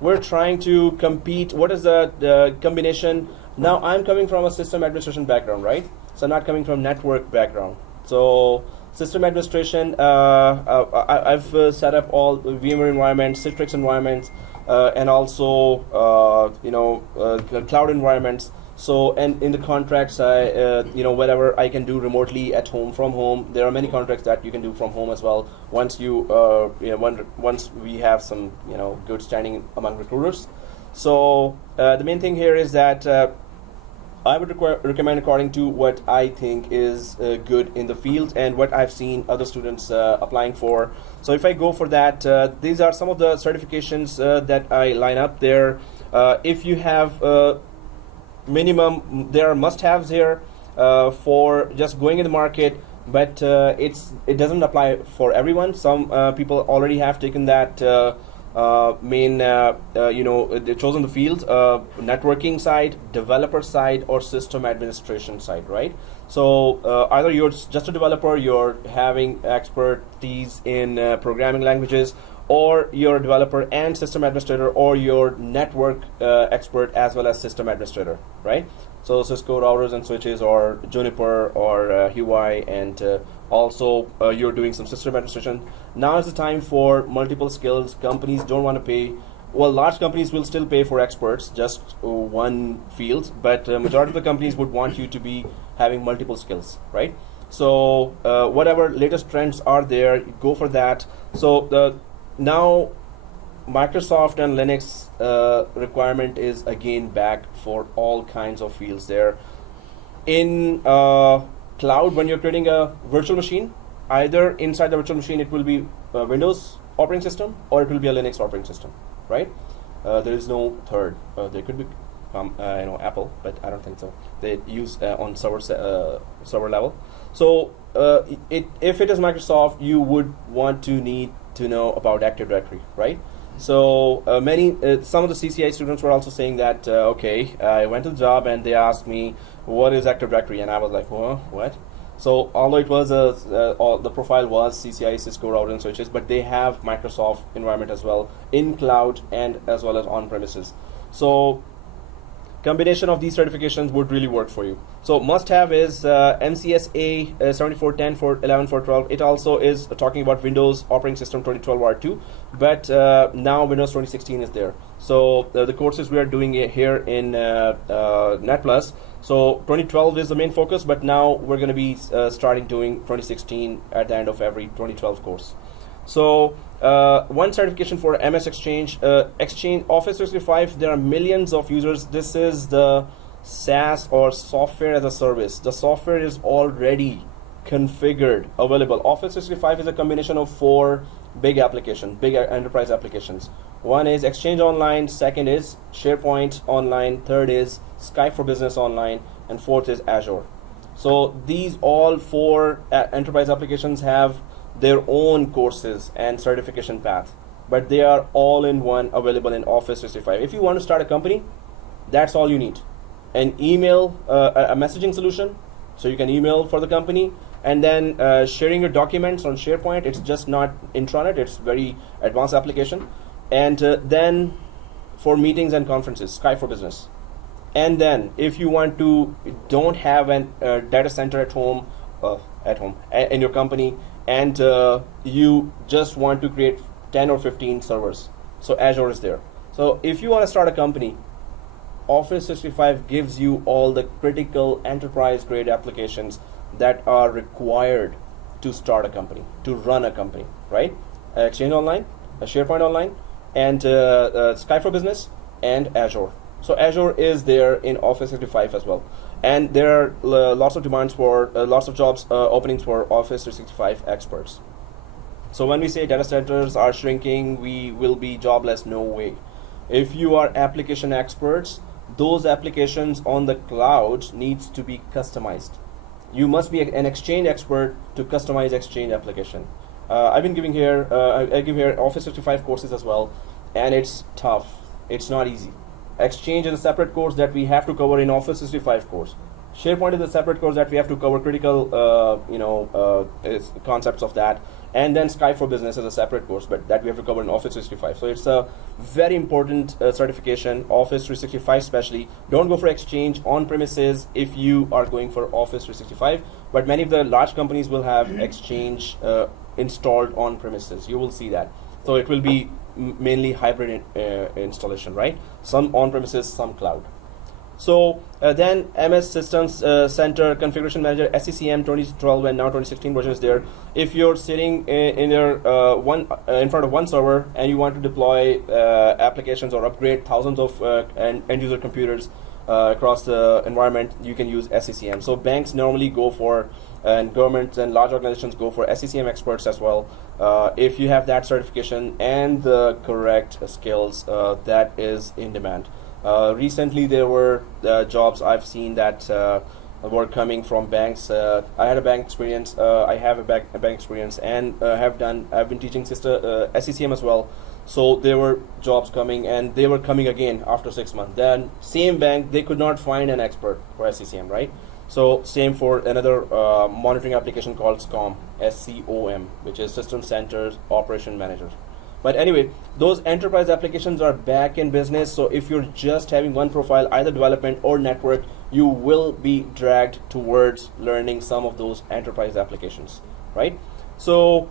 we're trying to compete. What is the combination? Now, I'm coming from a system administration background, right? So I'm not coming from network background. So system administration, I've set up all VMware environments, Citrix environments, and also cloud environments. So, and in the contracts, whatever I can do remotely at home, from home. There are many contracts that you can do from home as well. Once once we have some good standing among recruiters. So the main thing here is that I would recommend according to what I think is good in the field and what I've seen other students applying for. So if I go for that, these are some of the certifications that I line up there. If you have minimum, there are must-haves here for just going in the market, but it doesn't apply for everyone. Some people already have taken that they've chosen the field, networking side, developer side, or system administration side, right? So either you're just a developer, you're having expertise in programming languages, or you're a developer and system administrator, or you're network expert as well as system administrator, right? So Cisco routers and switches, or Juniper, or Huawei, and also you're doing some system administration. Now is the time for multiple skills. Companies don't want to pay. Well, large companies will still pay for experts, just one field, but majority of the companies would want you to be having multiple skills, right? So whatever latest trends are there, go for that. So now Microsoft and Linux requirement is again back for all kinds of fields there. In cloud, when you're creating a virtual machine, either inside the virtual machine it will be Windows operating system, or it will be a Linux operating system, right? There is no third. There could be Apple, but I don't think so. They use on server level. So if it is Microsoft, you would need to know about Active Directory, right? So some of the CCI students were also saying that okay, I went to the job and they asked me what is Active Directory, and I was like, well, what? So although it was the profile was CCI, Cisco router and switches, but they have Microsoft environment as well in cloud and as well as on premises. So combination of these certifications would really work for you. So must have is MCSA 7410 for 11 for 12. It also is talking about Windows operating system 2012 R2, but now Windows 2016 is there. So the courses we are doing here in Netplus. So 2012 is the main focus, but now we're going to be starting doing 2016 at the end of every 2012 course. So one certification for MS Exchange, Exchange Office 365. There are millions of users. This is the SaaS or software as a service. The software is already configured, available. Office 365 is a combination of 4 big enterprise applications. One is Exchange Online, second is SharePoint Online, third is Skype for Business Online, and fourth is Azure. So these all 4 enterprise applications have their own courses and certification path, but they are all in one available in Office 365. If you want to start a company, that's all you need. An email, a messaging solution, so you can email for the company, and then sharing your documents on SharePoint. It's just not intranet, it's very advanced application. And then for meetings and conferences, Skype for Business. And then if you don't have a data center at home in your company, and you just want to create 10 or 15 servers, so Azure is there. So if you want to start a company, Office 365 gives you all the critical enterprise grade applications that are required to start a company, to run a company, right? Exchange Online, SharePoint Online, and Skype for Business, and Azure. So Azure is there in Office 365 as well. And there are lots of demands for, lots of jobs openings for Office 365 experts. So when we say data centers are shrinking, we will be jobless, no way. If you are application experts, those applications on the cloud needs to be customized. You must be an Exchange expert to customize Exchange application. I've been giving here, I give here Office 365 courses as well, and it's tough. It's not easy. Exchange is a separate course that we have to cover in Office 365 course. SharePoint is a separate course that we have to cover critical, concepts of that. And then Sky for Business is a separate course, but that we have to cover in Office 365. So it's a very important certification, Office 365 especially. Don't go for Exchange on premises if you are going for Office 365. But many of the large companies will have Exchange installed on premises. You will see that. So it will be mainly hybrid installation, right? Some on premises, some cloud. So then MS Systems Center Configuration Manager SCCM 2012 and now 2016 version is there. If you're sitting in your in front of one server and you want to deploy applications or upgrade thousands of end user computers across the environment, you can use SCCM. So banks normally go for, and governments and large organizations go for SCCM experts as well. If you have that certification and the correct skills, that is in demand. Recently there were jobs I've seen that were coming from banks. I had a bank experience, I have a bank experience, and I've been teaching SCCM as well. So there were jobs coming, and they were coming again after 6 months. Then same bank, they could not find an expert for SCCM, right? So same for another monitoring application called SCOM, SCOM, which is System Center Operation Manager. But anyway, those enterprise applications are back in business. So if you're just having one profile, either development or network, you will be dragged towards learning some of those enterprise applications, right? So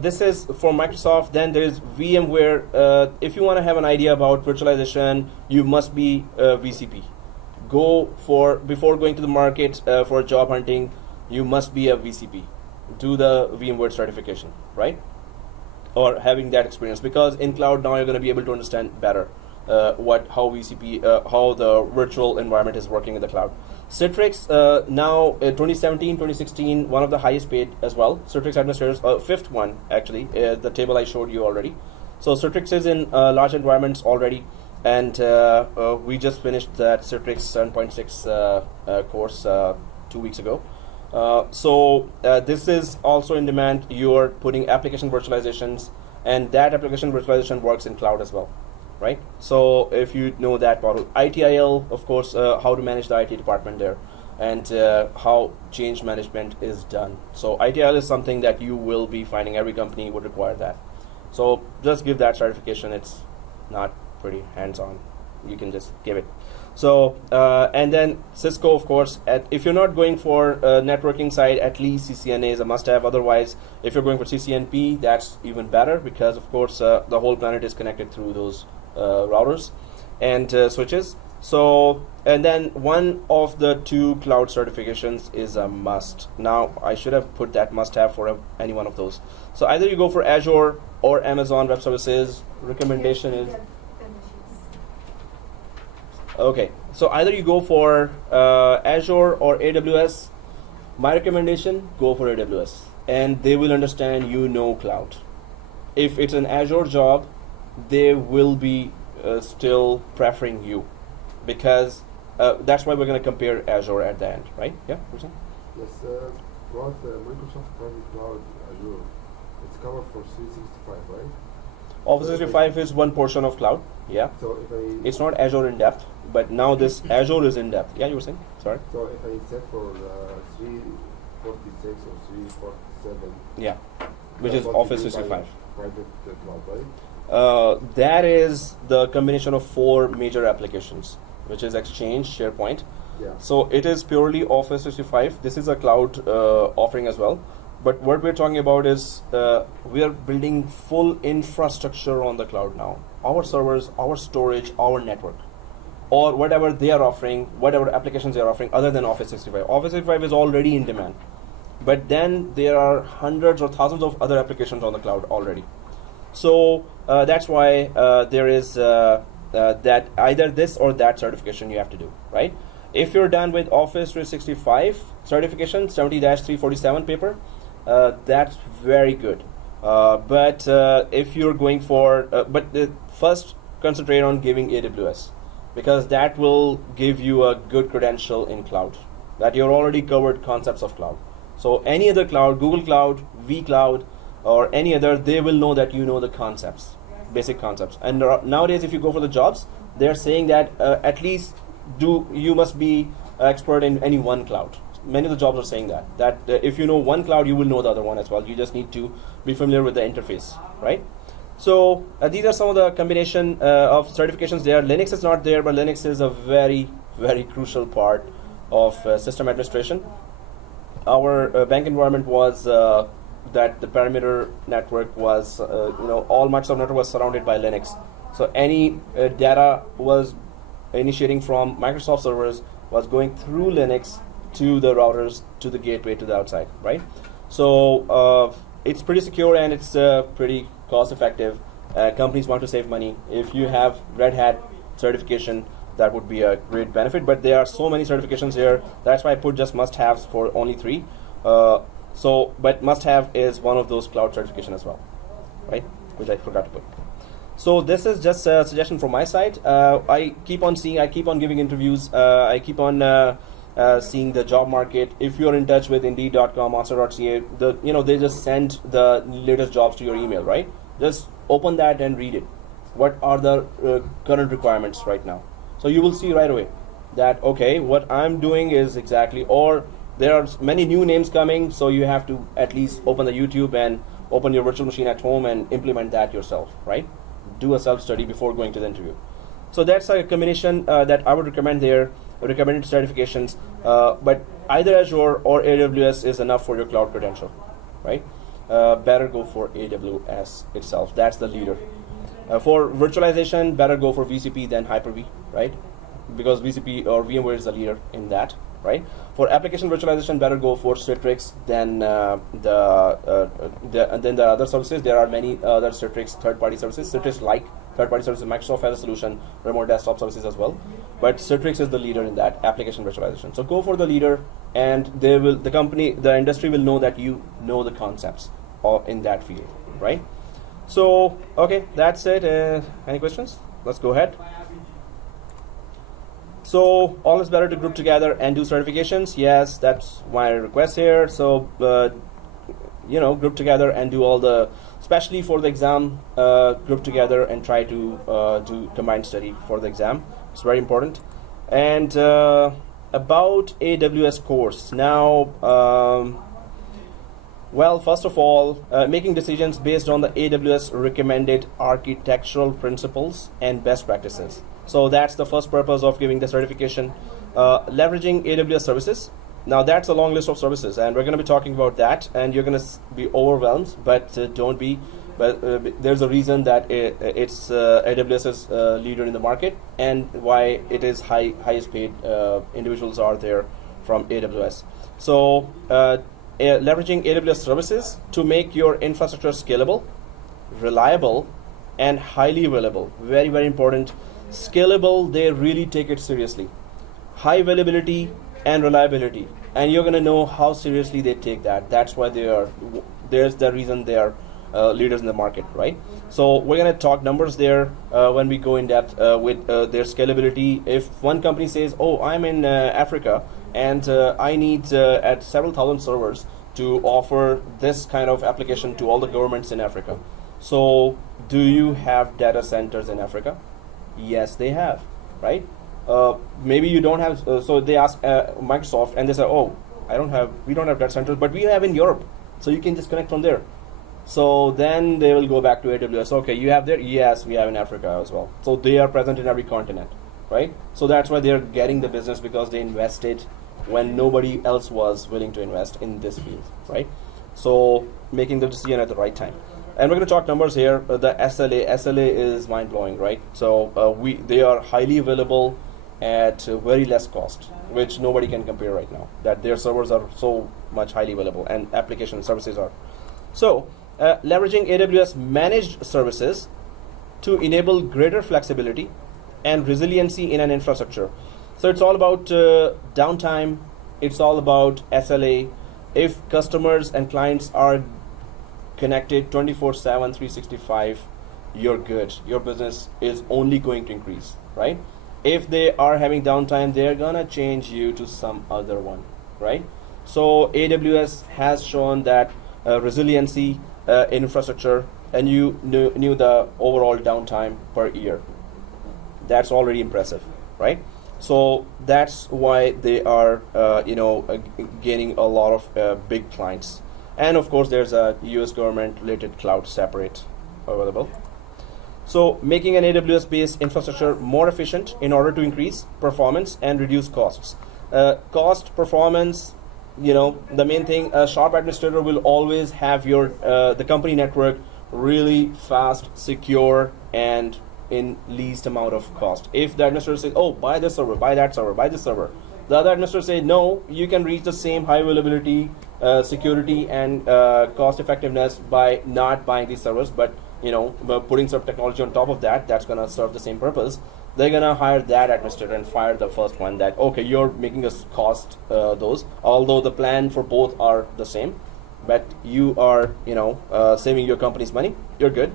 this is for Microsoft. Then there is VMware. If you want to have an idea about virtualization, you must be VCP. Before going to the market for job hunting, you must be a VCP. Do the VMware certification, right? Or having that experience, because in cloud now you're going to be able to understand better how VCP, how the virtual environment is working in the cloud. Citrix now 2017, 2016, one of the highest paid as well. Citrix administrators, fifth one actually, the table I showed you already. So Citrix is in large environments already, and we just finished that Citrix 7.6 course 2 weeks ago. So this is also in demand. You're putting application virtualizations, and that application virtualization works in cloud as well, right? So if you know that model, ITIL, of course, how to manage the IT department there, and how change management is done. So ITIL is something that you will be finding every company would require that. So just give that certification. It's not pretty hands-on. You can just give it. So and then Cisco, of course. If you're not going for networking side, at least CCNA is a must-have. Otherwise, if you're going for CCNP, that's even better, because of course the whole planet is connected through those routers and switches. So, and then one of the two cloud certifications is a must. Now I should have put that must-have for any one of those. So either you go for Azure or Amazon Web Services. Recommendation is okay. So either you go for Azure or AWS. My recommendation, go for AWS, and they will understand cloud. If it's an Azure job, they will be still preferring you, because that's why we're going to compare Azure at the end, right? Yeah. Yes, throughout the Microsoft Private Cloud Azure, it's covered for 365, right? Office 365 is one portion of cloud. Yeah. So if I It's not Azure in depth, but now this Azure is in depth. Yeah, you were saying? Sorry. So if I set for 346 or 347, Yeah. Which that's is what Office you do by 365. private cloud, right? That is the combination of 4 major applications, which is Exchange, SharePoint. Yeah. So it is purely Office 365. This is a cloud offering as well. But what we're talking about is we are building full infrastructure on the cloud now. Our servers, our storage, our network, or whatever they are offering, whatever applications they are offering other than Office 365. Office 365 is already in demand. But then there are hundreds or thousands of other applications on the cloud already. So that's why there is that either this or that certification you have to do, right? If you're done with Office 365 certification, 70-347 paper, that's very good. But if you're going for, first concentrate on giving AWS, because that will give you a good credential in cloud. that you're already covered concepts of cloud. So any other cloud, Google Cloud, vCloud, or any other, they will know that you know the concepts, basic concepts. And nowadays, if you go for the jobs, they're saying that at least you must be expert in any one cloud. Many of the jobs are saying that if you know one cloud, you will know the other one as well. You just need to be familiar with the interface, right? So these are some of the combination of certifications there. Linux is not there, but Linux is a very, very crucial part of system administration. Our bank environment was that the perimeter network was, all Microsoft network was surrounded by Linux. So any data was initiating from Microsoft servers was going through Linux to the routers, to the gateway, to the outside, right? So it's pretty secure and it's pretty cost effective. Companies want to save money. If you have Red Hat certification, that would be a great benefit, but there are so many certifications here. That's why I put just must-haves for only 3. But must-have is one of those cloud certification as well, right? Which I forgot to put. So this is just a suggestion from my side. I keep on giving interviews. I keep on seeing the job market. If you're in touch with Indeed.com, Monster.ca, they just send the latest jobs to your email, right? Just open that and read it. What are the current requirements right now? So you will see right away that, okay, what I'm doing is exactly, or there are many new names coming, so you have to at least open the YouTube and open your virtual machine at home and implement that yourself, right? Do a self-study before going to the interview. So that's a combination that I would recommend there, recommended certifications, but either Azure or AWS is enough for your cloud credential, right? Better go for AWS itself, that's the leader. For virtualization, better go for VCP than Hyper-V, right? Because VCP or VMware is the leader in that, right? For application virtualization, better go for Citrix than the other services. There are many other Citrix third-party services. Citrix like third-party services. Microsoft has a solution, remote desktop services as well. But Citrix is the leader in that application virtualization. So go for the leader, and the industry will know that you know the concepts in that field, right? So, okay, that's it. Any questions? Let's go ahead. So, always better to group together and do certifications. Yes, that's my request here. So, group together and do all the, especially for the exam, group together and try to do combined study for the exam. It's very important. And about AWS course. Now, well, first of all, making decisions based on the AWS recommended architectural principles and best practices. So that's the first purpose of giving the certification. Leveraging AWS services. Now that's a long list of services, and we're going to be talking about that, and you're going to be overwhelmed, but don't be. But there's a reason that it's AWS is leader in the market, and why it is highest paid individuals are there from AWS. So leveraging AWS services to make your infrastructure scalable, reliable, and highly available. Very, very important. Scalable, they really take it seriously. High availability and reliability. And you're going to know how seriously they take that. That's why there's the reason they are leaders in the market, right? So we're going to talk numbers there when we go in depth with their scalability. If one company says, oh, I'm in Africa, and I need at several thousand servers to offer this kind of application to all the governments in Africa. So do you have data centers in Africa? Yes, they have, right? Maybe you don't have, so they ask Microsoft and they say, oh, we don't have data centers, but we have in Europe. So you can just connect from there. So then they will go back to AWS. Okay, you have there? Yes, we have in Africa as well. So they are present in every continent, right? So that's why they're getting the business, because they invested when nobody else was willing to invest in this field, right? So making the decision at the right time. And we're going to talk numbers here. The SLA is mind-blowing, right? So they are highly available at very less cost, which nobody can compare right now. That their servers are so much highly available, and application services are. So leveraging AWS managed services to enable greater flexibility and resiliency in an infrastructure. So it's all about downtime. It's all about SLA. If customers and clients are connected 24/7, 365, you're good. Your business is only going to increase, right? if they are having downtime, they're gonna change you to some other one, right? So AWS has shown that resiliency in infrastructure, and you knew the overall downtime per year. That's already impressive, right? So that's why they are gaining a lot of big clients. And of course there's a US government related cloud separate available. So making an AWS based infrastructure more efficient in order to increase performance and reduce costs. Cost, performance, the main thing, a sharp administrator will always have your the company network really fast, secure, and in least amount of cost. If the administrator says, oh, buy this server, buy that server, buy this server, the other administrator say, no, you can reach the same high availability, security, and cost effectiveness by not buying these servers, but putting some technology on top of that, that's gonna serve the same purpose. They're gonna hire that administrator and fire the first one that, okay, you're making us cost those, although the plan for both are the same, but you are saving your company's money, you're good.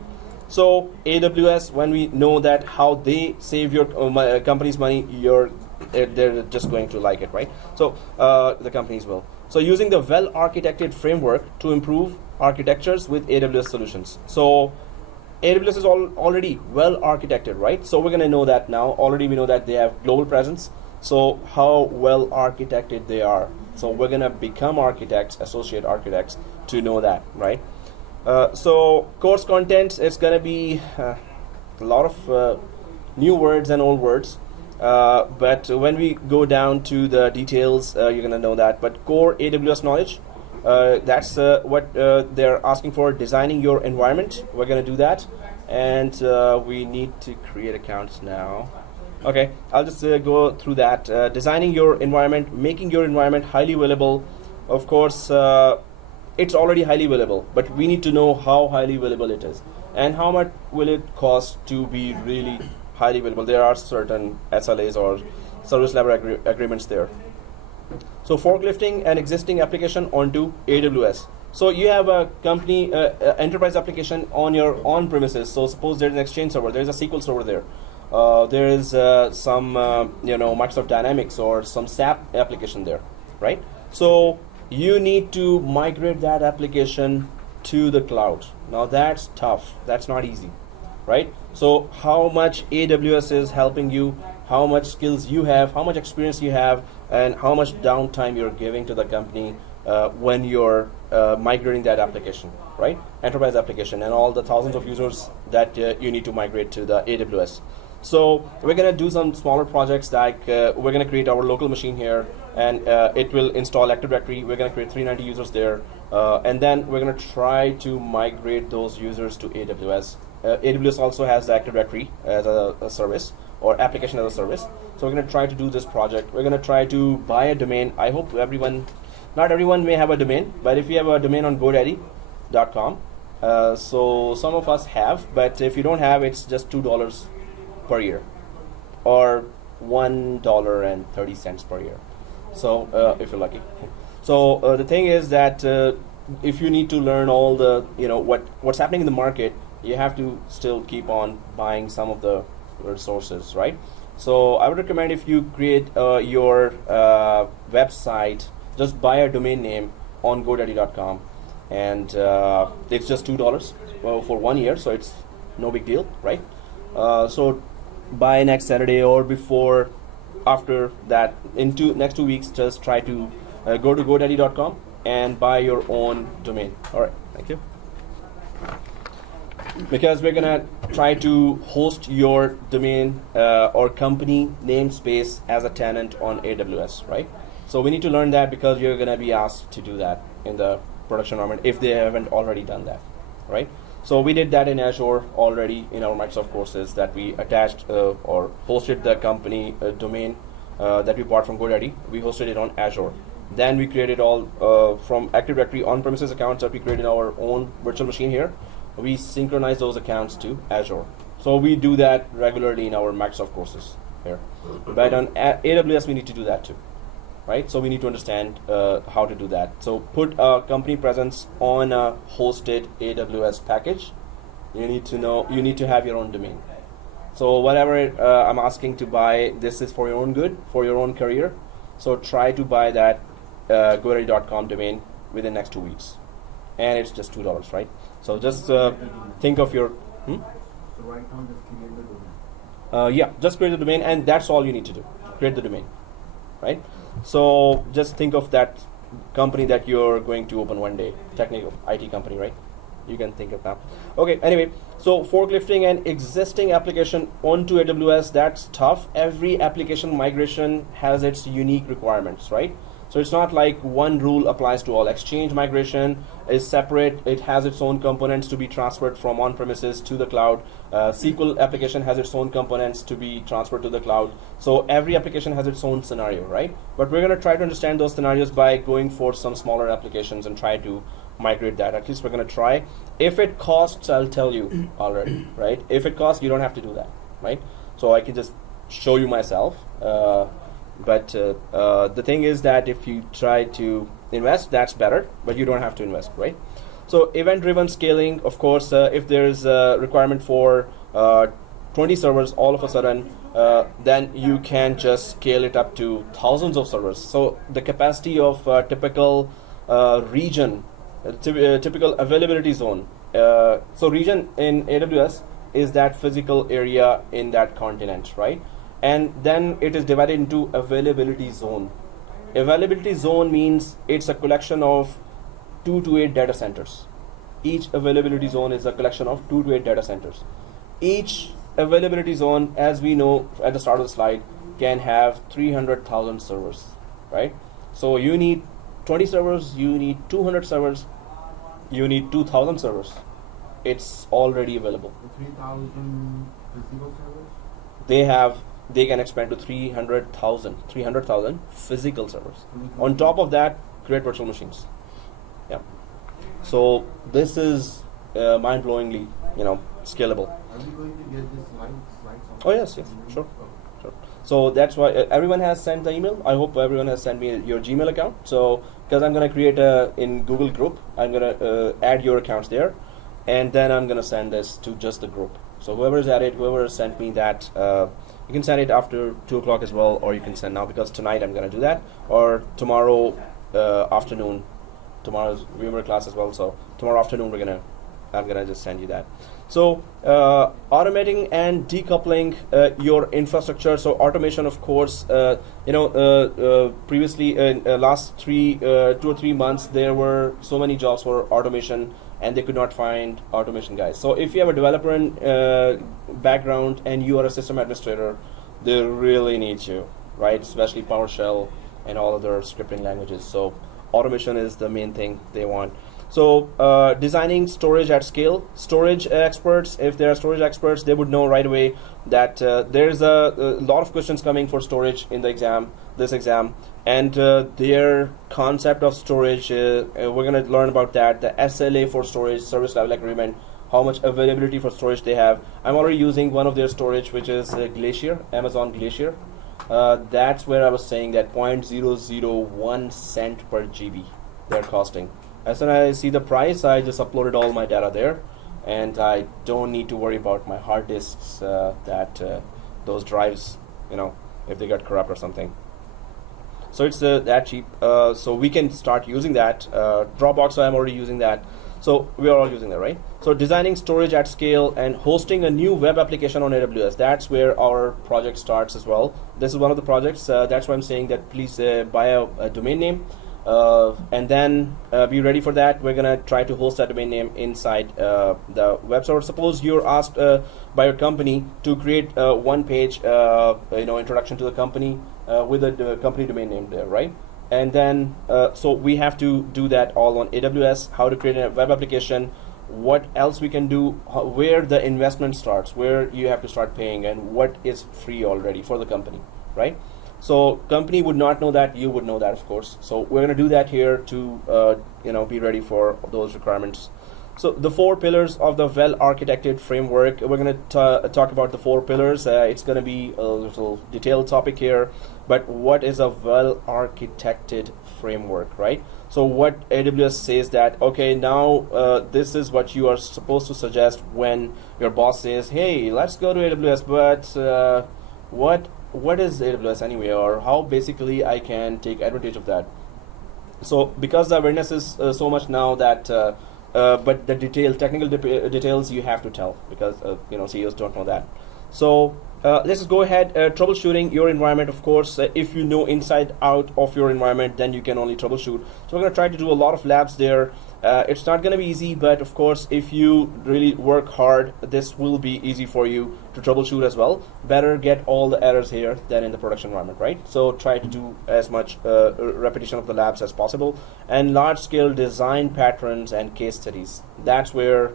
So AWS, when we know that how they save your company's money, they're just going to like it, right? So the companies will. So using the well-architected framework to improve architectures with AWS solutions. So AWS is already well-architected, right? So we're going to know that now. Already we know that they have global presence. So how well-architected they are. So we're going to become architects, associate architects, to know that, right? So course content, it's going to be a lot of new words and old words. But when we go down to the details, you're going to know that. But core AWS knowledge, that's what they're asking for. Designing your environment, we're going to do that. And we need to create accounts now. Okay, I'll just go through that. Designing your environment, making your environment highly available. Of course, it's already highly available, but we need to know how highly available it is. And how much will it cost to be really highly available. There are certain SLAs or service level agreements there. So forklifting an existing application onto AWS. So you have a company enterprise application on your on-premises. So suppose there's an Exchange server, there's a SQL server there. There is some Microsoft Dynamics or some SAP application there, right? So you need to migrate that application to the cloud. Now that's tough. That's not easy, right? So how much AWS is helping you, how much skills you have, how much experience you have, and how much downtime you're giving to the company when you're migrating that application, right? Enterprise application and all the thousands of users that you need to migrate to the AWS. So we're going to do some smaller projects, like we're going to create our local machine here, and it will install Active Directory. We're going to create 390 users there, and then we're going to try to migrate those users to AWS. AWS also has the Active Directory as a service, or application as a service. So we're going to try to do this project. We're going to try to buy a domain. I hope not everyone may have a domain, but if you have a domain on GoDaddy.com, so some of us have, but if you don't have, it's just $2 per year, or $1.30 per year. So if you're lucky. So the thing is that if you need to learn all the what's happening in the market, you have to still keep on buying some of the resources, right? So I would recommend, if you create your website, just buy a domain name on GoDaddy.com, and it's just $2 for 1 year, so it's no big deal, right? So by next Saturday or before, after that, next 2 weeks, just try to go to GoDaddy.com and buy your own domain. All right, thank you. Because we're gonna try to host your domain or company namespace as a tenant on AWS, right? So we need to learn that, because you're gonna be asked to do that in the production environment if they haven't already done that, right? So we did that in Azure already in our Microsoft courses, that we attached or hosted the company domain that we bought from GoDaddy. We hosted it on Azure. Then we created all from Active Directory on-premises accounts that we created our own virtual machine here. We synchronize those accounts to Azure. So we do that regularly in our Microsoft courses here. But on AWS, we need to do that too, right? So we need to understand how to do that. So put a company presence on a hosted AWS package. You need to have your own domain. So whatever I'm asking to buy, this is for your own good, for your own career. So try to buy that GoDaddy.com domain within the next 2 weeks, and it's just $2, right? So just think of your. So right now, just create the domain. Yeah, just create the domain, and that's all you need to do. Create the domain, right? So just think of that company that you're going to open one day, technical IT company, right? You can think of that. Okay, anyway, so forklifting an existing application onto AWS, that's tough. Every application migration has its unique requirements, right? So it's not like one rule applies to all. Exchange migration is separate. It has its own components to be transferred from on-premises to the cloud. SQL application has its own components to be transferred to the cloud. So every application has its own scenario, right? But we're going to try to understand those scenarios by going for some smaller applications and try to migrate that. At least we're going to try. If it costs, I'll tell you already, right? If it costs, you don't have to do that, right? So I can just show you myself. But the thing is that if you try to invest, that's better, but you don't have to invest, right? So event-driven scaling, of course, if there's a requirement for 20 servers all of a sudden, then you can just scale it up to thousands of servers. So the capacity of typical region, typical availability zone. So region in AWS is that physical area in that continent, right? And then it is divided into availability zone. Availability zone means it's a collection of 2 to 8 data centers. Each availability zone is a collection of 2 to 8 data centers. Each availability zone, as we know at the start of the slide, can have 300,000 servers, right? So you need 20 servers, you need 200 servers, you need 2,000 servers. It's already available. The 3,000 physical servers? They can expand to 300,000 physical servers. On top of that, create virtual machines. Yeah. So this is mind-blowingly, scalable. Are we going to get this slides on? Oh yes, sure. So that's why everyone has sent the email. I hope everyone has sent me your Gmail account. So because I'm gonna create in Google group, I'm gonna add your accounts there, and then I'm gonna send this to just the group. So whoever is added, whoever sent me that. You can send it after 2 o'clock as well, or you can send now, because tonight I'm going to do that, or tomorrow afternoon. Tomorrow's VMware class as well, so tomorrow afternoon I'm gonna just send you that. So automating and decoupling your infrastructure. So automation, of course, previously in last 2 or 3 months, there were so many jobs for automation, and they could not find automation guys. So if you have a developer background and you are a system administrator, they really need you, right? Especially PowerShell and all other scripting languages. So automation is the main thing they want. So designing storage at scale. Storage experts, if there are storage experts, they would know right away that there's a lot of questions coming for storage in the this exam. And their concept of storage, we're going to learn about that, the SLA for storage, service level agreement, how much availability for storage they have. I'm already using one of their storage, which is Glacier, Amazon Glacier. That's where I was saying that 0.001 cent per GB they're costing. As soon as I see the price, I just uploaded all my data there, and I don't need to worry about my hard disks, those drives, if they get corrupt or something. So it's that cheap. So we can start using that. Dropbox, I'm already using that. So we are all using that, right? So designing storage at scale and hosting a new web application on AWS. That's where our project starts as well. This is one of the projects. That's why I'm saying that please buy a domain name. And then be ready for that. We're gonna try to host that domain name inside the web server. Suppose you're asked by your company to create one page, introduction to the company with a company domain name there, right? And then so we have to do that all on AWS. How to create a web application? What else we can do? Where the investment starts? Where you have to start paying, and what is free already for the company, right? So company would not know that, you would know that, of course. So we're going to do that here to be ready for those requirements. So the 4 pillars of the well-architected framework. We're going to talk about the 4 pillars. It's going to be a little detailed topic here, but what is a well-architected framework, right? So what AWS says that, okay, now this is what you are supposed to suggest when your boss says, hey, let's go to AWS, but what is AWS anyway, or how basically I can take advantage of that. So because the awareness is so much now that but the technical details you have to tell, because CEOs don't know that. So let's just go ahead, troubleshooting your environment. Of course, if you know inside out of your environment, then you can only troubleshoot. So we're going to try to do a lot of labs there. It's not going to be easy, but of course, if you really work hard, this will be easy for you to troubleshoot as well. Better get all the errors here than in the production environment, right? So try to do as much repetition of the labs as possible, and large-scale design patterns and case studies. That's where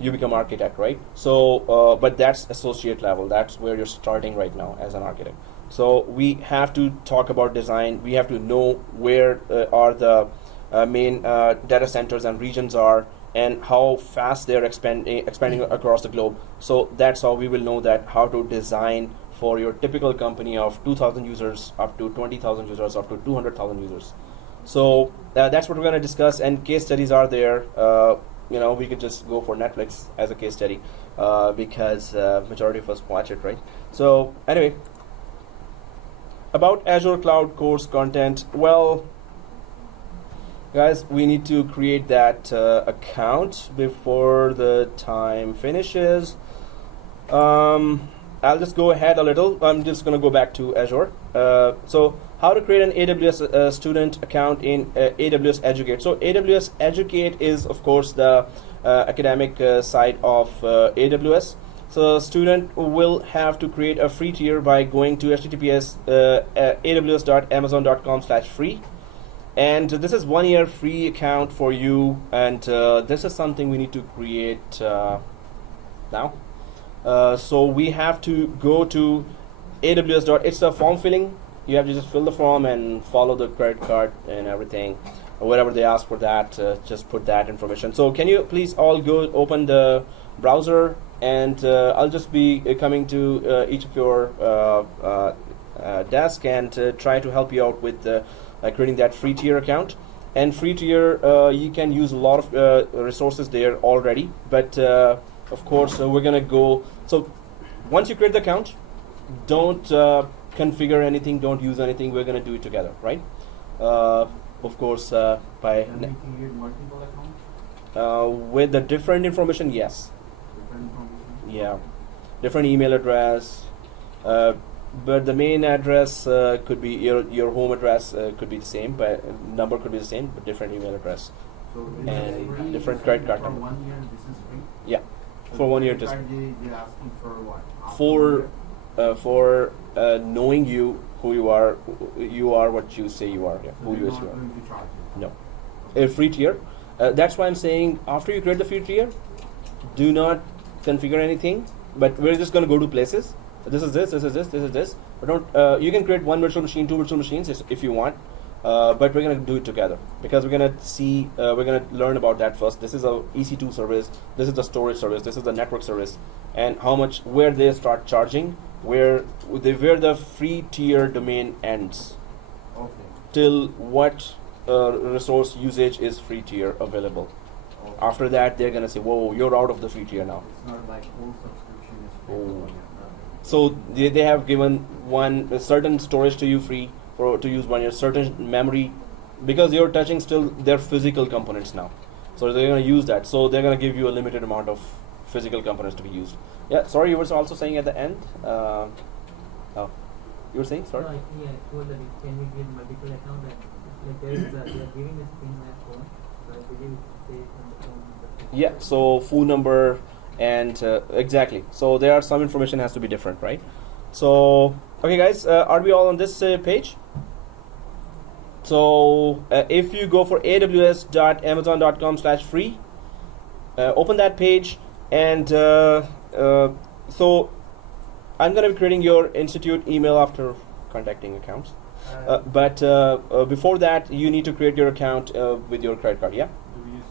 you become architect, right? So, but that's associate level. That's where you're starting right now as an architect. So we have to talk about design. We have to know where are the main data centers and regions are, and how fast they're expanding across the globe. So that's how we will know that how to design for your typical company of 2,000 users up to 20,000 users up to 200,000 users. So that's what we're going to discuss, and case studies are there. We could just go for Netflix as a case study because majority of us watch it, right? So anyway, about Azure Cloud course content. Well, guys, we need to create that account before the time finishes. I'll just go ahead a little. I'm just going to go back to Azure. So how to create an AWS student account in AWS Educate. So AWS Educate is, of course, the academic side of AWS. So student will have to create a free tier by going to https aws.amazon.com/free. And this is 1 year free account for you, and this is something we need to create now. So we have to go to AWS. It's a form filling. You have to just fill the form and follow the credit card and everything. Whatever they ask for that, just put that information. So can you please all go open the browser, and I'll just be coming to each of your desk and try to help you out with creating that free tier account. And free tier, you can use a lot of resources there already, but of course we're gonna go. So once you create the account, don't configure anything, don't use anything. We're gonna do it together, right? Of course, by Can we create multiple accounts? with the different information, yes. Different information? Yeah, different email address, but the main address could be your home address could be the same, but number could be the same, but different email address. So And is free, different you credit said card for number. 1 year this is free? Yeah, So for 1 year credit just card they're asking for what? After for 1 year? for knowing you, who you are what you say you are. Yeah, So who they're you not say you are. going to charge you? No, a free tier. That's why I'm saying after you create the free tier, do not configure anything. But we're just going to go to places. This is this. This is this. This is this. But don't. You can create one virtual machine, two virtual machines if you want. But we're going to do it together because we're going to see. We're going to learn about that first. This is a EC2 service. This is the storage service. This is the network service, and how much where they start charging, where the free tier domain ends. Okay. Till what resource usage is free tier available. Okay. After that, they're gonna say, "Whoa, you're out of the free tier now." It's not like full subscription is free Oh. for 1 year. So they have given a certain storage to you free to use 1 year, certain memory, because you're touching still their physical components now. So they're gonna use that. So they're gonna give you a limited amount of physical components to be used. Yeah. Sorry, you were also saying at the end. Oh, you were saying, sorry. No, I told that it can be create multiple accounts, and like there is they are giving this thing at phone, so I believe it says on the phone. Yeah, so phone number and exactly. So there are some information has to be different, right? So okay, guys, are we all on this page? So if you go for aws.amazon.com/free, open that page, and so I'm going to be creating your institute email after contacting accounts. But before that, you need to create your account with your credit card. Yeah. Do we use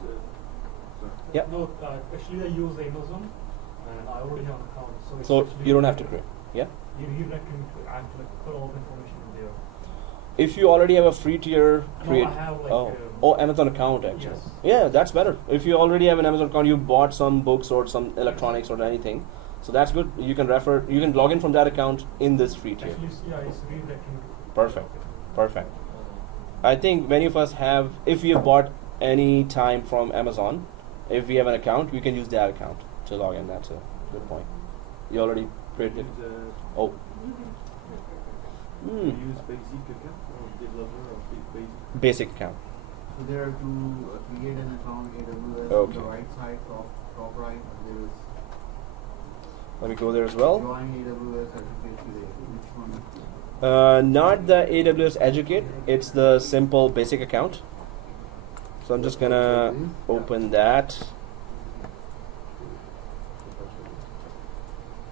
Yeah. No, actually I use Amazon and I already have an account. So, it's So actually you don't have to create. Yeah. You like to add like put all the information in there. If you already have a free tier, create. No, I have like oh, Amazon account actually. Yes. Yeah, that's better. If you already have an Amazon account, you bought some books or some electronics or anything, so that's good. You can you can log in from that account in this free tier. Actually, yeah, it's redirecting. Perfect. Perfect. I think many of us have, if we have bought any time from Amazon, if we have an account, we can use that account to log in. That's a good point. You already created. Oh. Hmm. Use basic account or developer or basic. Basic account. So there to create an account AWS on Okay. the right side, top right, there is Let me go there as well. join AWS certificate today. Which one? Not the AWS Educate. It's the simple basic account. So I'm just gonna open that.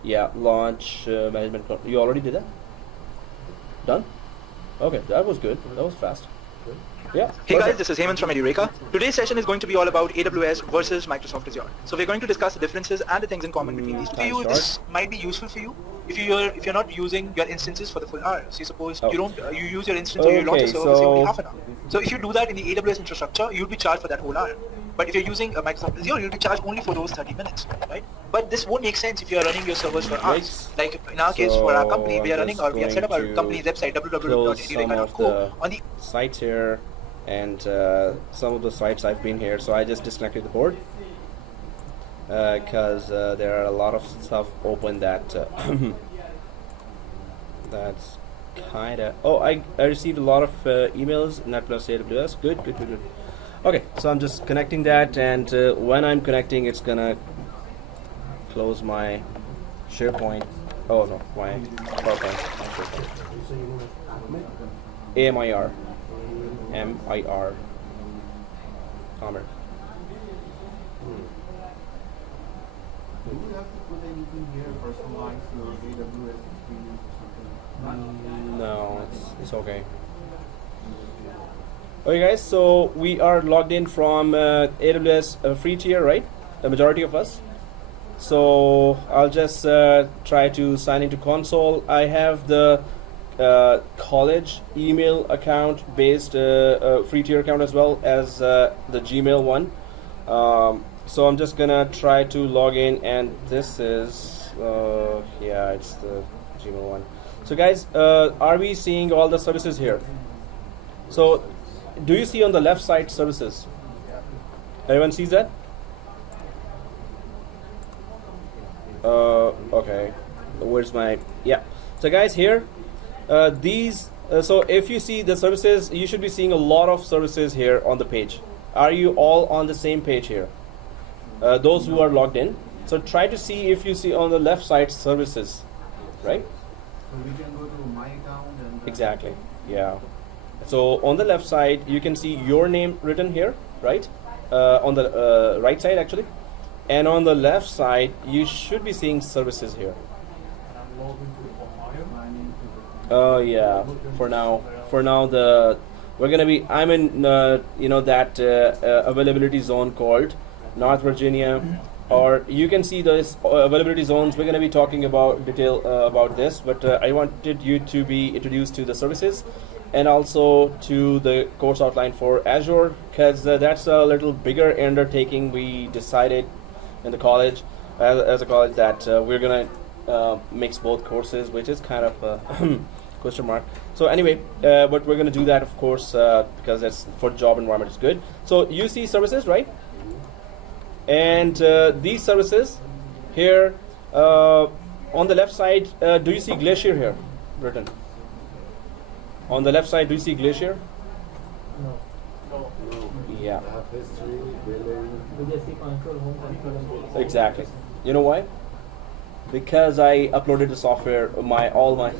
Yeah, launch management. You already did that? Done? Okay, that was good. That was fast. Yeah. Hey guys, perfect. this is Hemant from Edureka. Today's session is going to be all about AWS versus Microsoft Azure. So we're going to discuss the differences and the things in common between these two. For you, this might be useful for you if you're not using your instances for the full hour. So suppose you don't you use your instance or you launch a Okay, server say only so- half an hour. So if you do that in the AWS infrastructure, you'll be charged for that whole hour. But if you're using Microsoft Azure, you'll be charged only for those 30 minutes, right? But this won't make sense if you're running your servers for hours. Right. Like in our case, for our So company, we are I'm running just or we have set up going our to company's website close some of www.edureka.co the on the sites here, and some of the sites I've been here, so I just disconnected the board because there are a lot of stuff open that that's kind of. Oh, I received a lot of emails. Netplus AWS. Good. Okay, so I'm just connecting that, and when I'm connecting, it's gonna close my SharePoint. Oh no, my PowerPoint. AMIR. MIR. Commerce. Do you have to put anything here, personalize your AWS experience or something? No, it's okay. Okay guys, so we are logged in from AWS free tier, right? The majority of us. So I'll just try to sign into console. I have the college email account based free tier account as well as the Gmail one. So I'm just gonna try to log in, and this is yeah, it's the Gmail one. So guys, are we seeing all the services here? So do you see on the left side services? Anyone sees that? Okay, where's my, yeah. So guys, here these so if you see the services, you should be seeing a lot of services here on the page. Are you all on the same page here? Those who are logged in, so try to see if you see on the left side services, right? So we can go to my account and Exactly, yeah. So on the left side, you can see your name written here, right? On the right side actually, and on the left side, you should be seeing services here. And I'm logged into Ohio. sign into Oh yeah. For now, we're gonna be. I'm in that availability zone called North Virginia, or you can see those availability zones. We're gonna be talking about detail about this, but I wanted you to be introduced to the services and also to the course outline for Azure, because that's a little bigger undertaking. We decided in the college, as a college, that we're gonna mix both courses, which is kind of a question mark. So anyway, but we're gonna do that, of course, because that's for job environment is good. So you see services, right? And these services here on the left side, do you see Glacier here written? On the left side, do you see Glacier? No. Yeah. I have history, billing. We just see control home control and go. Exactly. You know why? Because I uploaded the software, all my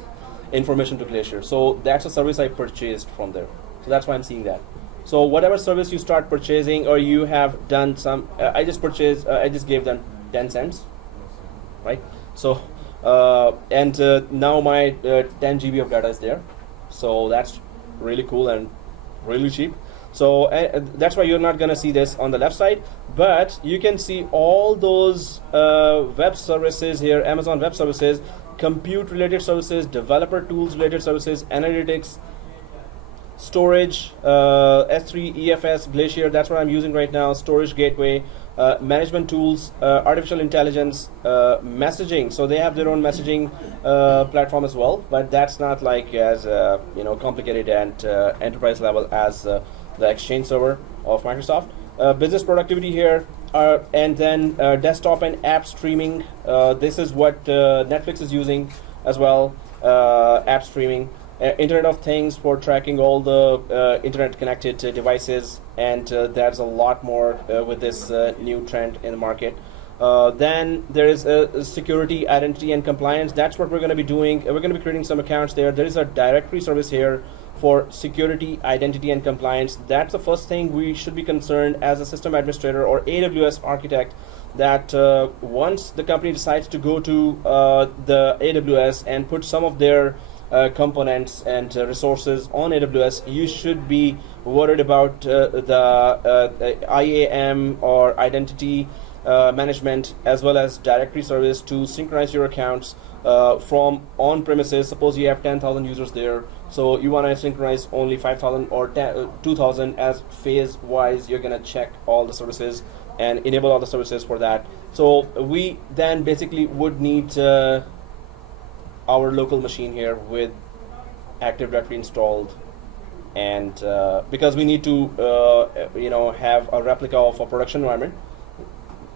information to Glacier. So that's a service I purchased from there. So that's why I'm seeing that. So whatever service you start purchasing, or you have done some, I just purchased, I just gave them 10 cents, right? So, and now my 10 GB of data is there. So that's really cool and really cheap. So that's why you're not going to see this on the left side, but you can see all those web services here, Amazon Web Services, compute related services, developer tools related services, analytics, storage, S3, EFS, Glacier, that's what I'm using right now, storage gateway, management tools, artificial intelligence, messaging. So they have their own messaging platform as well, but that's not like as complicated and enterprise level as the Exchange server of Microsoft. Business productivity here, and then desktop and app streaming. This is what Netflix is using as well, app streaming. Internet of Things for tracking all the internet connected devices, and there's a lot more with this new trend in the market. Then there is security, identity, and compliance. That's what we're going to be doing. We're going to be creating some accounts there. There is a directory service here for security, identity, and compliance. That's the first thing we should be concerned as a system administrator or AWS architect, that once the company decides to go to the AWS and put some of their components and resources on AWS, you should be worried about the IAM or identity management, as well as directory service to synchronize your accounts from on-premises. Suppose you have 10,000 users there, so you want to synchronize only 5,000 or 2,000 as phase-wise. You're going to check all the services and enable all the services for that. So we then basically would need our local machine here with Active Directory installed, and because we need to have a replica of a production environment,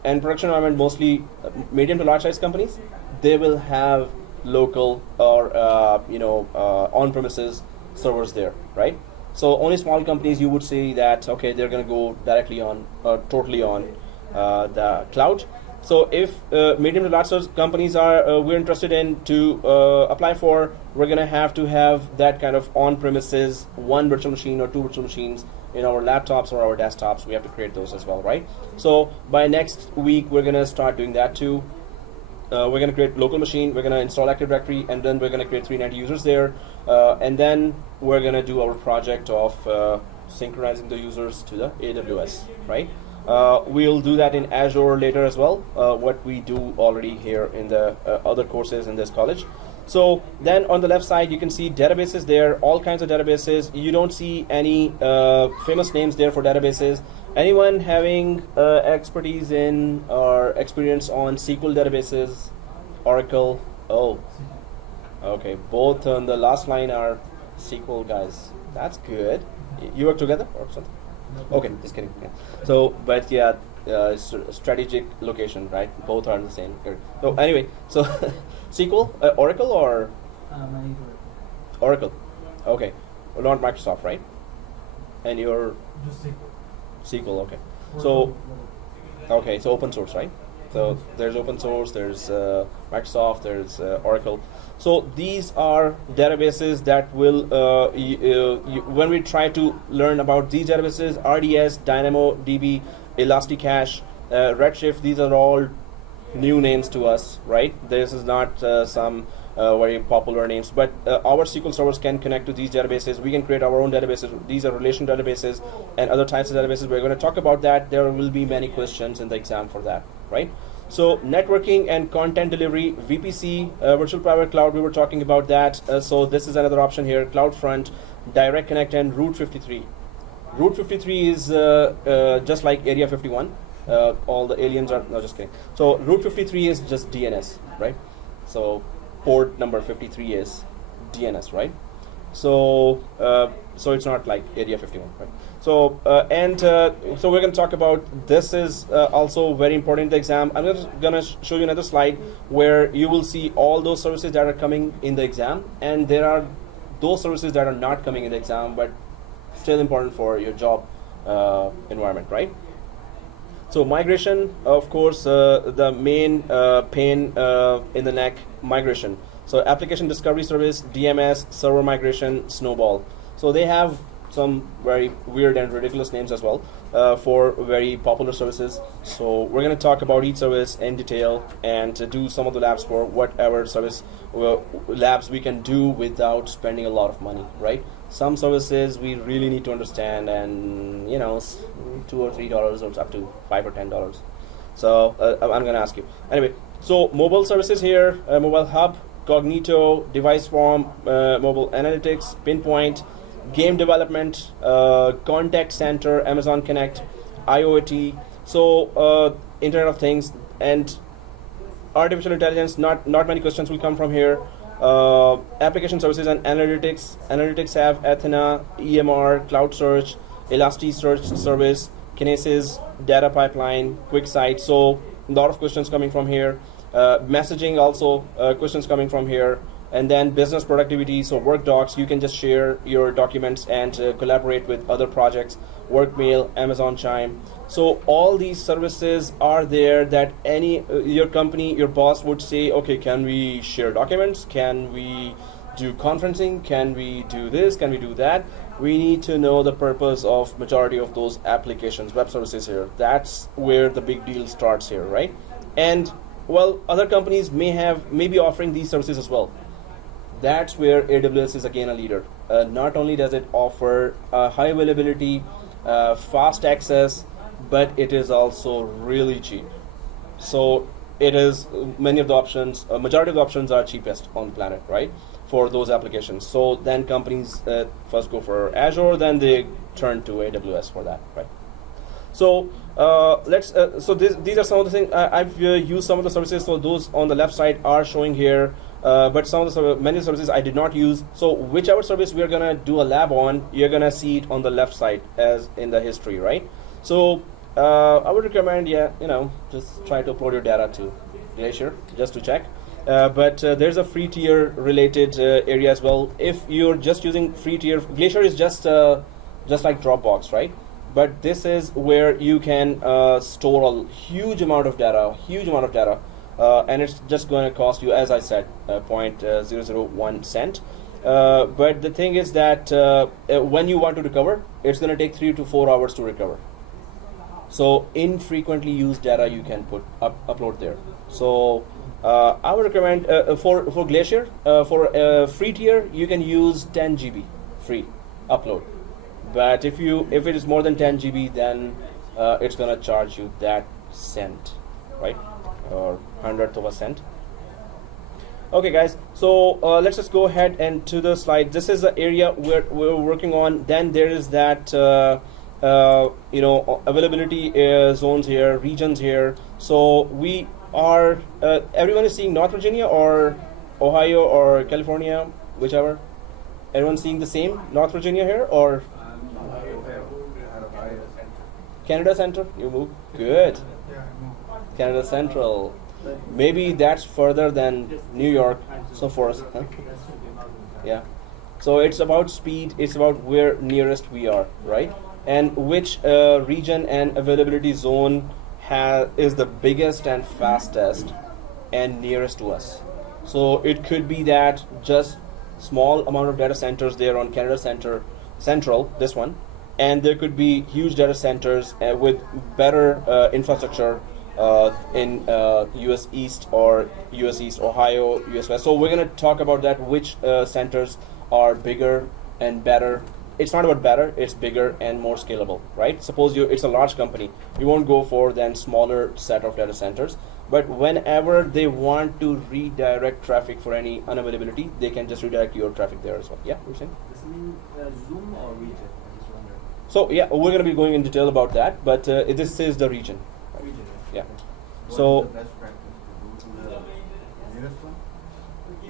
and production environment mostly medium to large size companies, they will have local or on-premises servers there, right? So only small companies you would say that okay, they're going to go directly on totally on the cloud. So if medium to large size companies are we're interested in to apply for, we're going to have that kind of on-premises one virtual machine or two virtual machines in our laptops or our desktops. We have to create those as well, right? So by next week we're going to start doing that too. We're going to create local machine, we're going to install Active Directory, and then we're going to create 390 users there, and then we're going to do our project of synchronizing the users to the AWS, right? We'll do that in Azure later as well, what we do already here in the other courses in this college. So then on the left side you can see databases there, all kinds of databases. You don't see any famous names there for databases. Anyone having expertise in or experience on SQL databases, Oracle? Oh, okay, both on the last line are SQL guys. That's good. You work together or something? Okay, just kidding. Yeah. So, but yeah, strategic location, right? Both are the same. So anyway, so SQL, Oracle or Oracle? Okay, well, not Microsoft, right? And you're Just SQL. SQL, okay. So, okay, so open source, right? So there's open source, there's Microsoft, there's Oracle. So these are databases that will, when we try to learn about these databases, RDS, DynamoDB, Elasticache, Redshift, these are all new names to us, right? This is not some very popular names, but our SQL servers can connect to these databases. We can create our own databases. These are relational databases and other types of databases. We're going to talk about that. There will be many questions in the exam for that, right? So networking and content delivery, VPC, virtual private cloud, we were talking about that. So this is another option here, CloudFront, Direct Connect, and Route 53. Route 53 is just like Area 51. All the aliens are, no, just kidding. So Route 53 is just DNS, right? So port number 53 is DNS, right? So so it's not like Area 51, right? So so we're going to talk about this is also very important in the exam. I'm just going to show you another slide where you will see all those services that are coming in the exam, and there are those services that are not coming in the exam but still important for your job environment, right? So migration, of course, the main pain in the neck, migration. So application discovery service, DMS, server migration, Snowball. So they have some very weird and ridiculous names as well for very popular services. So we're going to talk about each service in detail and do some of the labs for whatever service labs we can do without spending a lot of money, right? some services we really need to understand, and $2 or $3 or up to $5 or $10. So I'm going to ask you anyway. So mobile services here, mobile hub, Cognito, device form, mobile analytics, pinpoint, game development, contact center, Amazon Connect, IoT, so Internet of Things, and artificial intelligence. Not many questions will come from here. Application services and analytics. Analytics have Athena, EMR, Cloud Search, Elasticsearch service, Kinesis, data pipeline, QuickSight. So a lot of questions coming from here. Messaging also, questions coming from here. And then business productivity, so work docs, you can just share your documents and collaborate with other projects, Workmail, Amazon Chime. So all these services are there that your company, your boss would say, okay, can we share documents? Can we do conferencing? Can we do this? Can we do that? We need to know the purpose of majority of those applications, web services here. That's where the big deal starts here, right? And well, other companies may be offering these services as well. That's where AWS is again a leader. Not only does it offer high availability, fast access, but it is also really cheap. So it is majority of the options are cheapest on the planet, right? For those applications. So then companies first go for Azure, then they turn to AWS for that, right? So these are some of the things. I've used some of the services. So those on the left side are showing here. But many services I did not use. So whichever service we're gonna do a lab on, you're gonna see it on the left side as in the history, right? So I would recommend, just try to upload your data to Glacier just to check. But there's a free tier related area as well. If you're just using free tier, Glacier is just like Dropbox, right? But this is where you can store a huge amount of data, and it's just going to cost you, as I said, 0.001 cent. But the thing is that when you want to recover, it's going to take 3 to 4 hours to recover. So infrequently used data you can upload there. So I would recommend for Glacier, for free tier, you can use 10 GB free upload. But if it is more than 10 GB, then it's going to charge you that cent, right? Or 100th of a cent. Okay guys, so let's just go ahead and to the slide. This is the area we're working on. Then there is that availability zones here, regions here. So we are everyone is seeing North Virginia or Ohio or California, whichever. Everyone seeing the same North Virginia here or Canada Center? You move good. Canada Central. Maybe that's further than New York, so forth. Huh? Yeah. So it's about speed. It's about where nearest we are, right? And which region and availability zone is the biggest and fastest and nearest to us. So it could be that just small amount of data centers there on Canada Central, this one, and there could be huge data centers with better infrastructure in US East or US East, Ohio, US West. So we're going to talk about that, which centers are bigger and better. It's not about better, it's bigger and more scalable, right? Suppose it's a large company, you won't go for then smaller set of data centers, but whenever they want to redirect traffic for any unavailability, they can just redirect your traffic there as well. Yeah, you're saying? This means Zoom or region? I just wonder. So yeah, we're going to be going in detail about that, but this is the region. Right? Region. Yeah. What So is the best practice to go to the nearest one?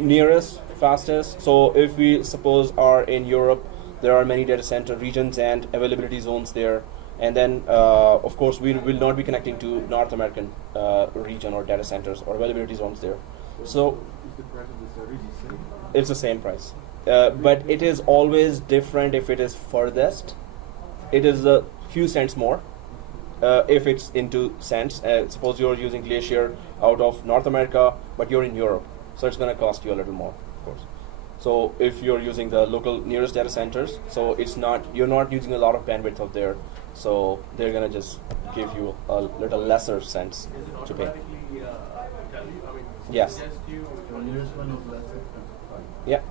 nearest, fastest. So if we suppose are in Europe, there are many data center regions and availability zones there. And then, of course, we will not be connecting to North American region or data centers or availability zones there. So Is the price of the service the same? it's the same price. But it is always different if it is furthest. It is a few cents more. If it's into cents, suppose you're using Glacier out of North America, but you're in Europe, so it's going to cost you a little more, of course. So if you're using the local nearest data centers, so you're not using a lot of bandwidth of there, so they're going to just give you a little lesser cents Is it to pay. automatically tell you? I mean, Yes. suggest you The nearest one is less expensive, right? Yeah.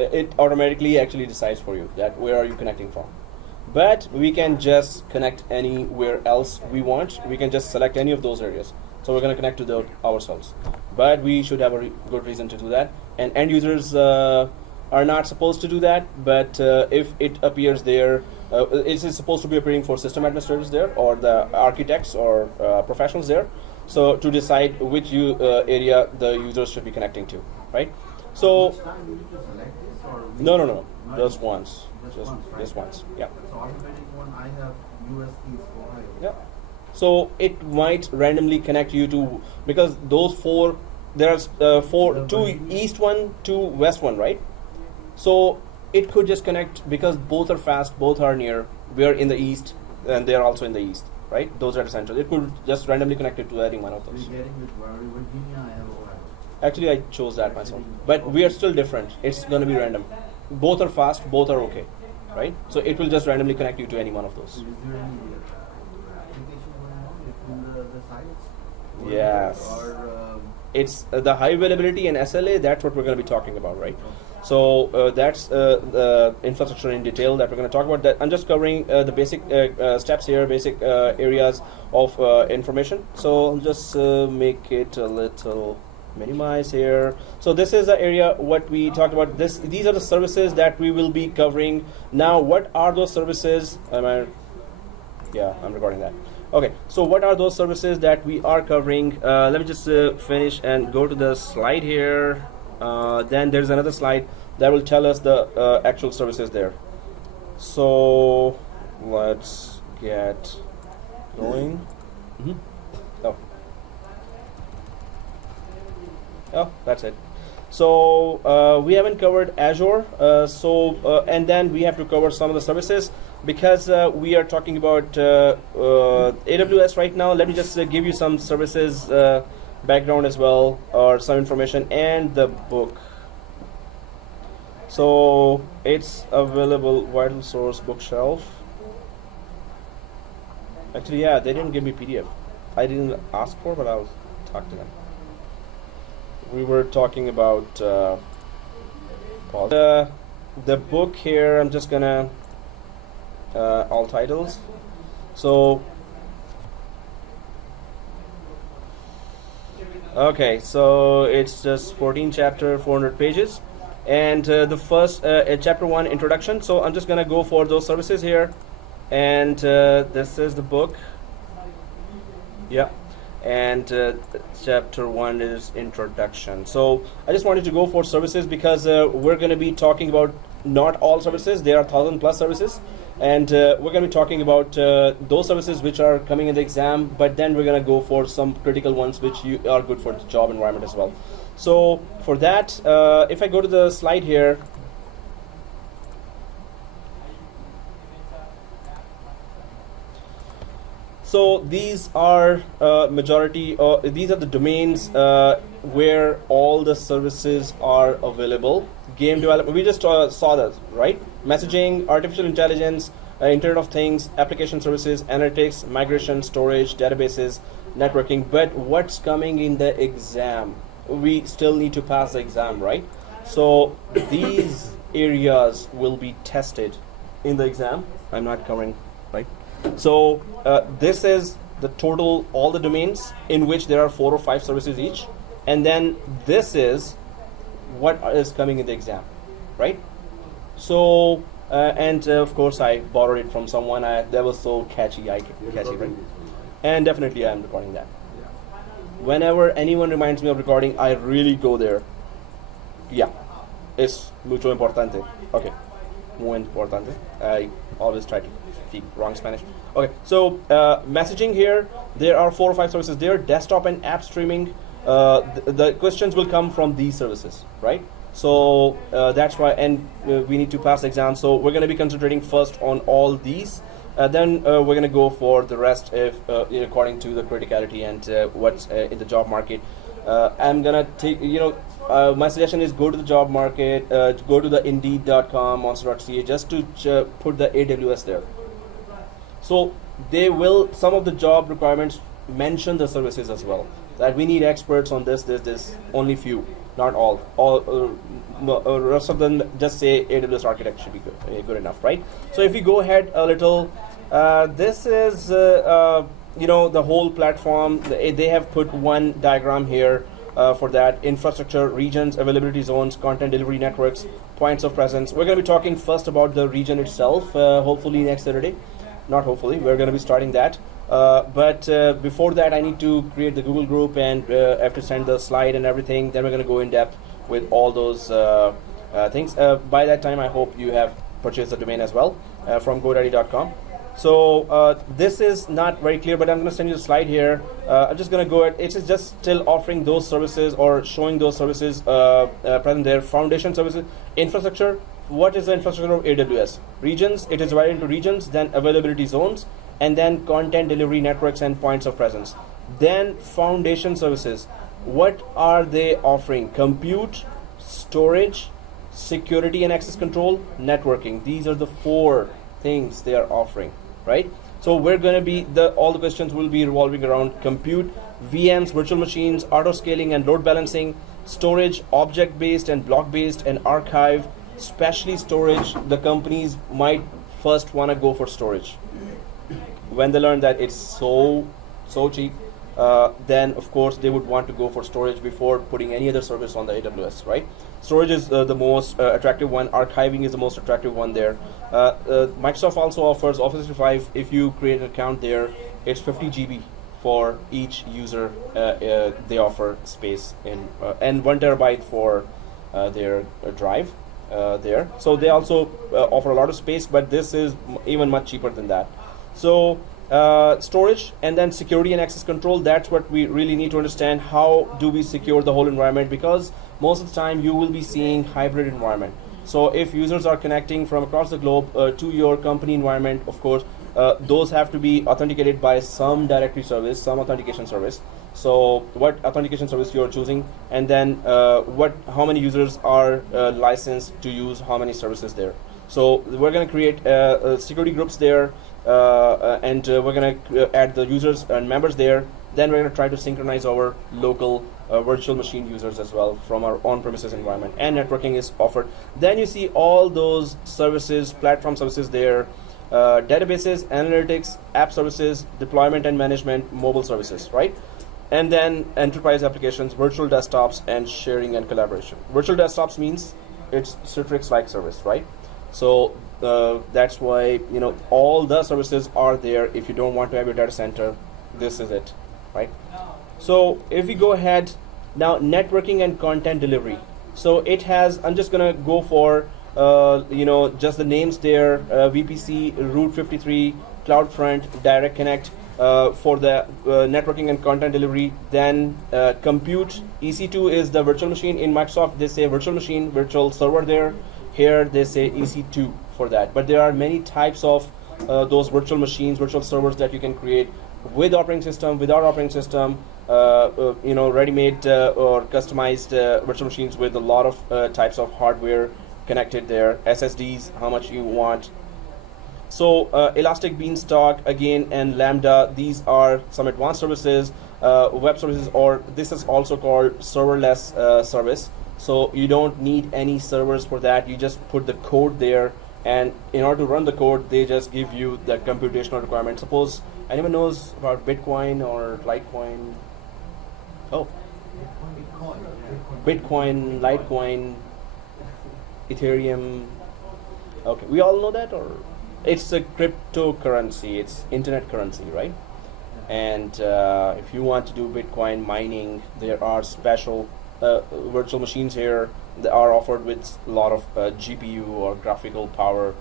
it automatically actually decides for you that where are you connecting from. But we can just connect anywhere else we want. We can just select any of those areas. So we're going to connect to the ourselves. But we should have a good reason to do that. And end users are not supposed to do that. But if it appears there, it is supposed to be appearing for system administrators there, or the architects or professionals there. So to decide which area the users should be connecting to, right? So Each time we need to select this, or no, not just once, Just once, right? just once, yeah. So automatic one, I have US keys for Ohio. Yeah. So it might randomly connect you to, because those four, there's two east one, two west one, right? So it could just connect because both are fast, both are near. We're in the east, and they're also in the east, right? Those are the central. It could just randomly connect it to any one of those. We're getting with Virginia, I have Ohio. Actually, I chose that myself, but we are still different. It's gonna be random. Both are fast, both are okay, right? So it will just randomly connect you to any one of So those. is there any application going on between the sites? Or- Yes. Or It's the high availability and SLA. That's what we're going to be talking about, right? So that's the infrastructure in detail that we're going to talk about. That I'm just covering the basic steps here, basic areas of information. So I'll just make it a little minimize here. So this is the area what we talked about. These are the services that we will be covering. Now, what are those services? Yeah, I'm recording that. Okay, so what are those services that we are covering? Let me just finish and go to the slide here. Then there's another slide that will tell us the actual services there. So let's get going. Oh, that's it. So we haven't covered Azure. And then we have to cover some of the services because we are talking about AWS right now. Let me just give you some services background as well, or some information, and the book. So it's available vital source bookshelf. Actually, yeah, they didn't give me PDF. I didn't ask for, but I'll talk to them. We were talking about the book here. I'm just gonna all titles. So okay, so it's just 14 chapter, 400 pages, and the first chapter 1 introduction. So I'm just gonna go for those services here, and this is the book. Yeah. And chapter 1 is introduction. So I just wanted to go for services because we're going to be talking about not all services. There are 1,000+ services, and we're going to be talking about those services which are coming in the exam, but then we're going to go for some critical ones which are good for the job environment as well. So for that, if I go to the slide here, so these are these are the domains where all the services are available. Game development, we just saw that, right? Messaging, artificial intelligence, Internet of Things, application services, analytics, migration, storage, databases, networking. But what's coming in the exam? We still need to pass the exam, right? So these areas will be tested in the exam. I'm not covering, right? So this is the total, all the domains in which there are 4 or 5 services each, and then this is what is coming in the exam, right? So and of course I borrowed it from someone. That was so catchy, catchy, right? And definitely I'm recording that. Whenever anyone reminds me of recording, I really go there. Yeah, es mucho importante. Okay, muy importante. I always try to speak wrong Spanish. Okay, so messaging here, there are 4 or 5 services there. Desktop and app streaming, the questions will come from these services, right? So that's why, and we need to pass the exam. So we're going to be concentrating first on all these. Then we're going to go for the rest if according to the criticality and what's in the job market. I'm going to take, my suggestion is go to the job market, go to the indeed.com, monster.ca, just to put the AWS there. So they will, some of the job requirements mention the services as well. That we need experts on this, only few, not all. Rest of them just say AWS architect should be good enough, right? So if we go ahead a little, this is the whole platform. They have put one diagram here for that: infrastructure, regions, availability zones, content delivery networks, points of presence. We're going to be talking first about the region itself, hopefully next Saturday. Not hopefully, we're going to be starting that. But before that, I need to create the Google group and have to send the slide and everything. Then we're going to go in depth with all those things. By that time, I hope you have purchased the domain as well from godaddy.com. So this is not very clear, but I'm going to send you the slide here. I'm just going to go at it. Is just still offering those services or showing those services present there. Foundation services, infrastructure. What is the infrastructure of AWS? Regions. It is divided into regions, then availability zones, and then content delivery networks and points of presence. Then foundation services. What are they offering? Compute, storage, security and access control, networking. These are the 4 things they are offering, right? So we're going to be all the questions will be revolving around compute, VMs, virtual machines, auto scaling and load balancing, storage, object based and block based, and archive. Especially storage, the companies might first want to go for storage. When they learn that it's so cheap, then of course they would want to go for storage before putting any other service on the AWS, right? Storage is the most attractive one. Archiving is the most attractive one there. Microsoft also offers Office 365. If you create an account there, it's 50 GB for each user. They offer space in and 1 terabyte for their drive there. So they also offer a lot of space, but this is even much cheaper than that. So storage and then security and access control, that's what we really need to understand. How do we secure the whole environment? Because most of the time you will be seeing hybrid environment. So if users are connecting from across the globe to your company environment, of course, those have to be authenticated by some directory service, some authentication service. So what authentication service you are choosing, and then how many users are licensed to use how many services there. So we're going to create security groups there, and we're going to add the users and members there. Then we're going to try to synchronize our local virtual machine users as well from our on-premises environment, and networking is offered. Then you see all those services, platform services there, databases, analytics, app services, deployment and management, mobile services, right? And then enterprise applications, virtual desktops, and sharing and collaboration. Virtual desktops means it's Citrix-like service, right? So that's why all the services are there. If you don't want to have your data center, this is it, right? So if we go ahead now, networking and content delivery. So it has. I'm just gonna go for just the names there: VPC, Route 53, CloudFront, Direct Connect. For the networking and content delivery. Then compute, EC2 is the virtual machine. In Microsoft they say virtual machine, virtual server there. Here they say EC2 for that. But there are many types of those virtual machines, virtual servers that you can create with operating system, without operating system, ready-made or customized virtual machines with a lot of types of hardware connected there, SSDs, how much you want. So Elastic Beanstalk again and Lambda, these are some advanced services, web services, or this is also called serverless service. So you don't need any servers for that. You just put the code there, and in order to run the code, they just give you the computational requirement. Suppose anyone knows about Bitcoin or Litecoin? Oh, Bitcoin, Litecoin, Ethereum. Okay, we all know that, or? It's a cryptocurrency, it's internet currency, right? And if you want to do Bitcoin mining, there are special virtual machines here that are offered with a lot of GPU or graphical power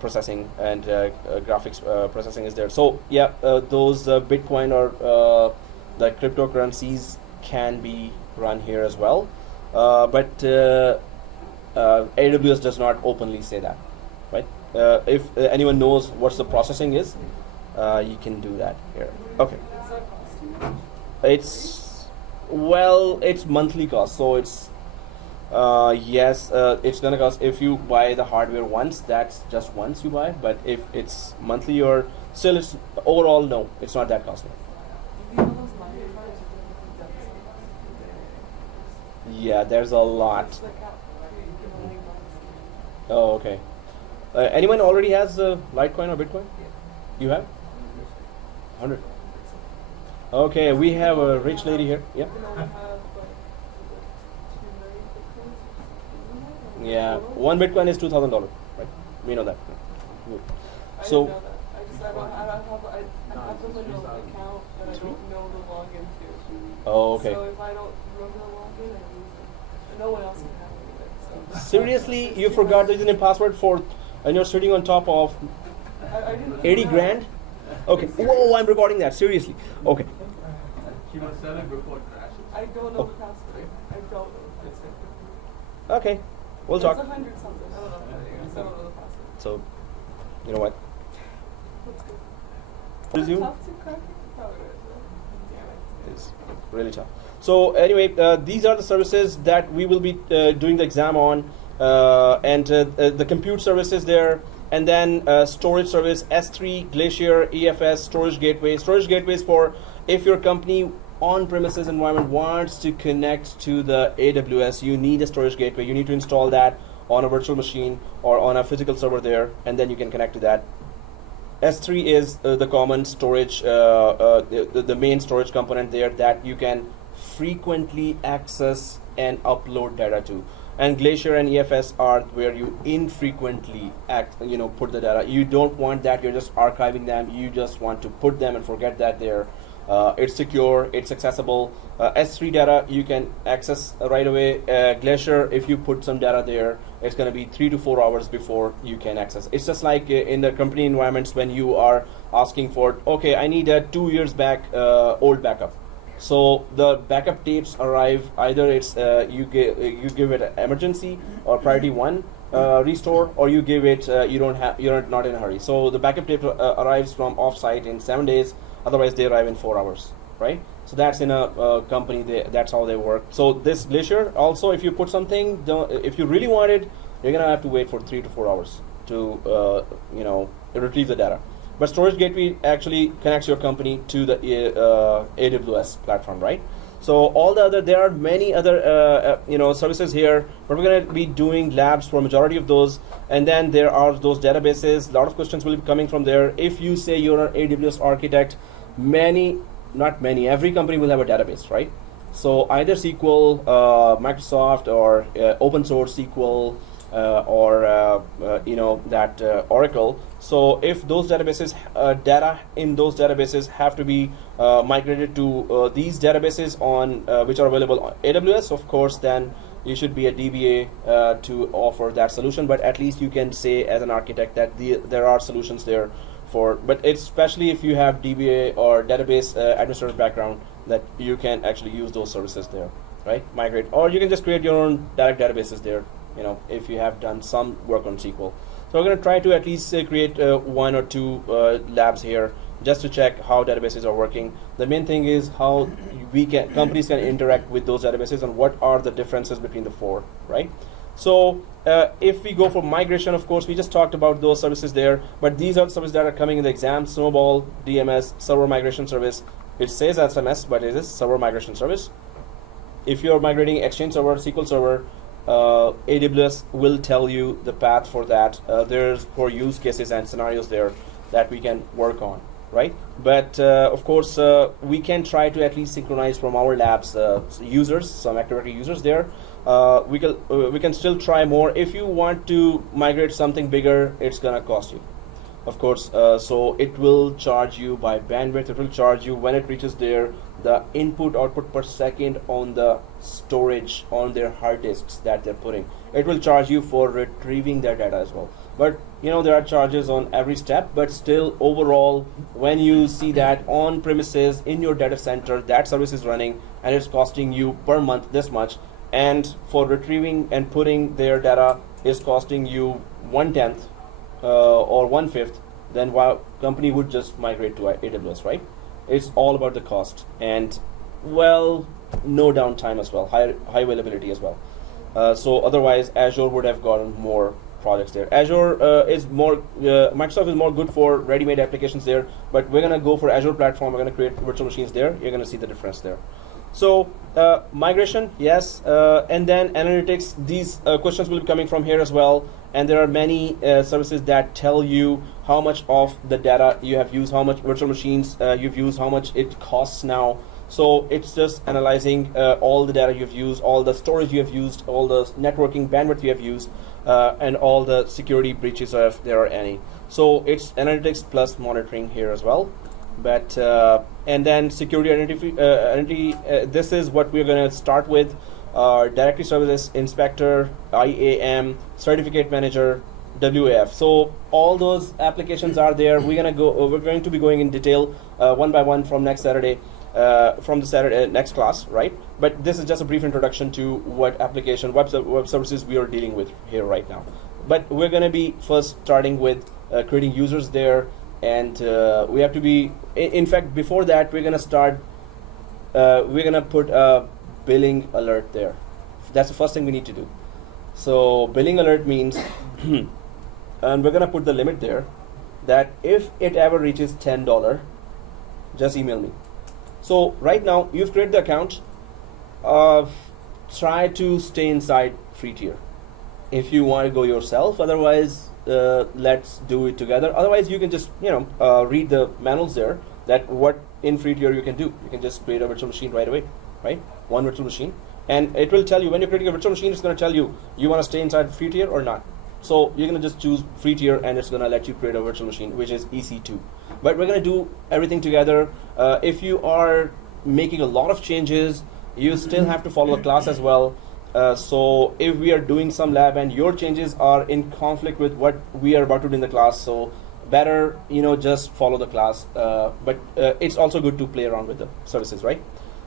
processing, and graphics processing is there. So yeah, those Bitcoin or the cryptocurrencies can be run here as well, but AWS does not openly say that, right? If anyone knows what the processing is, you can do that here. Okay. It's monthly cost, so it's it's gonna cost if you buy the hardware once. That's just once you buy, but if it's monthly or still, it's overall no, it's not that costly. Yeah, there's a lot. Oh, okay. Anyone already has Litecoin or Bitcoin? You have? 100. Okay, we have a rich lady here. Yeah. Yeah, one Bitcoin is $2,000, right? We know that. Good. So, oh, okay. So if I don't remember the login, I lose it. No one else can have it either. So. Seriously, you forgot the username password and you're sitting on top of I didn't 80 grand? Okay. Whoa, I'm recording that. Seriously. Okay. She was selling before it crashes. I don't know the password. I don't know the password. Okay. We'll It's talk. 100 something. I don't know what it is. I don't know the password. So, you know what? That's good. Resume. Tough to crack it? Probably is, though. Damn it. It's really tough. So anyway, these are the services that we will be doing the exam on, and the compute services there, and then storage service S3, Glacier, EFS, storage gateway. Storage gateways for if your company on-premises environment wants to connect to the AWS, you need a storage gateway. You need to install that on a virtual machine or on a physical server there, and then you can connect to that. S3 is the common storage, the main storage component there that you can frequently access and upload data to. And Glacier and EFS are where you infrequently put the data. You don't want that. You're just archiving them. You just want to put them and forget that there. It's secure. It's accessible. S3 data you can access right away. Glacier, if you put some data there, it's going to be 3 to 4 hours before you can access. It's just like in the company environments when you are asking for, okay, I need a 2 years back old backup. So the backup tapes arrive either it's you give it an emergency or priority 1 restore, or you give it you're not in a hurry. So the backup tape arrives from offsite in 7 days. Otherwise, they arrive in 4 hours, right? So that's in a company. That's how they work. So this Glacier also, if you put something, if you really want it, you're gonna have to wait for 3 to 4 hours to retrieve the data. But storage gateway actually connects your company to the AWS platform, right? So all the other, there are many other services here, but we're going to be doing labs for majority of those, and then there are those databases. A lot of questions will be coming from there. If you say you're an AWS architect, every company will have a database, right? So either SQL, Microsoft, or open source SQL, Oracle. So if those databases, data in those databases have to be migrated to these databases on which are available on AWS, of course, then you should be a DBA to offer that solution. But at least you can say as an architect that there are solutions there for. But it's especially if you have DBA or database administrator background, that you can actually use those services there, right? Migrate, or you can just create your own direct databases there. If you have done some work on SQL. So we're going to try to at least create 1 or 2 labs here just to check how databases are working. The main thing is how companies can interact with those databases and what are the differences between the 4, right? So if we go for migration, of course, we just talked about those services there, but these are the services that are coming in the exam: Snowball, DMS, Server Migration Service. It says SMS, but it is Server Migration Service. If you're migrating Exchange Server, SQL Server, AWS will tell you the path for that. There's for use cases and scenarios there that we can work on, right? But of course, we can try to at least synchronize from our labs users, some activity users there. We can still try more. If you want to migrate something bigger, it's gonna cost you, of course. So it will charge you by bandwidth. It will charge you when it reaches there, the input output per second on the storage on their hard disks that they're putting. It will charge you for retrieving their data as well. But there are charges on every step, but still overall, when you see that on premises in your data center, that service is running and it's costing you per month this much, and for retrieving and putting their data is costing you 1/10 or 1/5, then why company would just migrate to AWS, right? It's all about the cost and, well, no downtime as well, high availability as well. So otherwise, Azure would have gotten more projects there. Azure is more, Microsoft is more good for ready-made applications there, but we're gonna go for Azure platform. We're gonna create virtual machines there. You're gonna see the difference there. So migration, yes, and then analytics. These questions will be coming from here as well. And there are many services that tell you how much of the data you have used, how much virtual machines you've used, how much it costs now. So it's just analyzing all the data you've used, all the storage you have used, all the networking bandwidth you have used, and all the security breaches if there are any. So it's analytics plus monitoring here as well. But and then security identity. This is what we're going to start with. Directory Services Inspector, IAM, Certificate Manager, WAF. So all those applications are there. We're going to be going in detail one by one from next Saturday, from the Saturday next class, right? But this is just a brief introduction to what application web services we are dealing with here right now. But we're going to be first starting with creating users there, and we have to be. In fact, before that, we're going to start. We're going to put a billing alert there. That's the first thing we need to do. So billing alert means, and we're gonna put the limit there, that if it ever reaches $10, just email me. So right now you've created the account. Try to stay inside free tier if you want to go yourself. Otherwise, let's do it together. Otherwise, you can just read the manuals there. That what in free tier you can do. You can just create a virtual machine right away. Right? One virtual machine, and it will tell you when you're creating a virtual machine. It's going to tell you want to stay inside free tier or not. So you're going to just choose free tier, and it's going to let you create a virtual machine, which is EC2. But we're going to do everything together. If you are making a lot of changes, you still have to follow the class as well. So if we are doing some lab and your changes are in conflict with what we are about to do in the class, so better just follow the class. But it's also good to play around with the services, right?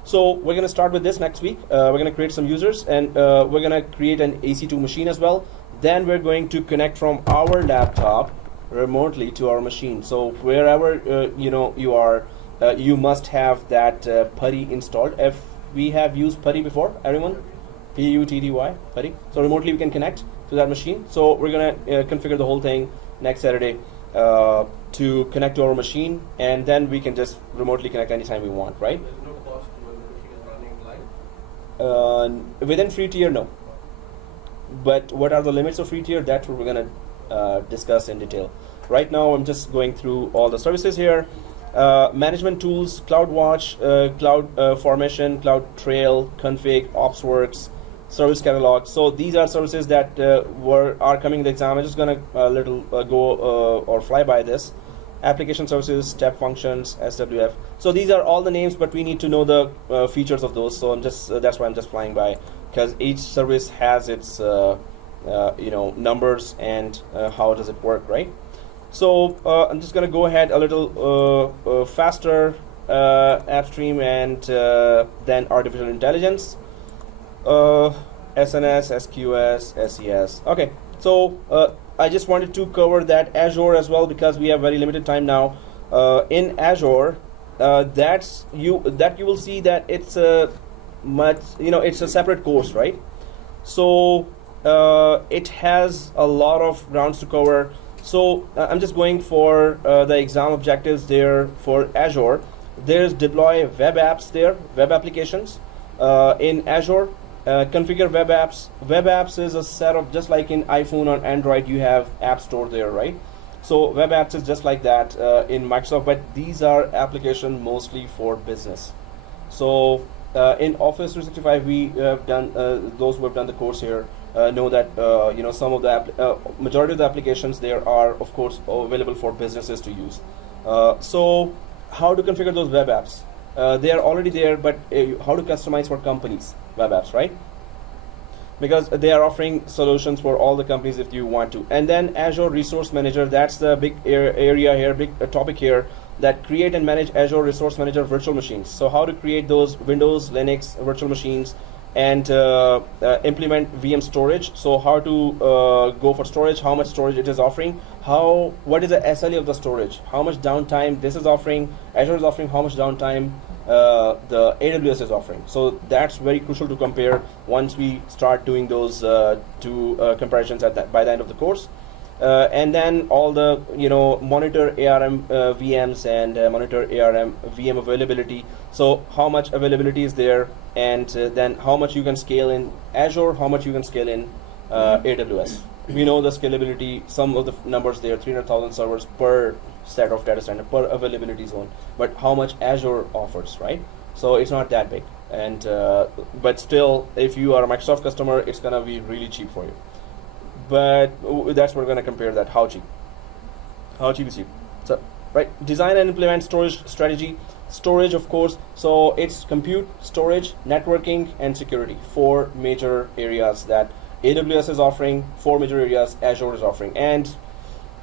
So we're going to start with this next week. We're going to create some users, and we're going to create an EC2 machine as well. Then we're going to connect from our laptop remotely to our machine. So wherever you are, you must have that PuTTY installed. If we have used PuTTY before, everyone, PUTTY, PuTTY. So remotely we can connect to that machine. So we're going to configure the whole thing next Saturday to connect to our machine, and then we can just remotely connect anytime we want, right? Within free tier, no. But what are the limits of free tier? That's what we're going to discuss in detail. Right now, I'm just going through all the services here. Management tools, CloudWatch, Cloud Formation, Cloud Trail, Config, OpsWorks, Service Catalog. So these are services that are coming in the exam. I'm just going to go or fly by this. Application services, step functions, SWF. So these are all the names, but we need to know the features of those. So I'm just that's why I'm just flying by, because each service has its numbers and how does it work, right? So I'm just going to go ahead a little faster. AppStream and then artificial intelligence, SNS, SQS, SES. Okay, so I just wanted to cover that Azure as well, because we have very limited time now. In Azure, that you will see that it's a it's a separate course, right? So it has a lot of grounds to cover. So I'm just going for the exam objectives there for Azure. There's deploy web apps there, web applications in Azure. Configure web apps. Web apps is a set of, just like in iPhone or Android, you have App Store there, right? So web apps is just like that in Microsoft, but these are applications mostly for business. So in Office 365, we have done, those who have done the course here know that some of the majority of the applications there are, of course, available for businesses to use. So how to configure those web apps? They are already there, but how to customize for companies web apps, right? Because they are offering solutions for all the companies if you want to. And then Azure Resource Manager, that's the big area here, big topic here, that create and manage Azure Resource Manager virtual machines. So how to create those Windows, Linux virtual machines, and implement VM storage. So how to go for storage, how much storage it is offering, what is the SLA of the storage, how much downtime this is offering, Azure is offering how much downtime, the AWS is offering. So that's very crucial to compare once we start doing those two comparisons by the end of the course. And then all the monitor ARM VMs and monitor ARM VM availability. So how much availability is there, and then how much you can scale in Azure, how much you can scale in AWS. We know the scalability, some of the numbers there, 300,000 servers per set of data center per availability zone, but how much Azure offers, right? So it's not that big, and but still, if you are a Microsoft customer, it's gonna be really cheap for you. But that's what we're gonna compare that. How cheap is cheap? So right, design and implement storage strategy. Storage, of course, so it's compute, storage, networking, and security. 4 major areas that AWS is offering, 4 major areas Azure is offering, and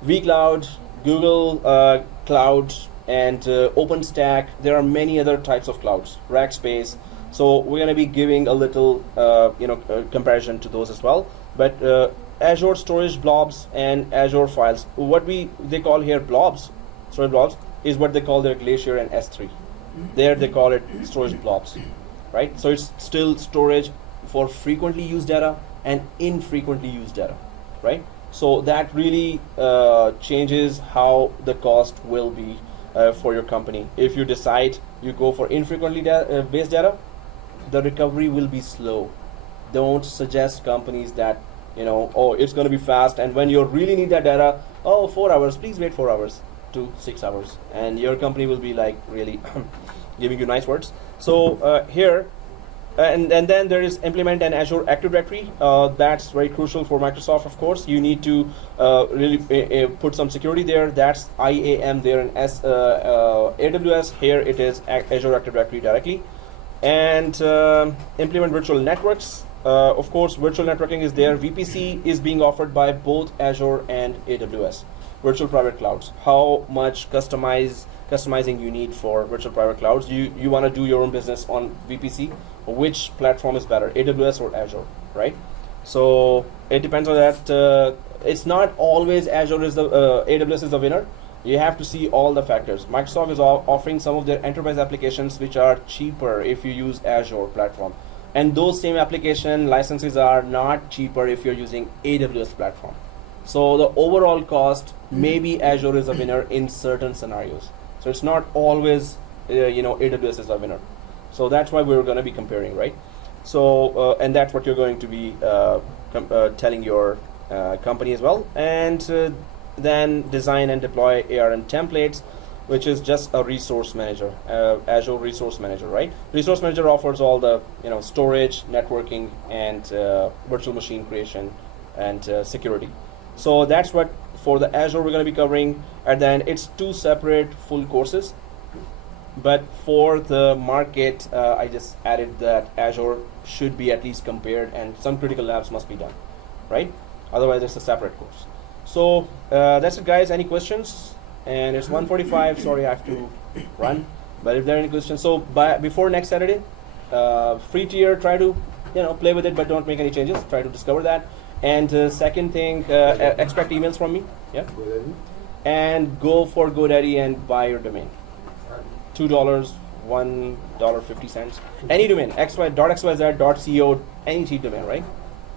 vCloud, Google Cloud, and OpenStack. There are many other types of clouds, Rackspace. So we're going to be giving a little comparison to those as well. But Azure storage blobs and Azure files, what they call here blobs, storage blobs, is what they call their Glacier and S3. There they call it storage blobs, right? So it's still storage for frequently used data and infrequently used data, right? So that really changes how the cost will be for your company. If you decide you go for infrequently based data, the recovery will be slow. Don't suggest companies that it's going to be fast, and when you really need that data, 4 hours, please wait 4 hours to 6 hours, and your company will be like really giving you nice words. So here. And then there is implement an Azure Active Directory. That's very crucial for Microsoft, of course. You need to really put some security there. That's IAM there in AWS. Here it is Azure Active Directory directly. And implement virtual networks. Of course, virtual networking is there. VPC is being offered by both Azure and AWS. Virtual private clouds. How much customizing you need for virtual private clouds? You want to do your own business on VPC. Which platform is better, AWS or Azure, right? So it depends on that. It's not always AWS is the winner. You have to see all the factors. Microsoft is offering some of their enterprise applications which are cheaper if you use Azure platform, and those same application licenses are not cheaper if you're using AWS platform. So the overall cost, maybe Azure is a winner in certain scenarios. So it's not always AWS is a winner. So that's why we're going to be comparing, right? So and that's what you're going to be telling your company as well. And then design and deploy ARM templates, which is just a resource manager, Azure Resource Manager, right? Resource Manager offers all the storage, networking, and virtual machine creation and security. So that's what for the Azure we're going to be covering. And then it's 2 separate full courses. But for the market, I just added that Azure should be at least compared, and some critical labs must be done, right? Otherwise, it's a separate course. So that's it, guys. Any questions? And it's 1:45. Sorry, I have to run. But if there are any questions, so before next Saturday, free tier, try to play with it, but don't make any changes. Try to discover that. And second thing, expect emails from me. Yeah. And go for GoDaddy and buy your domain. $2, $1.50. Any domain, .xyz.co, any cheap domain, right?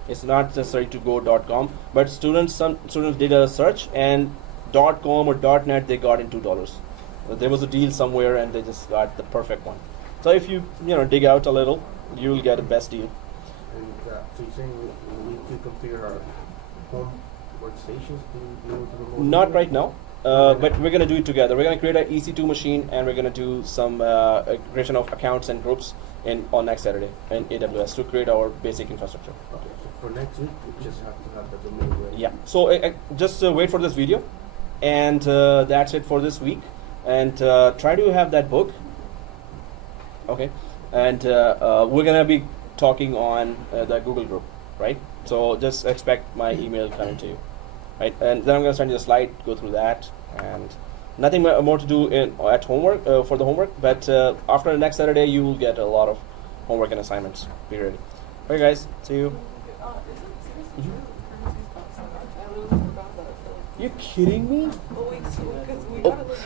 It's not necessary to go .com, but some students did a search and .com or .net they got in $2. There was a deal somewhere and they just got the perfect one. So if you dig out a little, you will get the best deal. And so you're saying we need to compare our home workstations to be able to remote? Not right now. But we're going to do it together. We're going to create an EC2 machine, and we're going to do some creation of accounts and groups on next Saturday in AWS to create our basic infrastructure. Okay, so for next week, we just have to have the domain ready. Yeah, so just wait for this video, and that's it for this week. And try to have that book. Okay, and we're going to be talking on the Google group, right? So just expect my email coming to you. Right, and then I'm going to send you a slide, go through that, and nothing more to do at homework for the homework. But after the next Saturday, you will get a lot of homework and assignments. Be ready. Okay, guys, see you. I really forgot that. You kidding me? Well, because we Oh. gotta look.